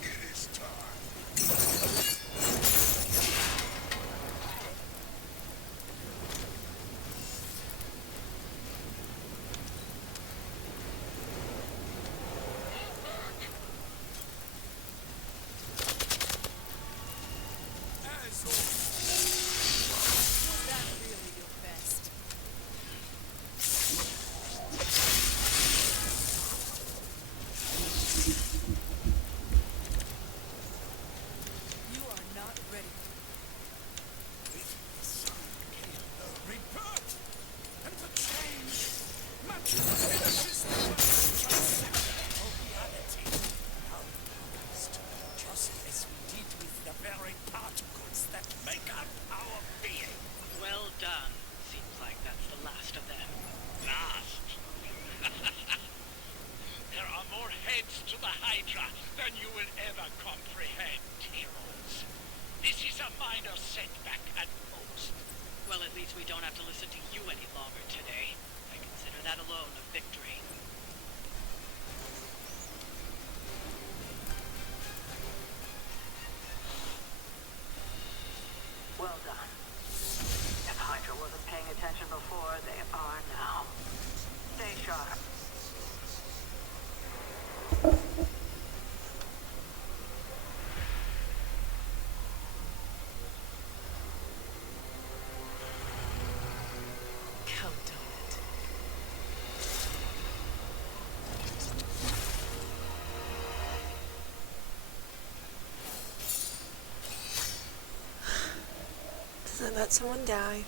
It is time. Was that really your best? You are not ready. Rebirth and the change. Magic finishes the conceptual reality. Just as we did with the very particles that make up our being. Well done. Seems like that's the last of them. Last. There are more heads to the Hydra than you will ever comprehend, heroes. This is a minor setback at most. Well, at least we don't have to listen to you any longer today. I consider that alone a victory. Well done. If Hydra wasn't paying attention before, they are now. Stay sharp. Count on it. Doesn't let someone die.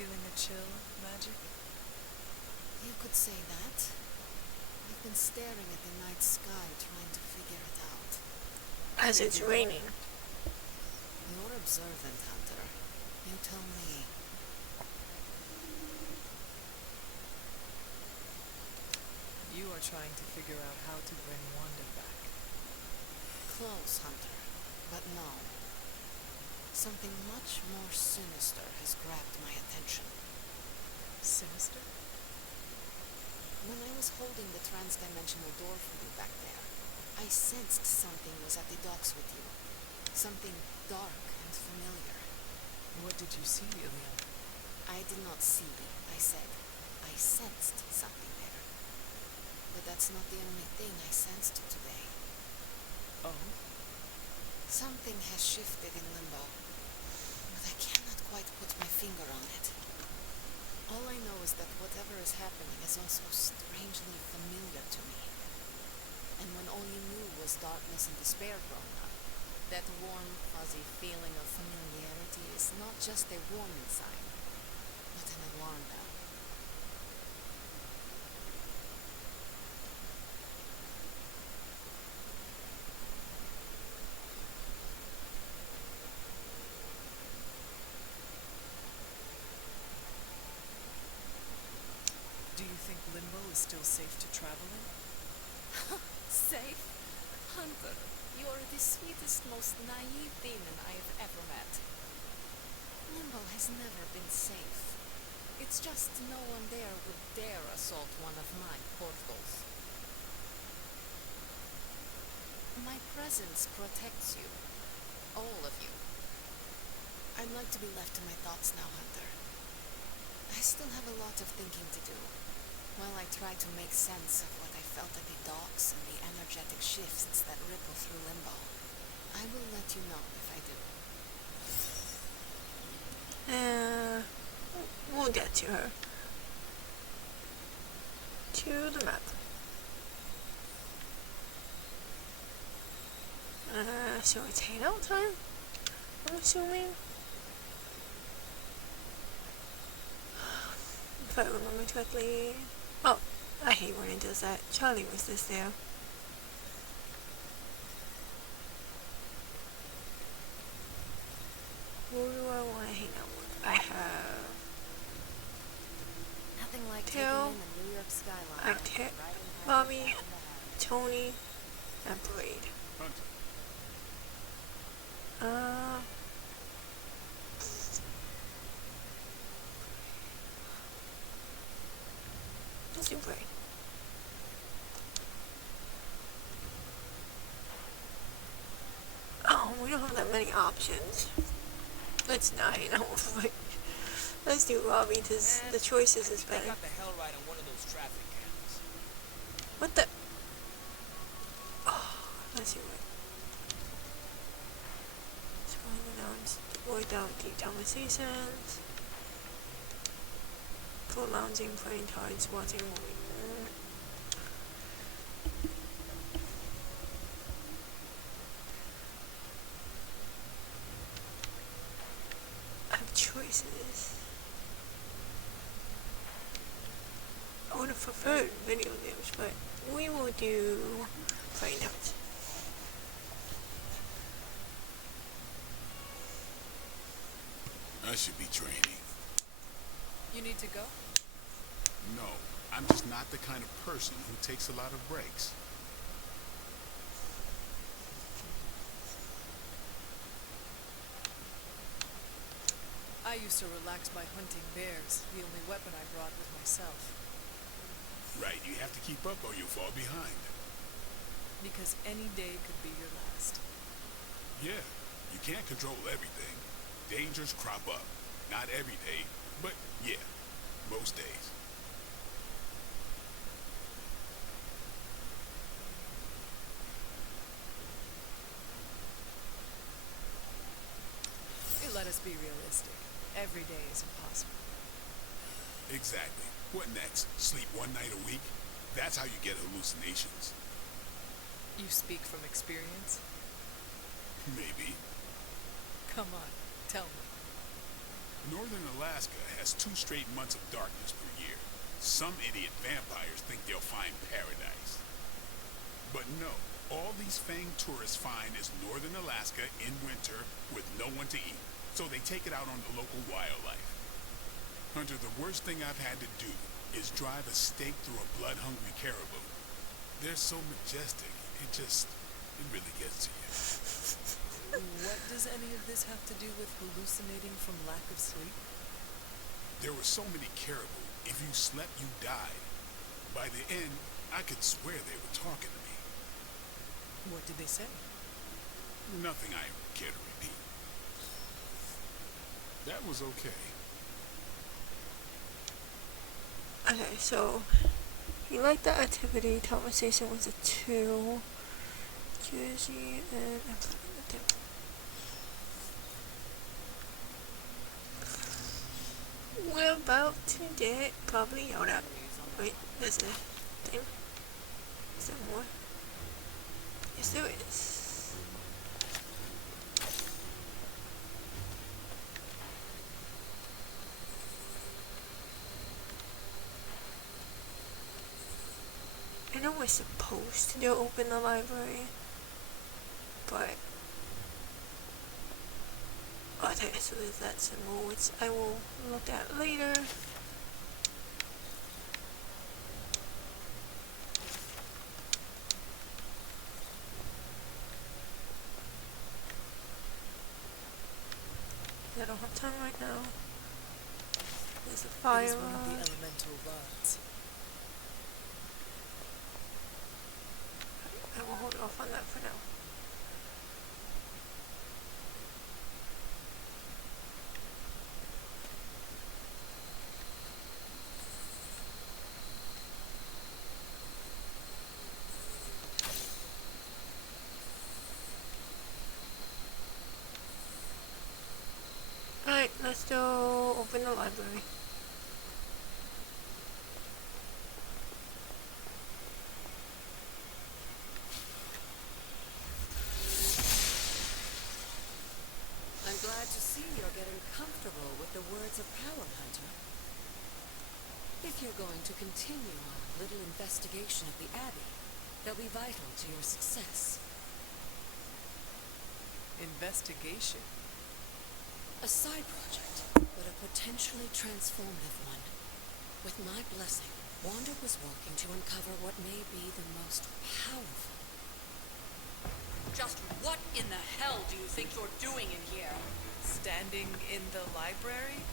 Feeling a chill, Magic? You could say that. I've been staring at the night sky trying to figure it out. As it's raining. You're observant, Hunter. You tell me. You are trying to figure out how to bring Wanda back. Close, Hunter. But no. Something much more sinister has grabbed my attention. Sinister? When I was holding the transdimensional door for you back there, I sensed something was at the docks with you. Something dark and familiar. What did you see, Ilian? I did not see it, I said. I sensed something there. But that's not the only thing I sensed today. Oh? Something has shifted in Limbo, but I cannot quite put my finger on it. All I know is that whatever is happening is also strangely familiar to me. And when all you knew was darkness and despair growing up, that warm, fuzzy feeling of familiarity is not just a warning sign, but an alarm bell. Do you think Limbo is still safe to travel in? Safe? Hunter, you are the sweetest, most naive demon I have ever met. Limbo has never been safe. It's just no one there would dare assault one of my portals. My presence protects you. All of you. I'd like to be left to my thoughts now, Hunter. I still have a lot of thinking to do, while I try to make sense of what I felt at the docks and the energetic shifts that ripple through Limbo. I will let you know if I do. We'll get to her. To the map. So it's hangout time? I'm assuming. If I remember correctly. Oh, I hate when it does that. Charlie was this there. Who do I want to hang out with? I have... Nothing like like taking Tail, in the New York skyline. Bobby, Tony, and Blade. Let's do Blade. Oh, we don't have that many options. Let's not, let's do Robbie, because the choices is I better. got the hell right on one of those traffic cams. What the? Oh, let's do it. Scrolling the nouns to avoid out deep conversations. For lounging, playing cards, watching a movie. I have choices. I would have preferred video games, but we will do playing cards. I should be training. You need to go? No, I'm just not the kind of person who takes a lot of breaks. I used to relax by hunting bears. The only weapon I brought was myself. Right, you have to keep up or you'll fall behind. Because any day could be your last. Yeah, you can't control everything. Dangers crop up. Not every day, but yeah, most days. Let us be realistic. Every day is impossible. Exactly. What next? Sleep one night a week? That's how you get hallucinations. You speak from experience? Maybe. Come on, tell me. Northern Alaska has 2 straight months of darkness per year. Some idiot vampires think they'll find paradise. But no, all these fanged tourists find is Northern Alaska in winter with no one to eat. So they take it out on the local wildlife. Hunter, the worst thing I've had to do is drive a stake through a blood-hungry caribou. They're so majestic, it really gets to you. What does any of this have to do with hallucinating from lack of sleep? There were so many caribou, if you slept, you died. By the end, I could swear they were talking to me. What did they say? Nothing I care to repeat. That was okay. Okay, so you like the activity. Conversation was a 2. Jersey and we're about to get probably Yoda. Wait, there's a thing. Is there more? Yes, there is. I know we're supposed to open the library, but okay, so there's that symbol, which I will look at later. I don't have time right now. There's a fire. It is one of the elemental rods. I will hold off on that for now. Alright, let's go open the library. I'm glad to see you're getting comfortable with the words of power, Hunter. If you're going to continue our little investigation of the Abbey, they'll be vital to your success. Investigation? A side project, but a potentially transformative one. With my blessing, Wanda was working to uncover what may be the most powerful. Just what in the hell do you think you're doing in here? Standing in the library?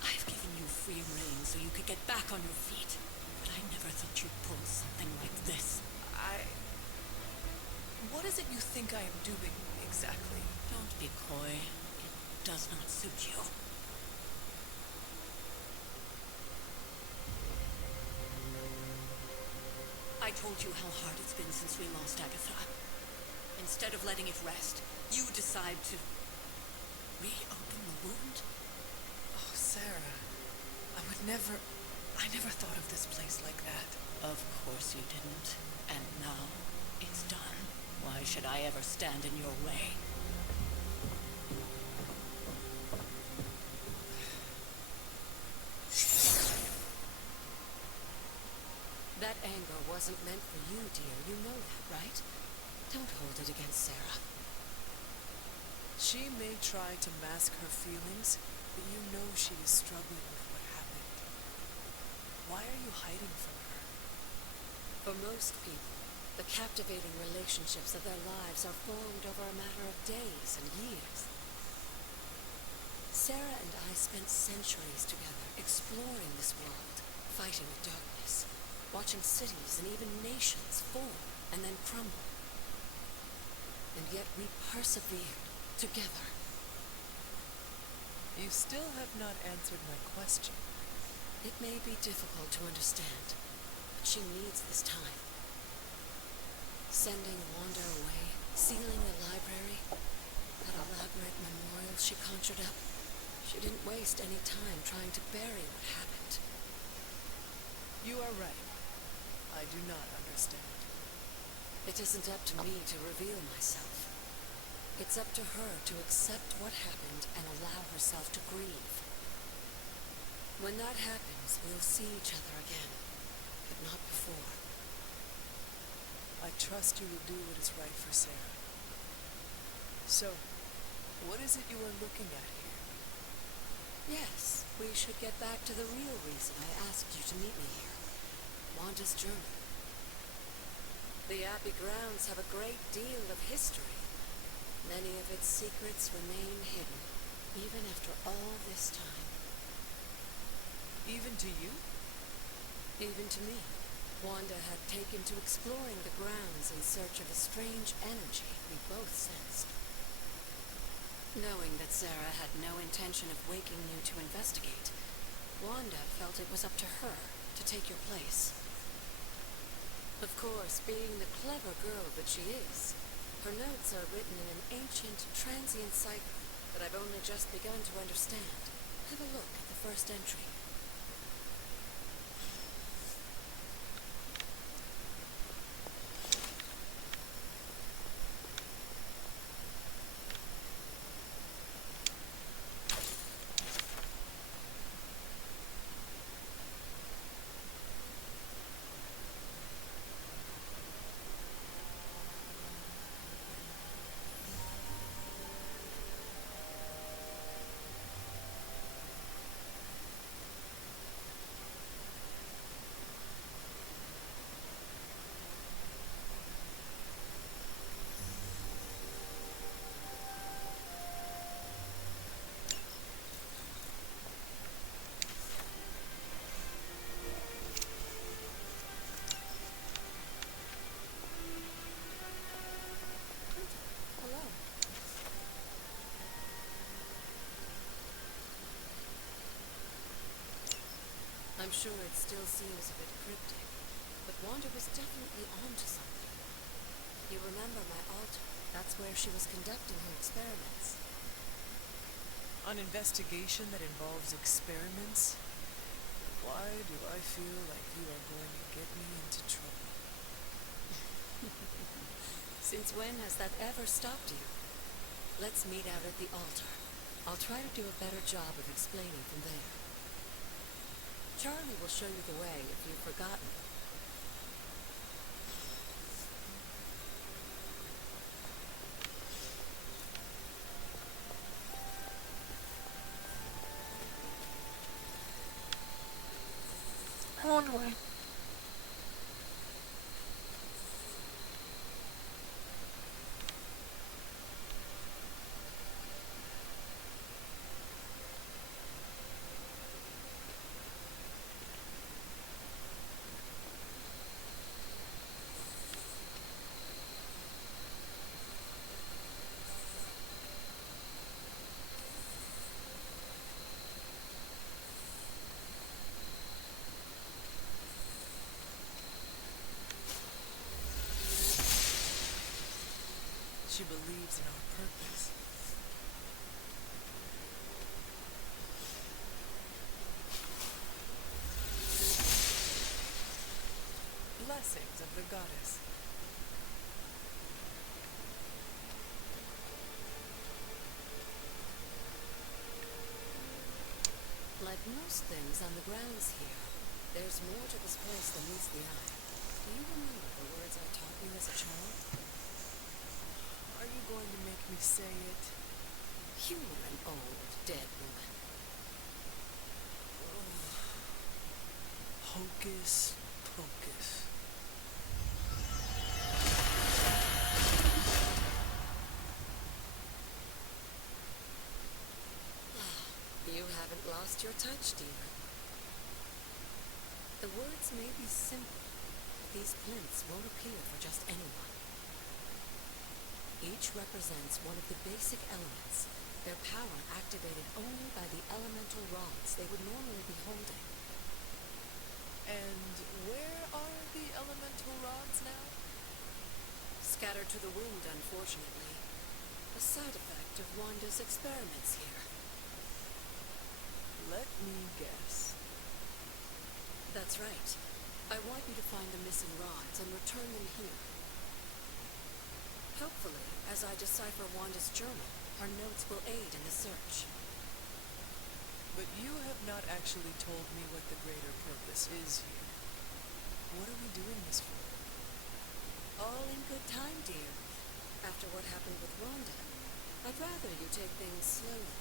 I've given you free rein so you could get back on your feet. But I never thought you'd pull something like this. What is it you think I am doing, exactly? Don't be coy. It does not suit you. I told you how hard it's been since we lost Agatha. Instead of letting it rest, you decide to reopen the wound? Oh, Sarah. I never thought of this place like that. Of course you didn't. And now, it's done. Why should I ever stand in your way? That anger wasn't meant for you, dear. You know that, right? Don't hold it against Sarah. She may try to mask her feelings, but you know she is struggling with what happened. Why are you hiding from her? For most people, the captivating relationships of their lives are formed over a matter of days and years. Sarah and I spent centuries together exploring this world, fighting the darkness, watching cities and even nations form and then crumble. And yet we persevered together. You still have not answered my question. It may be difficult to understand, but she needs this time. Sending Wanda away, sealing the library, that elaborate memorial she conjured up. She didn't waste any time trying to bury what happened. You are right. I do not understand. It isn't up to me to reveal myself. It's up to her to accept what happened and allow herself to grieve. When that happens, we'll see each other again, but not before. I trust you will do what is right for Sarah. So, what is it you are looking at here? Yes, we should get back to the real reason I asked you to meet me here. Wanda's journal. The Abbey grounds have a great deal of history. Many of its secrets remain hidden, even after all this time. Even to you? Even to me. Wanda had taken to exploring the grounds in search of a strange energy we both sensed. Knowing that Sarah had no intention of waking you to investigate, Wanda felt it was up to her to take your place. Of course, being the clever girl that she is, her notes are written in an ancient, transient cipher that I've only just begun to understand. Have a look at the first entry. I'm sure it still seems a bit cryptic, but Wanda was definitely onto something. You remember my altar? That's where she was conducting her experiments. An investigation that involves experiments? Why do I feel like you are going to get me into trouble? Since when has that ever stopped you? Let's meet out at the altar. I'll try to do a better job of explaining from there. Charlie will show you the way if you've forgotten. Onward. She believes in our purpose. Blessings of the goddess. Like most things on the grounds here, there's more to this place than meets the eye. Do you remember the words I taught you as a child? Are you going to make me say it? You were an old, dead woman. Hocus pocus. You haven't lost your touch, dear. The words may be simple, but these plinths won't appear for just anyone. Each represents one of the basic elements, their power activated only by the elemental rods they would normally be holding. And where are the elemental rods now? Scattered to the wind, unfortunately. A side effect of Wanda's experiments here. Let me guess. That's right. I want you to find the missing rods and return them here. Hopefully, as I decipher Wanda's journal, our notes will aid in the search. But you have not actually told me what the greater purpose is here. What are we doing this for? All in good time, dear. After what happened with Wanda, I'd rather you take things slowly.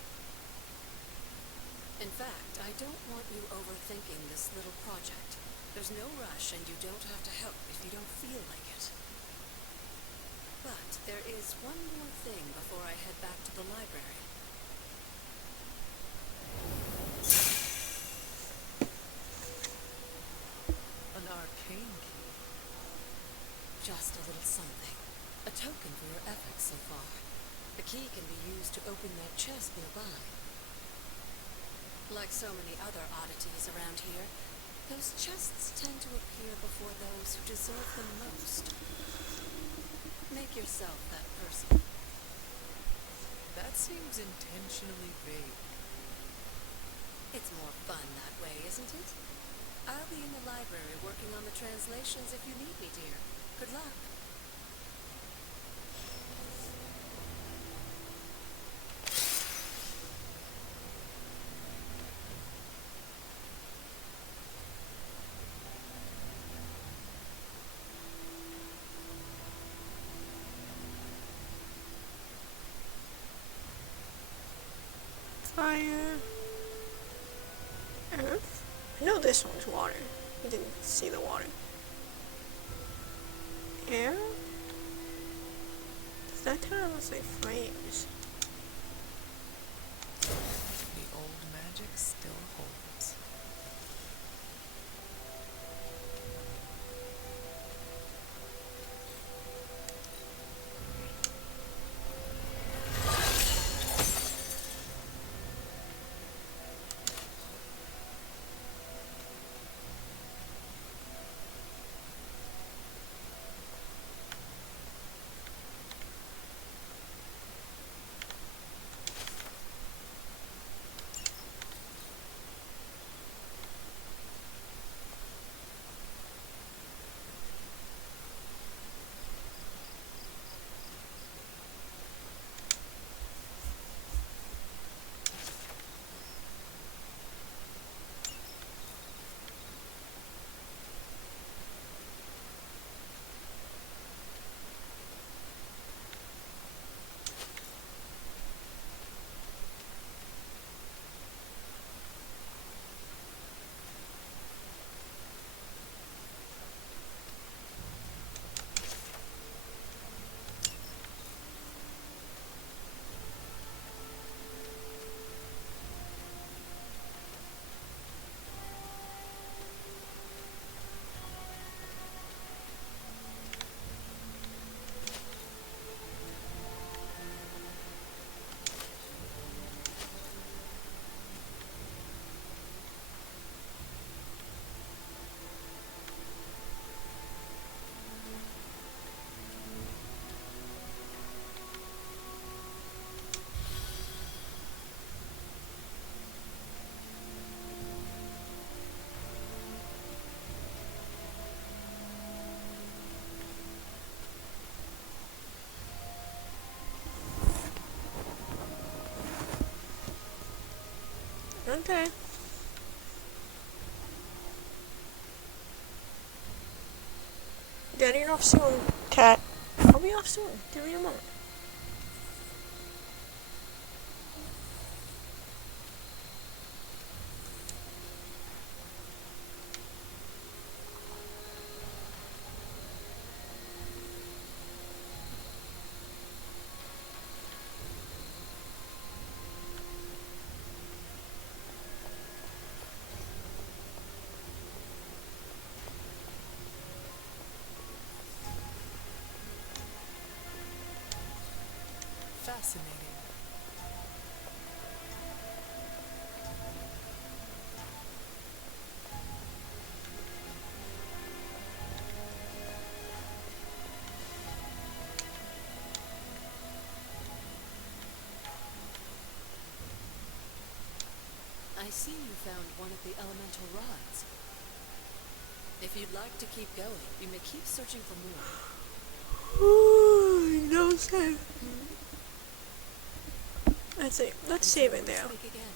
In fact, I don't want you overthinking this little project. There's no rush and you don't have to help if you don't feel like it. But there is one more thing before I head back to the library. An arcane key. Just a little something. A token for your efforts so far. The key can be used to open that chest nearby. Like so many other oddities around here, those chests tend to appear before those who deserve them most. Make yourself that person. That seems intentionally vague. It's more fun that way, isn't it? I'll be in the library working on the translations if you need me, dear. Good luck. Fire. Earth? I know this one's water. I didn't see the water. Air? That kind of looks like flames. The old magic still holds. Okay. Getting off soon, cat. I'll be off soon. Give me a moment. Fascinating. I see you found one of the elemental rods. If you'd like to keep going, you may keep searching for more. No save. Let's save it there. Speak again.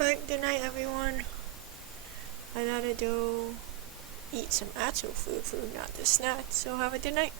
Alright, good night everyone. I gotta go eat some actual food, not the snack, so have a good night.